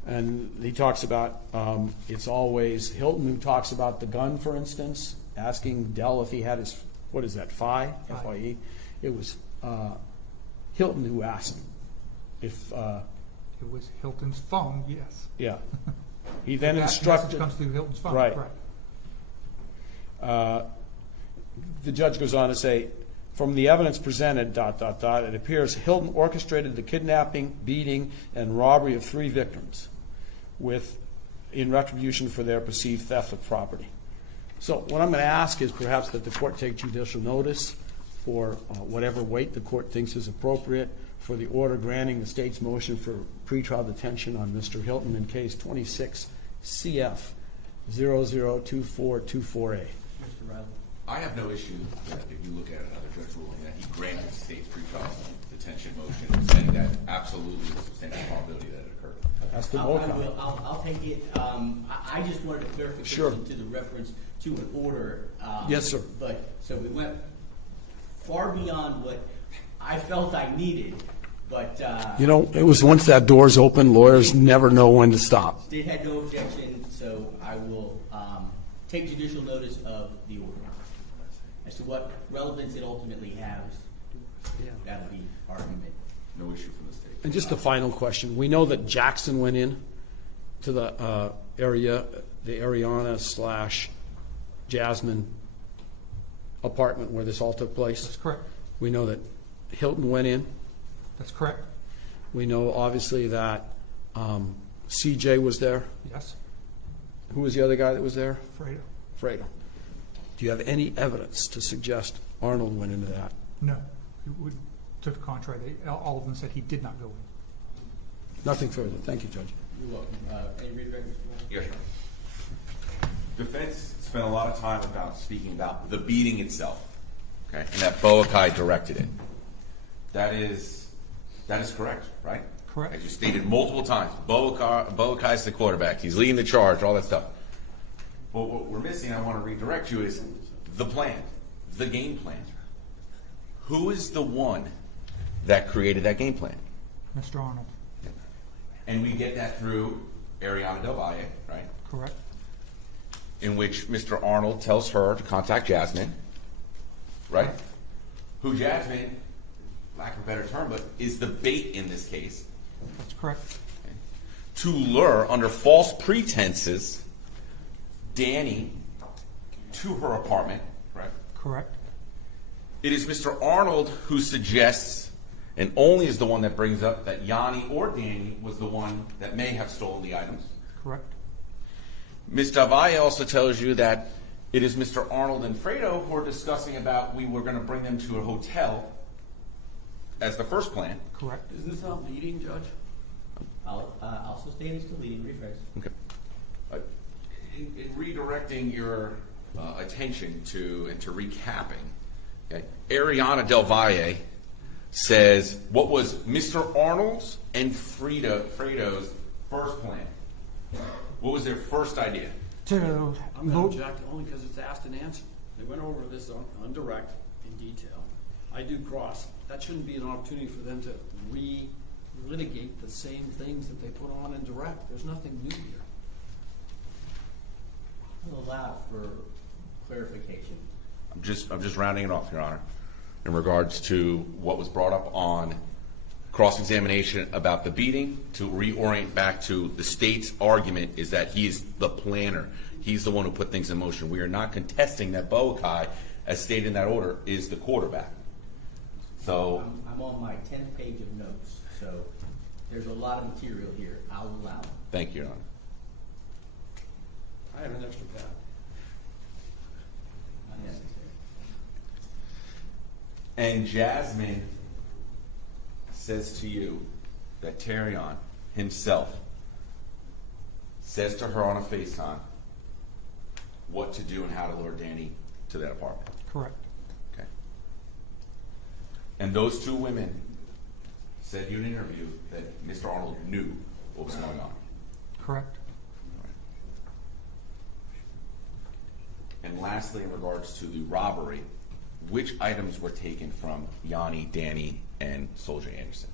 And he talks about, it's always Hilton who talks about the gun, for instance, asking Dell if he had his, what is that, F-I-E? It was Hilton who asked him if, It was Hilton's phone, yes. yeah. He then That instructed. message comes through Hilton's phone, Right. correct. The judge goes on to say, from the evidence presented, ... it appears Hilton orchestrated the kidnapping, beating, and robbery of 3 victims in retribution for their perceived theft of property. So what I'm going to ask is perhaps that the court take judicial notice for whatever weight the court thinks is appropriate for the order granting the state's motion for pretrial detention on Mr. Hilton in case 26 CF 002424A. Mr. Riley? I have no issue that if you look at another judge ruling that he granted the state's pretrial detention motion, saying that absolutely was a substantial probability that it occurred. That's the I Bokai. will, I'll take it. I just wanted a clarification Sure. to the reference to an order. Yes, sir. But, so we went far beyond what I felt I needed, but, You know, it was once that door's open, lawyers never know when to stop. State had no objection, so I will take judicial notice of the order. As to what relevance it ultimately has, that'll be argument. No issue from the state. And just a final question. We know that Jackson went in to the area, the Ariana/Jasmine apartment where this all took place. That's correct. We know that Hilton went in. That's correct. We know obviously that CJ was there. Yes. Who was the other guy that was there? Fredo. Fredo. Do you have any evidence to suggest Arnold went into that? No. To the contrary, all of them said he did not go in. Nothing further. Thank you, Judge. You're welcome. Any redirect, Mr. Riley? Yes, sir. Defense spent a lot of time speaking about the beating itself, okay, and that Boakai directed it. That is correct, right? Correct. As you stated multiple times, Boakai's the quarterback. He's leading the charge, all that stuff. But what we're missing, I want to redirect you, is the plan, the game plan. Who is the one that created that game plan? Mr. Arnold. And we get that through Ariana Del Valle, right? Correct. In which Mr. Arnold tells her to contact Jasmine, right? Who Jasmine, lack of a better term, but is the bait in this case. That's correct. To lure, under false pretenses, Danny to her apartment, correct? Correct. It is Mr. Arnold who suggests, and only is the one that brings up, that Yanni or Danny was the one that may have stolen the items. Correct. Ms. Del Valle also tells you that it is Mr. Arnold and Fredo who are discussing about we were going to bring them to a hotel as the first plan. Correct. Is this not leading, Judge? I'll sustain it's the leading rephrase. Okay. In redirecting your attention to recapping, okay, Ariana Del Valle says what was Mr. Arnold's and Fredo's first plan. What was their first idea? I'm going to object only because it's asked and answered. They went over this on direct in detail. I do cross. That shouldn't be an opportunity for them to re-litigate the same things that they put on in direct. There's nothing new here. I'll allow for clarification. I'm just rounding it off, Your Honor. in regards to what was brought up on cross-examination about the beating, to reorient back to the state's argument is that he is the planner. He's the one who put things in motion. We are not contesting that Boakai, as stated in that order, is the quarterback. So, I'm on my 10th page of notes, so there's a lot of material here. I'll allow it. thank you, Your Honor. I have an extra pad. Unnecessary. And Jasmine says to you that Terrion himself says to her on a FaceTime what to do and how to lure Danny to that apartment. Correct. Okay. And those two women said in an interview that Mr. Arnold knew what was going on. Correct. And lastly, in regards to the robbery, which items were taken from Yanni, Danny, and Soldier Anderson?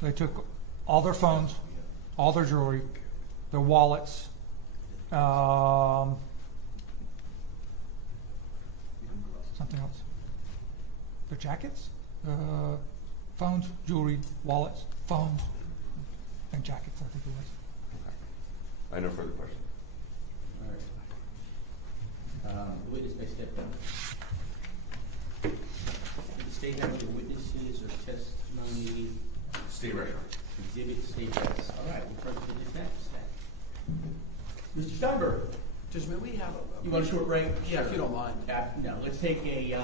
They took all their phones, all their jewelry, their wallets, something else. Their jackets, phones, jewelry, wallets, phones, and jackets, I think it was. I have no further questions. All right. The witness may step down. The state have any witnesses or testimony, State Record. exhibit, state reps. All right, we'll turn to the defense. Mr. Steinberg, Just, may we have a... you want a short break? Yeah, if you don't mind. No, let's take a,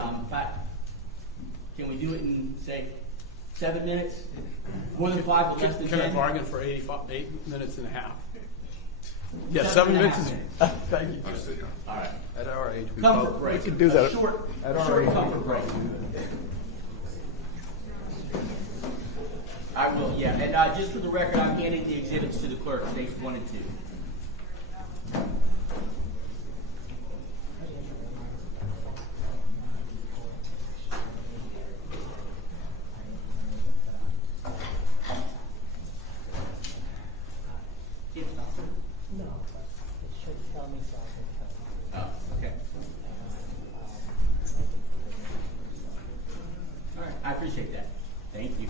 can we do it in, say, 7 minutes? More than 5, but less than 10? Can I bargain for 8 minutes and a half? Yeah, 7 7 minutes and a is... half Thank you. Understood, Your Honor. All right. At our age, we Comfort both- break. We can do that. A short comfort break. I will, yeah. And just for the record, I'm handing the exhibits to the clerk, states 1 and 2. No, but it should tell me something. Oh, okay. All right, I appreciate that. Thank you.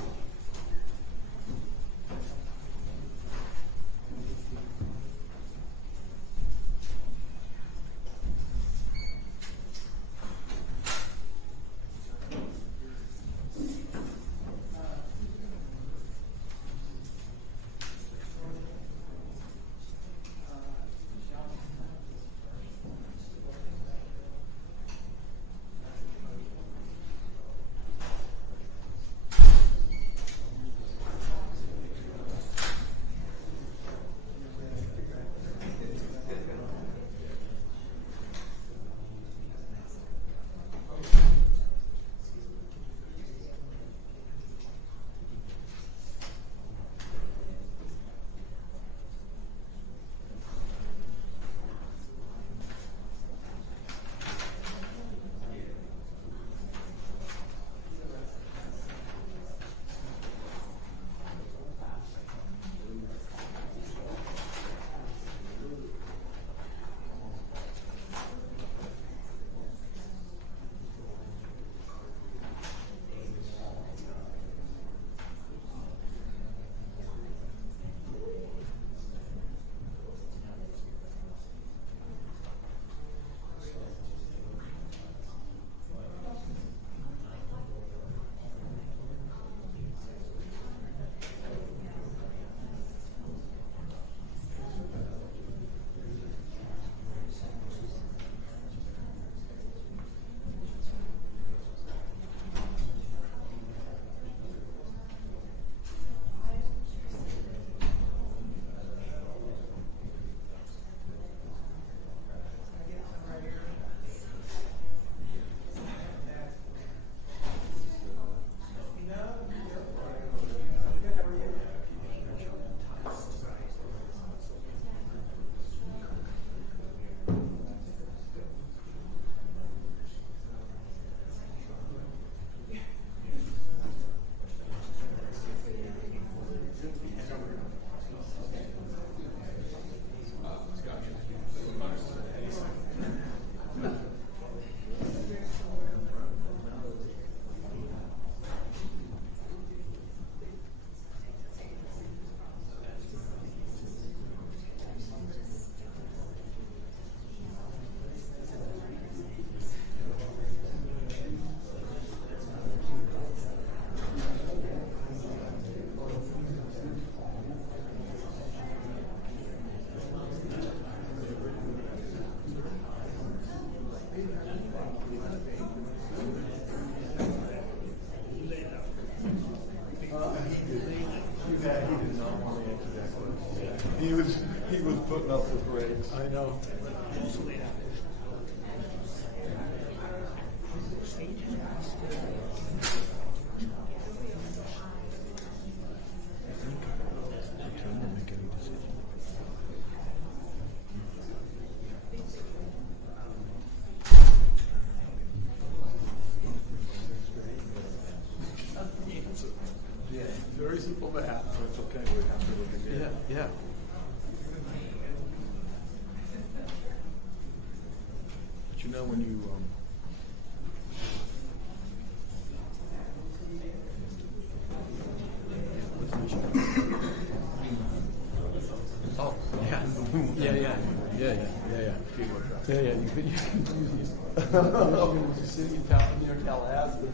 Yeah, yeah, you could use the city of near Tallahassee.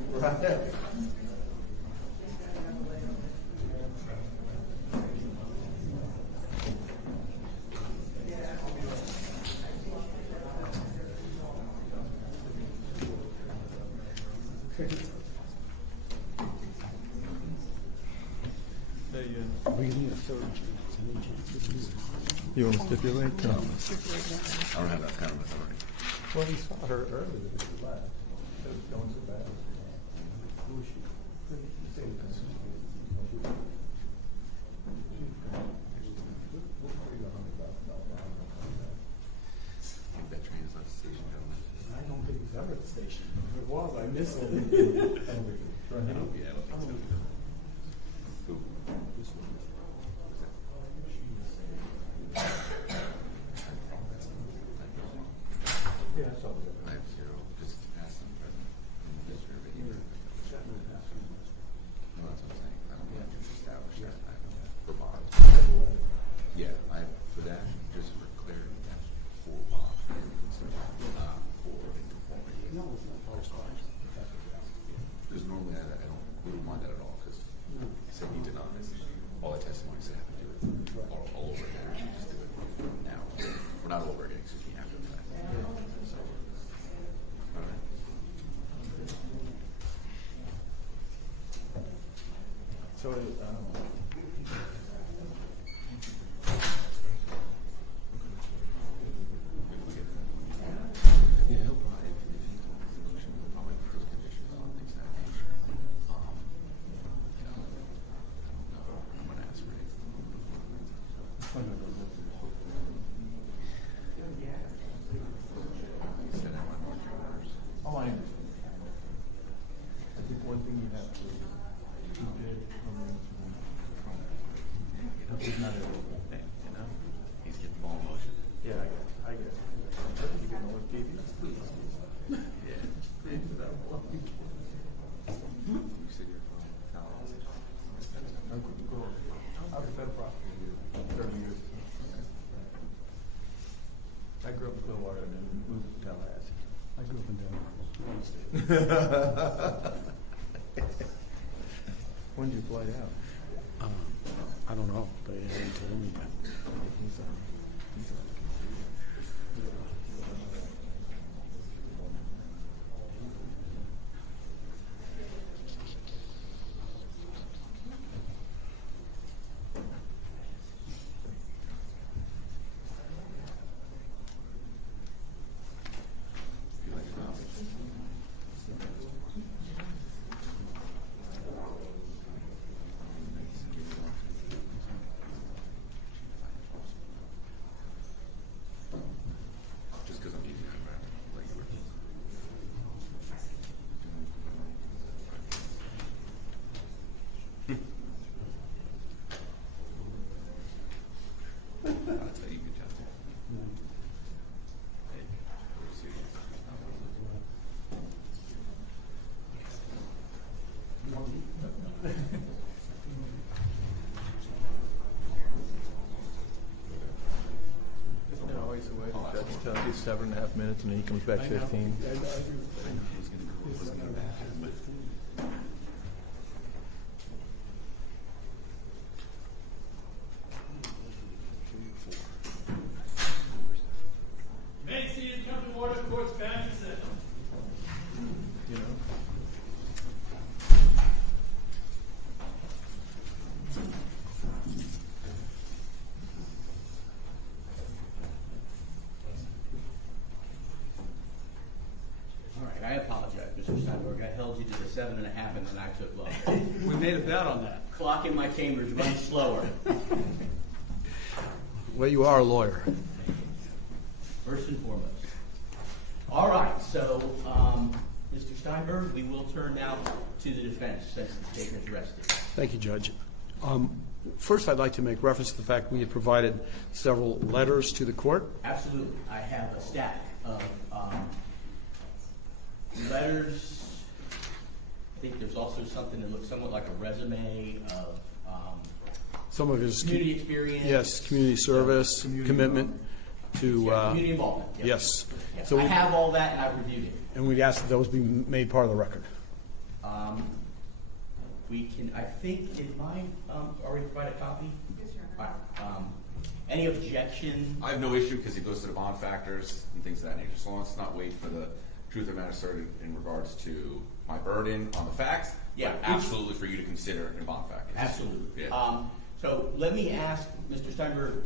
We need a third chance. You want to stipulate? No. I don't have that kind of authority. Well, we saw her earlier this last. It was going so bad. Who was she? That train is left the station, gentlemen. I don't think it's ever at the station. If it was, I missed it. Yeah, I don't think so. Who? Yeah, I saw it. I have zero, just ask them, President. No, that's what I'm saying. I don't think I can establish that. For Bob. Yeah, for that, just for clarity, that's for Bob. For conformity. No, it's not false flags. Because normally I wouldn't mind that at all, because he said he denies. All that testimony said I have to do it all over again. We should just do it now. We're not over again, excuse me, after the fact. So, all right. So, Yeah, he'll probably, if he's on the solution, he'll probably put those conditions on things of that nature. You know, I don't know. I'm gonna ask for it. He said I want more jurors. oh, I understand. I think one thing you have to keep it from it's not everything, you know? He's getting the ball in motion. Yeah, I guess. I think you can always keep it. Yeah. You said you're from Tallahassee. I was a federal prosecutor 30 years. I grew up in Clearwater and then moved to Tallahassee. I grew up in Denver. When did you fly out? I don't know, but it didn't tell me that. You like your knowledge? Just because I'm eating it, right? Like you were. I'll tell you, good job. Hey, we're serious. You know, always the way the judge tells you 7.5 minutes and then he comes back 15. Main seat is come to order, court's back to session. You know? All right, I apologize, Mr. Steinberg. I held you to the 7.5 and then I took longer. We made a bet on that. Clock in my chambers runs slower. Well, you are a lawyer. First and foremost. All right, so, Mr. Steinberg, we will turn now to the defense since the statement is rested. Thank you, Judge. First, I'd like to make reference to the fact we have provided several letters to the court. Absolutely. I have a stack of letters. I think there's also something that looks somewhat like a resume of Some of his community experience. Yes, community service, commitment. to, Community involvement. Yep. yes. Yes, So I we- have all that and I've reviewed it. And we'd ask that those be made part of the record. We can, I think, did mine already provide a copy? Yes, sir. Any objection? I have no issue because it goes to the bond factors and things of that nature. So long as it's not wait for the truth of the matter asserted in regards to my burden on the facts. Yeah, but absolutely for you to consider in bond factors. Absolutely. Yeah. So let me ask, Mr. Steinberg,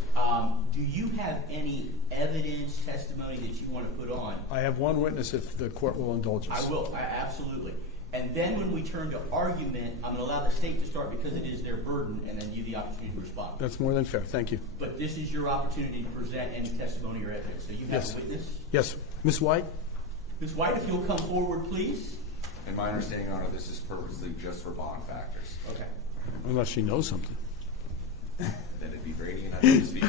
do you have any evidence, testimony that you want to put on? I have one witness if the court will indulge us. I will, absolutely. And then when we turn to argument, I'm going to allow the state to start because it is their burden, and then you the opportunity to respond. That's more than fair. Thank you. But this is your opportunity to present any testimony or evidence. So you have Yes. a witness. Yes, Ms. White? Ms. White, if you'll come forward, please. And my understanding, Your Honor, this is purposely just for bond factors. Okay. Unless she knows something. Then it'd be Brady and I would speak.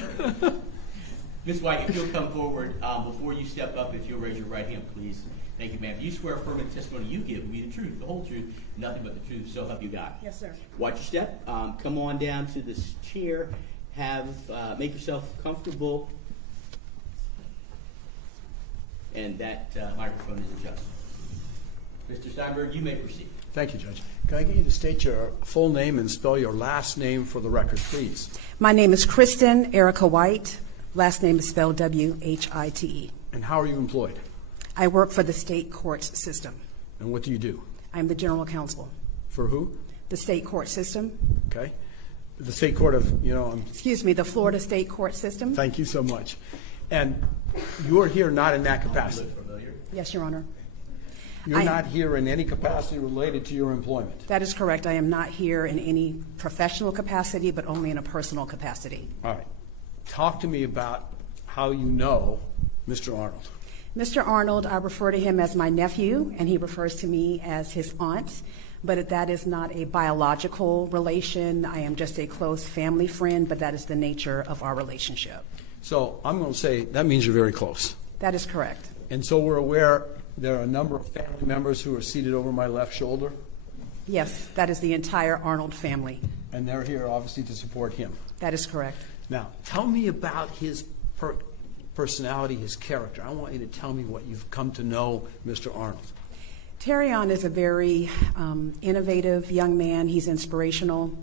Ms. White, if you'll come forward, before you step up, if you'll raise your right hand, please. Thank you, ma'am. Do you swear affirmative testimony you give will be the truth, the whole truth, nothing but the truth, so help you God? Yes, sir. Watch your step. Come on down to this chair. Make yourself comfortable. And that microphone is adjusted. Mr. Steinberg, you may proceed. Thank you, Judge. Can I get you to state your full name and spell your last name for the record, please? My name is Kristen Erica White. Last name is spelled W-H-I-T-E. And how are you employed? I work for the state courts system. And what do you do? I'm the general counsel. For who? The state court system. Okay. The state court of, Excuse me, the Florida state court system. thank you so much. And you're here not in that capacity. Yes, Your Honor. You're I- not here in any capacity related to your employment. That is correct. I am not here in any professional capacity, but only in a personal capacity. All right. Talk to me about how you know Mr. Arnold. Mr. Arnold, I refer to him as my nephew, and he refers to me as his aunt, but that is not a biological relation. I am just a close family friend, but that is the nature of our relationship. So I'm going to say that means you're very close. That is correct. And so we're aware there are a number of family members who are seated over my left shoulder, Yes, that is the entire Arnold family. and they're here obviously to support him. That is correct. Now, tell me about his personality, his character. I want you to tell me what you've come to know Mr. Arnold. Terrion is a very innovative young man. He's inspirational.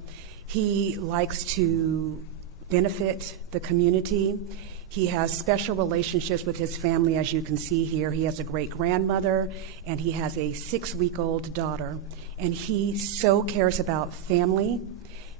He likes to benefit the community. He has special relationships with his family, as you can see here. He has a great-grandmother, and he has a 6-week-old daughter. And he so cares about family.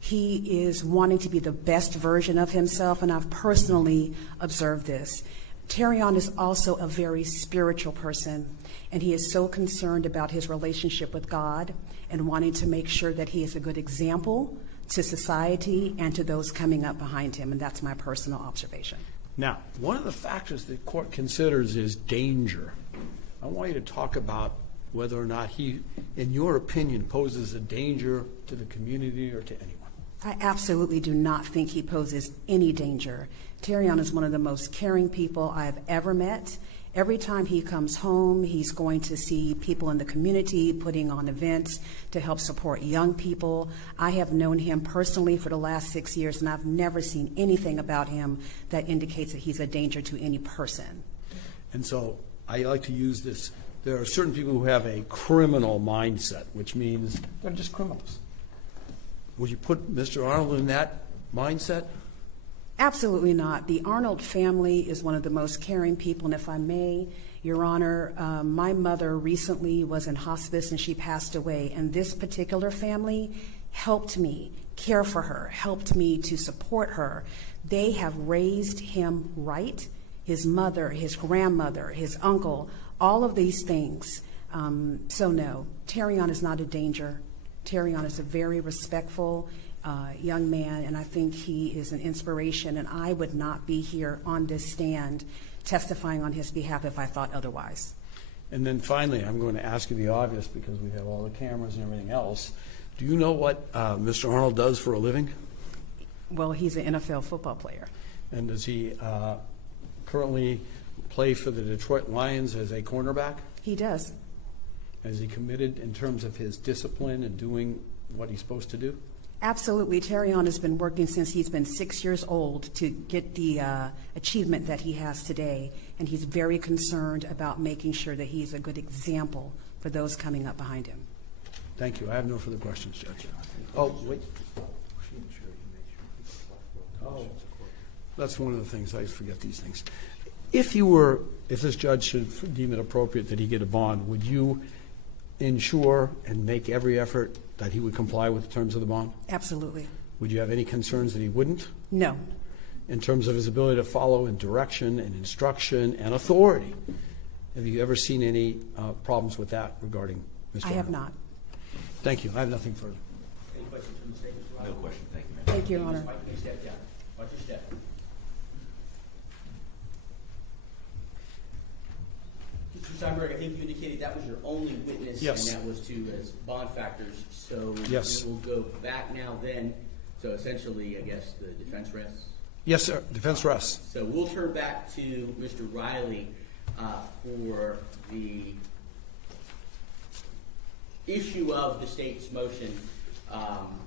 He is wanting to be the best version of himself, and I've personally observed this. Terrion is also a very spiritual person, and he is so concerned about his relationship with God and wanting to make sure that he is a good example to society and to those coming up behind him, and that's my personal observation. Now, one of the factors the court considers is danger. I want you to talk about whether or not he, in your opinion, poses a danger to the community or to anyone. I absolutely do not think he poses any danger. Terrion is one of the most caring people I have ever met. Every time he comes home, he's going to see people in the community putting on events to help support young people. I have known him personally for the last 6 years, and I've never seen anything about him that indicates that he's a danger to any person. And so I like to use this. There are certain people who have a criminal mindset, which means they're just criminals. Would you put Mr. Arnold in that mindset? Absolutely not. The Arnold family is one of the most caring people, and if I may, Your Honor, my mother recently was in hospice and she passed away, and this particular family helped me care for her, helped me to support her. They have raised him right, his mother, his grandmother, his uncle, all of these things. So no, Terrion is not a danger. Terrion is a very respectful young man, and I think he is an inspiration, and I would not be here on this stand testifying on his behalf if I thought otherwise. And then finally, I'm going to ask you the obvious because we have all the cameras and everything else. Do you know what Mr. Arnold does for a living? Well, he's an NFL football player. And does he currently play for the Detroit Lions as a cornerback? He does. Is he committed in terms of his discipline and doing what he's supposed to do? Absolutely. Terrion has been working since he's been 6 years old to get the achievement that he has today, and he's very concerned about making sure that he's a good example for those coming up behind him. Thank you. I have no further questions, Judge. Oh, wait. Oh, that's one of the things. I forget these things. If this judge should deem it appropriate that he get a bond, would you ensure and make every effort that he would comply with the terms of the bond? Absolutely. Would you have any concerns that he wouldn't? No. In terms of his ability to follow in direction and instruction and authority, have you ever seen any problems with that regarding Mr. I have Arnold? not. Thank you. I have nothing further. Any questions from the state, Mr. Riley? No question, thank you, ma'am. Thank you, Your Honor. Ms. White, please step down. Watch your step. Mr. Steinberg, I think you indicated that was your only witness. Yes. And that was to as bond factors. So Yes. we'll go back now then. So essentially, I guess, the defense rests. Yes, sir. Defense rests. So we'll turn back to Mr. Riley for the issue of the state's motion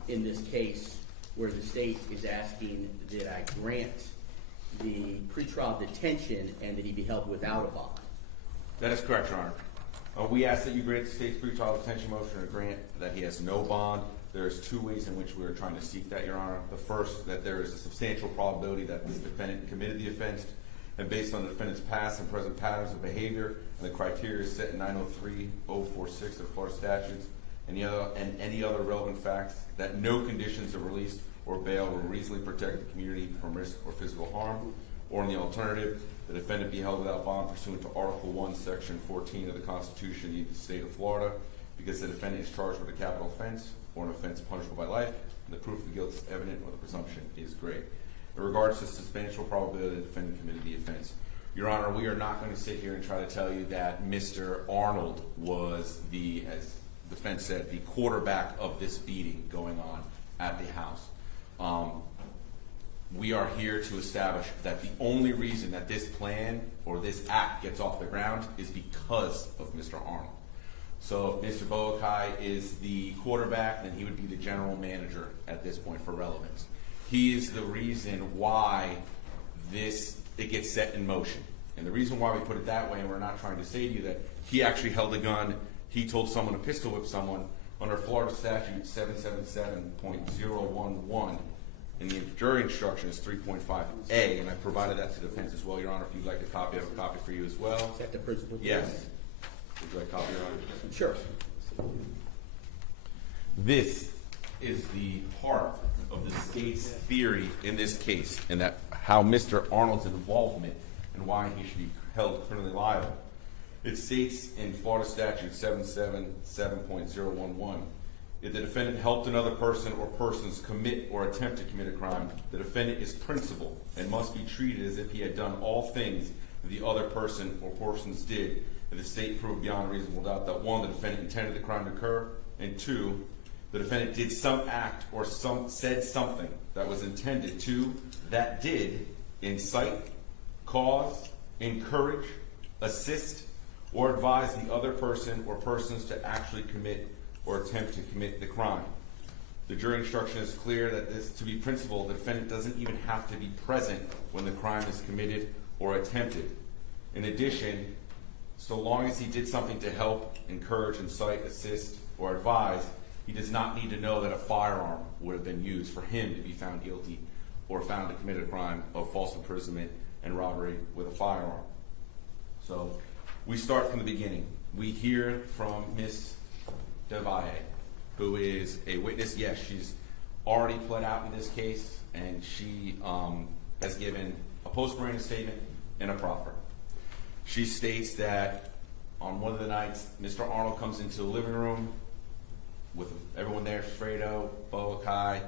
in this case, where the state is asking that I grant the pretrial detention and that he be held without a bond. That is correct, Your Honor. We ask that you grant the state's pretrial detention motion or grant that he has no bond. There's two ways in which we are trying to seek that, Your Honor. The first, that there is a substantial probability that this defendant committed the offense, and based on the defendant's past and present patterns of behavior and the criteria set in 903-046 of the Florida statutes, and any other relevant facts, that no conditions of release or bail will reasonably protect the community from risk or physical harm, or in the alternative, the defendant be held without bond pursuant to Article 1, Section 14 of the Constitution of the State of Florida, because the defendant is charged with a capital offense or an offense punishable by life, and the proof of guilt is evident or the presumption is great. In regards to substantial probability the defendant committed the offense, Your Honor, we are not going to sit here and try to tell you that Mr. Arnold was the, as the defense said, the quarterback of this beating going on at the house. We are here to establish that the only reason that this plan or this act gets off the ground is because of Mr. Arnold. So if Mr. Boakai is the quarterback, then he would be the general manager at this point for relevance. He is the reason why it gets set in motion. And the reason why we put it that way, and we're not trying to say to you that he actually held a gun, he told someone to pistol whip someone, under Florida Statute 777.011, and the jury instruction is 3.5A, and I provided that to the defense as well, Your Honor. If you'd like a copy, I have a copy for you as well. Is that the principal? Yes. Would you like a copy, Your Honor? Sure. This is the heart of the state's theory in this case, and that how Mr. Arnold's involvement and why he should be held criminally liable. It states in Florida Statute 777.011, if the defendant helped another person or persons commit or attempt to commit a crime, the defendant is principal and must be treated as if he had done all things that the other person or persons did, if the state proved beyond reasonable doubt that 1, the defendant intended the crime to occur, and 2, the defendant did some act or said something that was intended to, that did, incite, cause, encourage, assist, or advise the other person or persons to actually commit or attempt to commit the crime. The jury instruction is clear that this, to be principal, the defendant doesn't even have to be present when the crime is committed or attempted. In addition, so long as he did something to help, encourage, incite, assist, or advise, he does not need to know that a firearm would have been used for him to be found guilty or found to commit a crime of false imprisonment and robbery with a firearm. So we start from the beginning. We hear from Ms. DeValle, who is a witness. Yes, she's already pled out in this case, and she has given a post-Miranda statement and a proffer. She states that on one of the nights, Mr. Arnold comes into the living room with everyone there, Fredo, Boakai,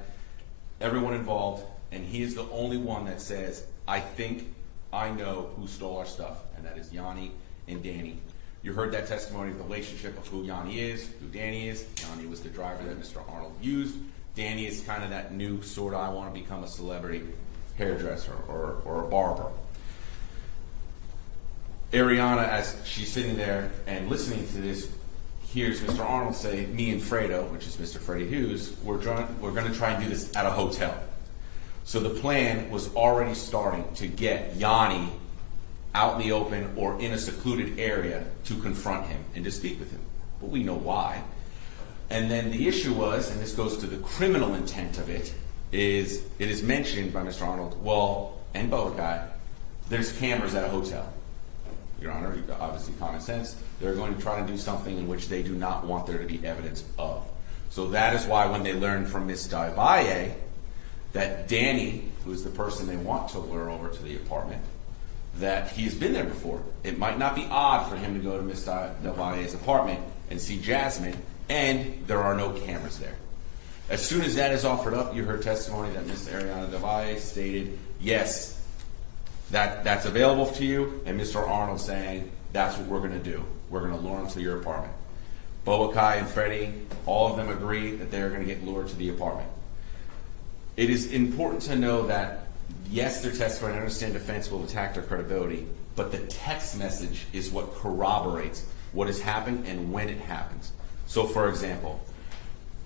everyone involved, and he is the only one that says, I think I know who stole our stuff, and that is Yanni and Danny. You heard that testimony of the relationship of who Yanni is, who Danny is. Yanni was the driver that Mr. Arnold used. Danny is kind of that new sort of I want to become a celebrity hairdresser or a barber. Ariana, as she's sitting there and listening to this hears Mr. Arnold say, me and Fredo, which is Mr. Freddie Hughes, we're going to try and do this at a hotel. So the plan was already starting to get Yanni out in the open or in a secluded area to confront him and to speak with him. But we know why. And then the issue was, and this goes to the criminal intent of it is mentioned by Mr. Arnold, well, and Boakai, there's cameras at a hotel. Your Honor, obviously common sense. They're going to try to do something in which they do not want there to be evidence of. So that is why when they learned from Ms. Daivaye that Danny, who is the person they want to lure over to the apartment, that he's been there before. It might not be odd for him to go to Ms. Daivaye's apartment and see Jasmine, and there are no cameras there. As soon as that is offered up, you heard testimony that Ms. Ariana Daivaye stated, yes, that's available to you, and Mr. Arnold saying, that's what we're going to do. We're going to lure him to your apartment. Boakai and Freddie, all of them agree that they're going to get lured to the apartment. It is important to know that, yes, their testimony, I understand defense will attack their credibility, but the text message is what corroborates what has happened and when it happens. So, for example,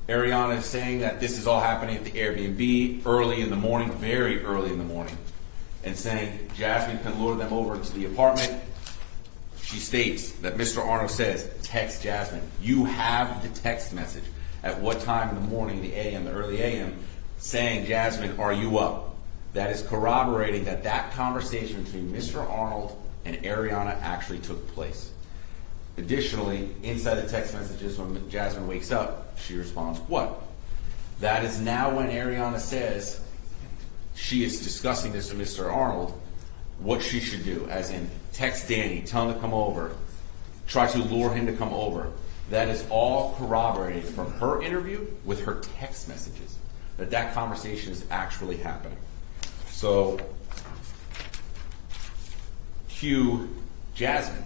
Ariana is saying that this is all happening at the Airbnb early in the morning, very early in the morning, and saying Jasmine can lure them over to the apartment. She states that Mr. Arnold says, text Jasmine. You have the text message at what time in the morning, the AM, the early AM, saying, Jasmine, are you up? That is corroborating that that conversation between Mr. Arnold and Ariana actually took place. Additionally, inside the text messages, when Jasmine wakes up, she responds, what? That is now when Ariana says she is discussing this with Mr. Arnold, what she should do, as in text Danny, tell him to come over, try to lure him to come over. That is all corroborated from her interview with her text messages, that conversation is actually happening. So, cue Jasmine.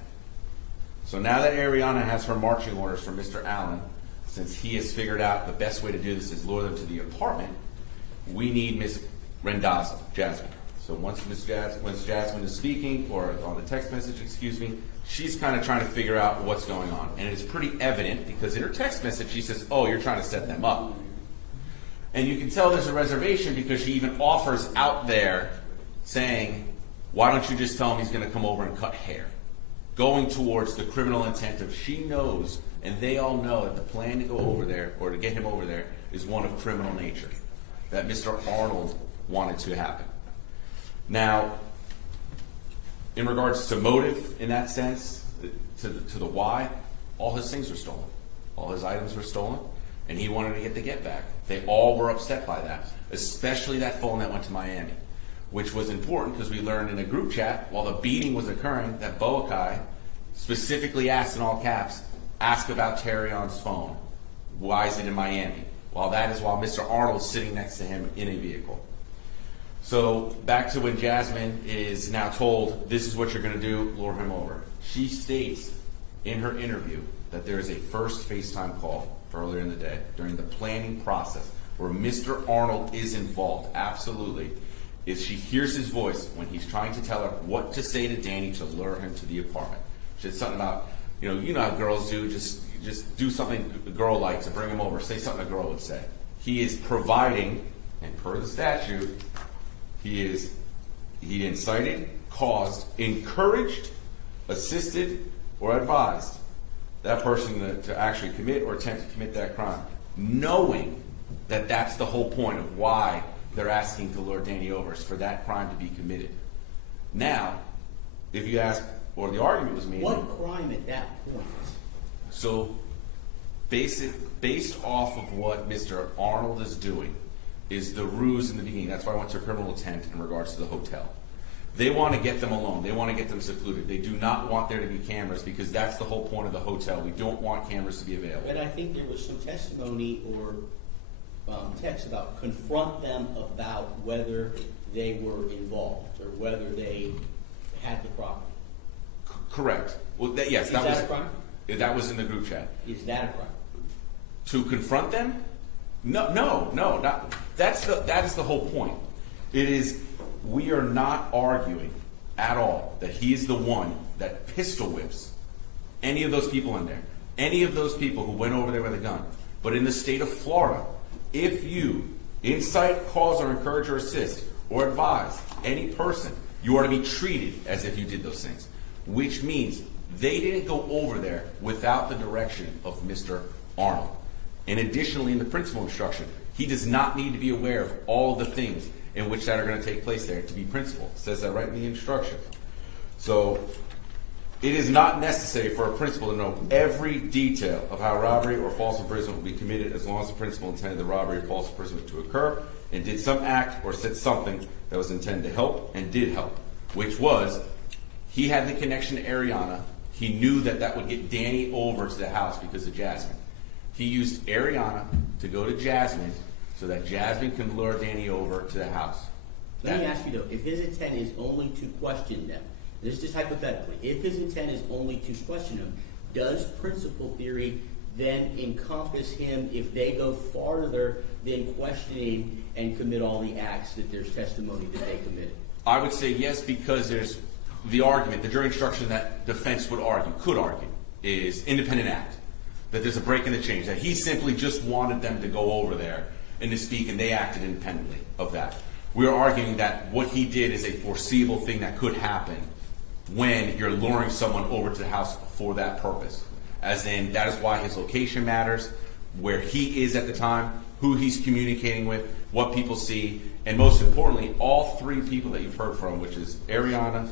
So now that Ariana has her marching orders from Mr. Allen, since he has figured out the best way to do this is lure them to the apartment, we need Ms. Rendazzo, Jasmine. So once Jasmine is speaking, or on the text message, she's kind of trying to figure out what's going on. And it's pretty evident because in her text message she says, oh, you're trying to set them up. And you can tell there's a reservation because she even offers out there saying, why don't you just tell him he's going to come over and cut hair? Going towards the criminal intent of she knows, and they all know that the plan to go over there, or to get him over there, is one of criminal nature. That Mr. Arnold wanted to happen. Now, in regards to motive, in that sense, to the why, all his things were stolen. All his items were stolen, and he wanted to get the get back. They all were upset by that, especially that phone that went to Miami, which was important because we learned in a group chat while the beating was occurring that Boakai specifically asked in all caps, ask about Terrion's phone. Why is it in Miami? While Mr. Arnold's sitting next to him in a vehicle. So back to when Jasmine is now told, this is what you're going to do, lure him over. She states in her interview that there is a first FaceTime call earlier in the day during the planning process where Mr. Arnold is involved, absolutely, is she hears his voice when he's trying to tell her what to say to Danny to lure him to the apartment. She said something about, you know how girls do, just do something a girl likes to bring him over, say something a girl would say. He is providing, and per the statute, he incited, caused, encouraged, assisted, or advised that person to actually commit or attempt to commit that crime, knowing that that's the whole point of why they're asking to lure Danny over, is for that crime to be committed. Now, if you ask, or the argument was made. What crime at that point? So, based off of what Mr. Arnold is doing, is the ruse in the beginning. That's why I went to criminal intent in regards to the hotel. They want to get them alone. They want to get them secluded. They do not want there to be cameras because that's the whole point of the hotel. We don't want cameras to be available. But I think there was some testimony or text about confront them about whether they were involved or whether they had the property. Correct. Well, yes, Is that a crime? That was in the group chat. Is that a crime? To confront them? No, not. That is the whole point. It is, we are not arguing at all that he is the one that pistol whips any of those people in there. any of those people who went over there with a gun. But in the state of Florida, if you incite, cause, or encourage or assist or advise any person, you are to be treated as if you did those things, which means they didn't go over there without the direction of Mr. Arnold. And additionally, in the principal instruction, he does not need to be aware of all of the things in which that are going to take place there to be principal. It says that right in the instruction. So it is not necessary for a principal to know every detail of how robbery or false imprisonment will be committed as long as the principal intended the robbery or false imprisonment to occur and did some act or said something that was intended to help and did help, which was he had the connection to Ariana. He knew that that would get Danny over to the house because of Jasmine. He used Ariana to go to Jasmine so that Jasmine can lure Danny over to the house. Let me ask you though, if his intent is only to question them, this is just hypothetically, if his intent is only to question them, does principal theory then encompass him if they go farther than questioning and commit all the acts that there's testimony that they committed? I would say yes, because there's the argument, the jury instruction that defense could argue, is independent act. That there's a break in the chain, that he simply just wanted them to go over there and to speak, and they acted independently of that. We are arguing that what he did is a foreseeable thing that could happen when you're luring someone over to the house for that purpose. As in, that is why his location matters, where he is at the time, who he's communicating with, what people see, and most importantly, all three people that you've heard from, which is Ariana,